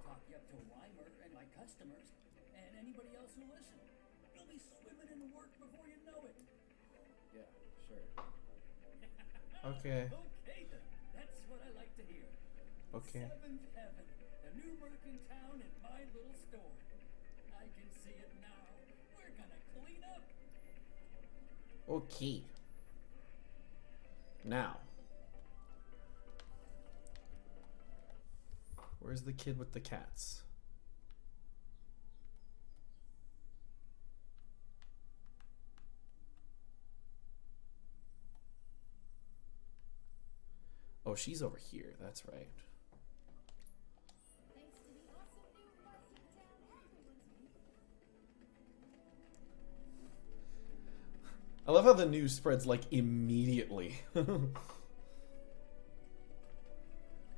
Talk you up to Weimer and my customers, and anybody else who listen. You'll be swimming in work before you know it. Yeah, sure. Okay. Okay then. That's what I like to hear. Okay. Seventh Heaven, the new Merc in town and my little store. I can see it now. We're gonna clean up. Okay. Now. Where's the kid with the cats? Oh, she's over here. That's right. Thanks to the awesome new marketing town, everyone's I love how the news spreads like immediately.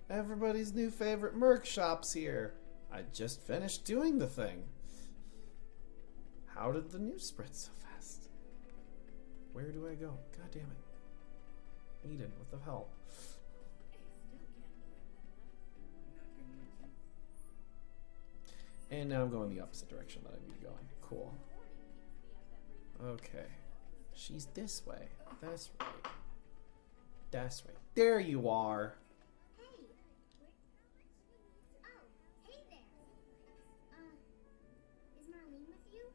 Everybody's new favorite Merc shop's here. I just finished doing the thing. How did the news spread so fast? Where do I go? God damn it. Eden, what the hell? And now I'm going the opposite direction that I need to go in. Cool. Okay. She's this way. That's right. That's right. There you are. Hey! Oh, hey there! Is Marlene with you?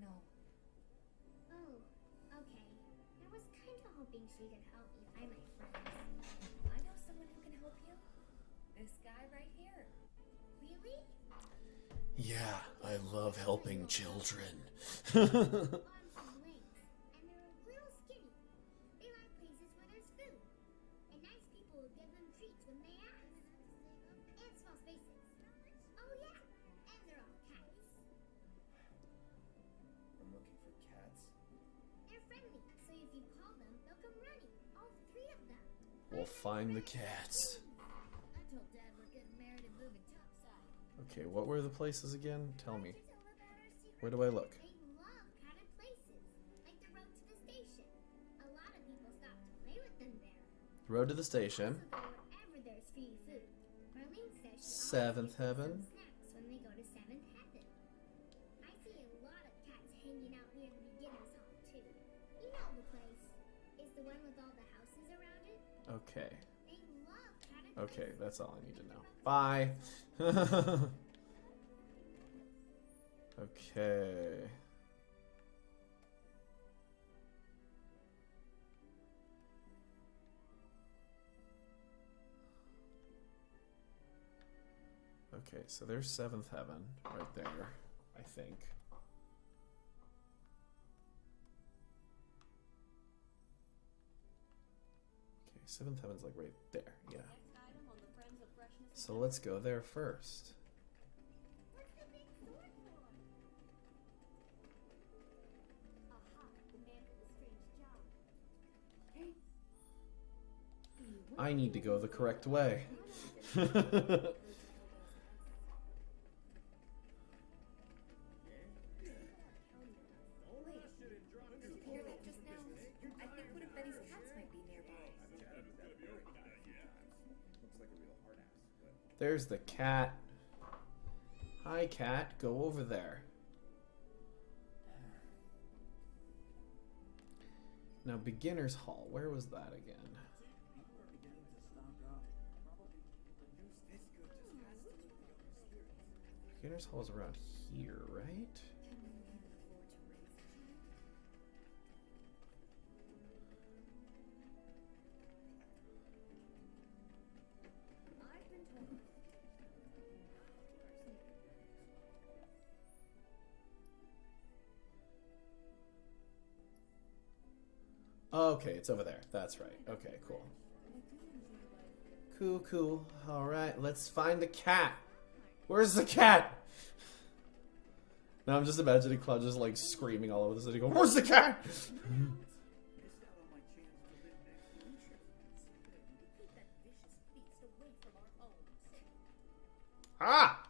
No. Oh, okay. I was kinda hoping she could help me find my friends. I know someone who can help you. This guy right here. Really? Yeah, I love helping children. On some wings, and they're a little skinny. They like places where there's food, and nice people will give them treats when they ask. And small spaces. Oh yeah, and they're all cats. I'm looking for cats. They're friendly, so if you call them, they'll come running. All three of them. We'll find the cats. I told Dad we're getting married and moving topside. Okay, what were the places again? Tell me. Why don't you tell about our secret Where do I look? They love crowded places, like the road to the station. A lot of people stop to play with them there. Road to the station. Also go wherever there's free food. Marlene says she Seventh always Heaven. gets some snacks when they go to Seventh Heaven. I see a lot of cats hanging out near the beginner's hall too. You know the place. It's the one with all the houses around it. Okay. They love crowded Okay, places. that's all I need to know. Bye. Okay. Okay, so there's Seventh Heaven right there, I think. Okay, Seventh Heaven's like right there, yeah. So let's go there first. What's the big sword for? Aha, the man with the strange job. Hey. I need to go the correct way. You're like just now. I think one of Betty's cats might be nearby. Looks like a real hard ass, but There's the cat. Hi, cat. Go over there. Now, beginner's hall. Where was that again? People are beginning to stock up. Probably the news this good just has to do with the other spirits. Beginner's hall is around here, right? I've been told. Okay, it's over there. That's right. Okay, cool. Cool, cool. All right, let's find the cat. Where's the cat? Now I'm just imagining Cloud just like screaming all over the city, going, "Where's the cat?" Missed out on my chance to live next to Lucius. Keep that vicious beast away from our homes. Ah!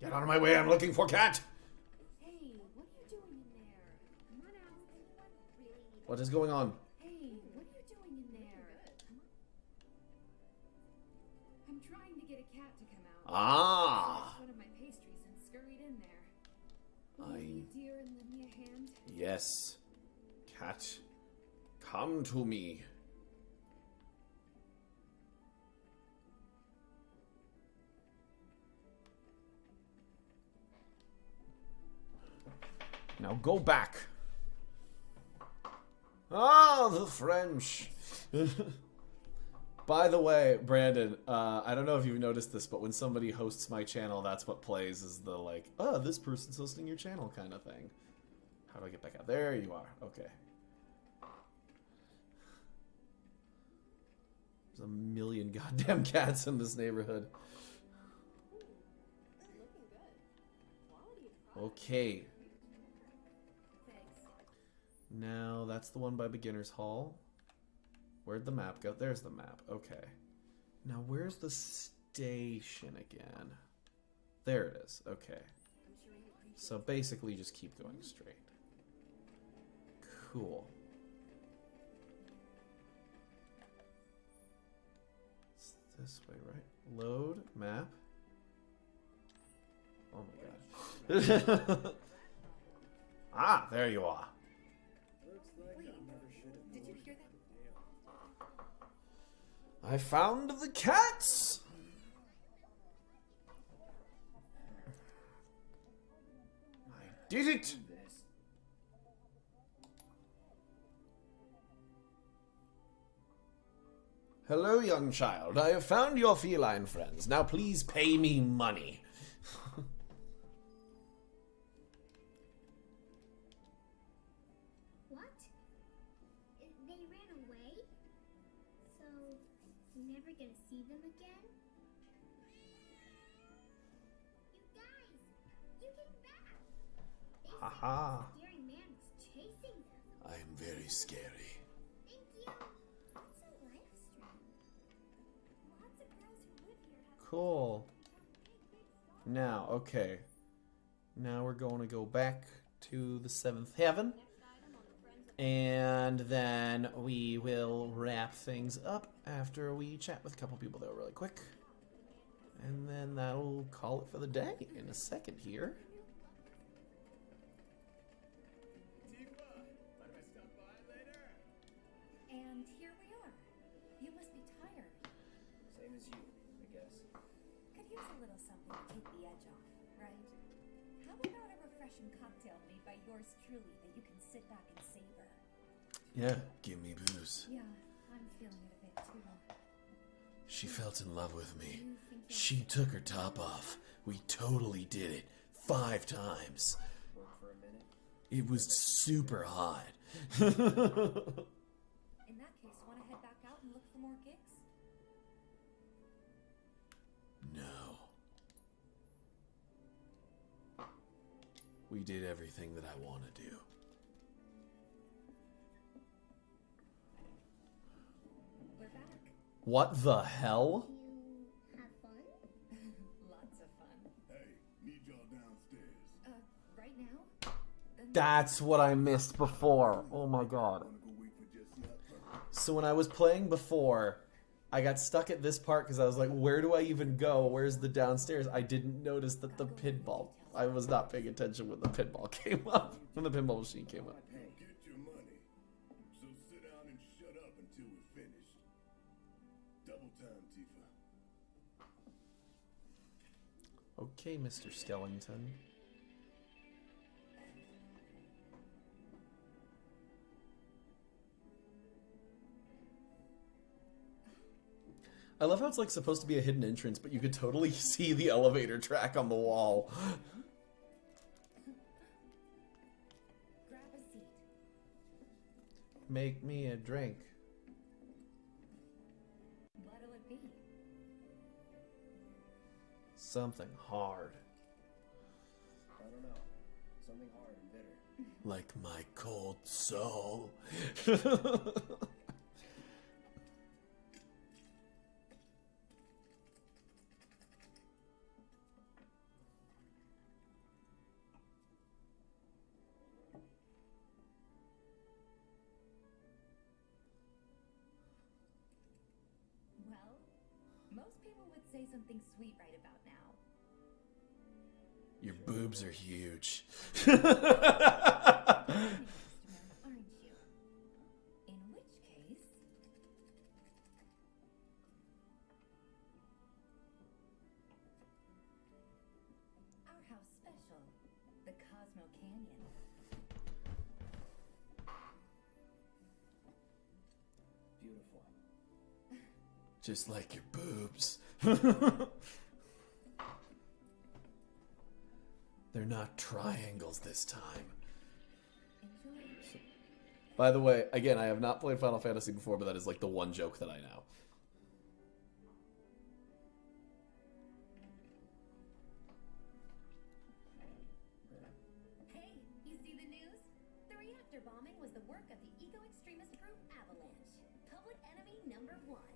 Get out of my way! I'm looking for cat. Hey, what are you doing in there? Come on out. Anyone really need What is going on? Hey, what are you doing in there? I'm trying to get a cat to come out. Ah! One of my pastries and scurried in there. Will I- you be dear and lend me a hand? Yes. Cat, come to me. Now go back. Ah, the French. By the way, Brandon, I don't know if you've noticed this, but when somebody hosts my channel, that's what plays, is the like, oh, this person's hosting your channel kind of thing. How do I get back out? There you are. Okay. There's a million goddamn cats in this neighborhood. Okay. Now, that's the one by Beginner's Hall. Where'd the map go? There's the map. Okay. Now, where's the station again? There it is. Okay. So, basically, just keep going straight. Cool. It's this way, right? Load, map. Oh my god. Ah, there you are. Did you hear that? I found the cats! I did it! Hello, young child. I have found your feline friends. Now please pay me money. What? They ran away? So, you're never gonna see them again? You guys! You came back! They said Haha. the scary man was chasing them. I am very scary. Thank you! It's a live stream. Lots of girls who live here have Cool. Now, okay. Now we're going to go back to the seventh heaven. And then we will wrap things up after we chat with a couple people though really quick. And then that'll call it for the day in a second here. And here we are. You must be tired. Same as you, I guess. Could use a little something to take the edge off, right? How about a refreshing cocktail made by yours truly that you can sit back and savor? Yeah, give me booze. Yeah, I'm feeling it a bit too. She felt in love with me. You think you'll- She took her top off. We totally did it 5 times. Work for a minute. It was super hot. In that case, want to head back out and look for more gigs? No. We did everything that I want to do. We're back. What the hell? you have fun? Lots of fun. Hey, need y'all downstairs. Right now? That's what I missed before. Oh my god. Wanna go wait for just yet? So when I was playing before, I got stuck at this part because I was like, where do I even go? Where's the downstairs? I didn't notice that the pinball... I was not paying attention when the pinball came up. When the pinball machine came up. Get your money. So sit down and shut up until we're finished. Double time, Tifa. Okay, Mr. Skellington. I love how it's like supposed to be a hidden entrance, but you could totally see the elevator track on the wall. Grab a seat. Make me a drink. What'll it be? Something hard. I don't know. Something hard and bitter. Like my cold soul. Well, most people would say something sweet right about now. Your boobs are huge. Aren't you? In which case... Our house special, the Cosmo Canyon. beautiful. Just like your boobs. They're not triangles this time. Enjoy. By the way, again, I have not played Final Fantasy before, but that is like the one joke that I know. Hey, you see the news? The reactor bombing was the work of the eco-extremist group Avalanche. Public enemy number one.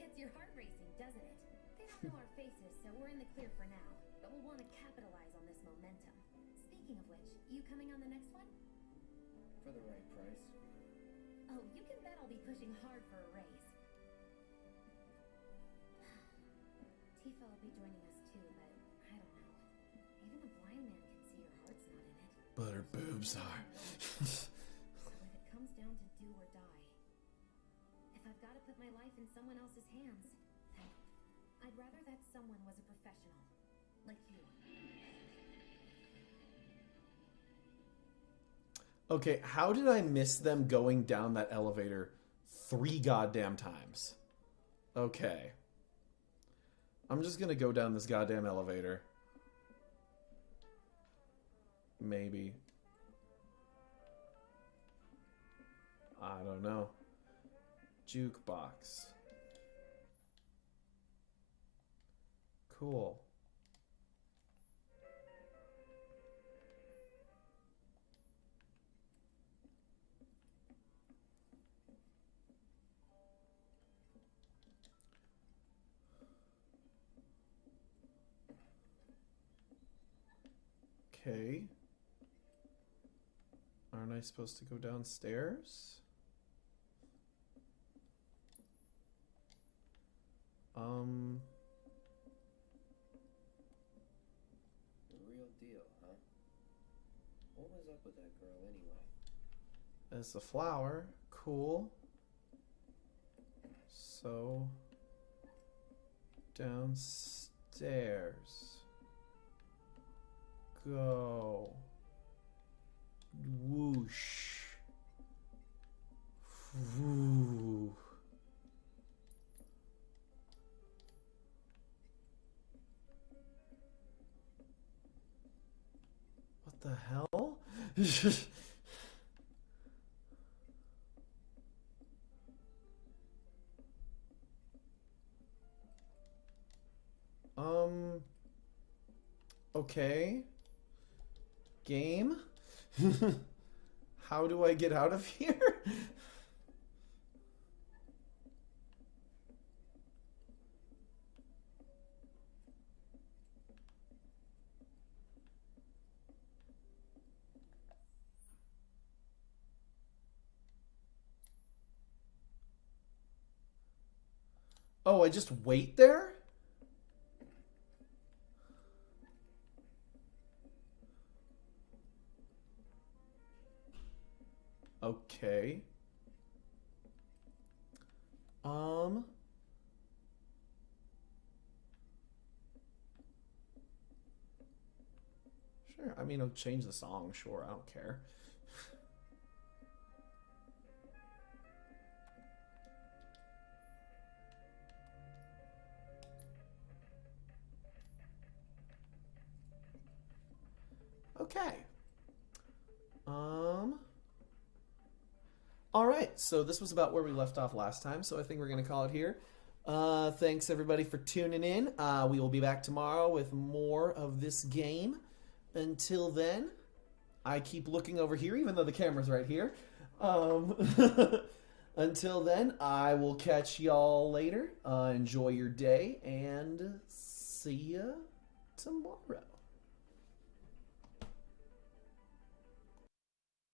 Gets your heart racing, doesn't it? They don't know our faces, so we're in the clear for now. But we'll want to capitalize on this momentum. Speaking of which, you coming on the next one? For the right price. Oh, you can bet I'll be pushing hard for a raise. Tifa will be joining us too, but I don't know. Even a blind man can see your heart's not in it. But her boobs are. So if it comes down to do or die, if I've got to put my life in someone else's hands, then I'd rather that someone was a professional, like you. Okay, how did I miss them going down that elevator 3 goddamn times? Okay. I'm just gonna go down this goddamn elevator. Maybe. I don't know. Jukebox. Cool. Okay. Aren't I supposed to go downstairs? The real deal, huh? What was up with that girl anyway? It's a flower. Cool. So, downstairs. Go. Whoosh. Woo. What the hell? Okay. Game? How do I get out of here? Oh, I just wait there? Okay. Sure. I mean, I'll change the song. Sure, I don't care. Okay. All right. So this was about where we left off last time. So I think we're gonna call it here. Thanks everybody for tuning in. We will be back tomorrow with more of this game. Until then, I keep looking over here, even though the camera's right here. Until then, I will catch y'all later. Enjoy your day and see ya tomorrow.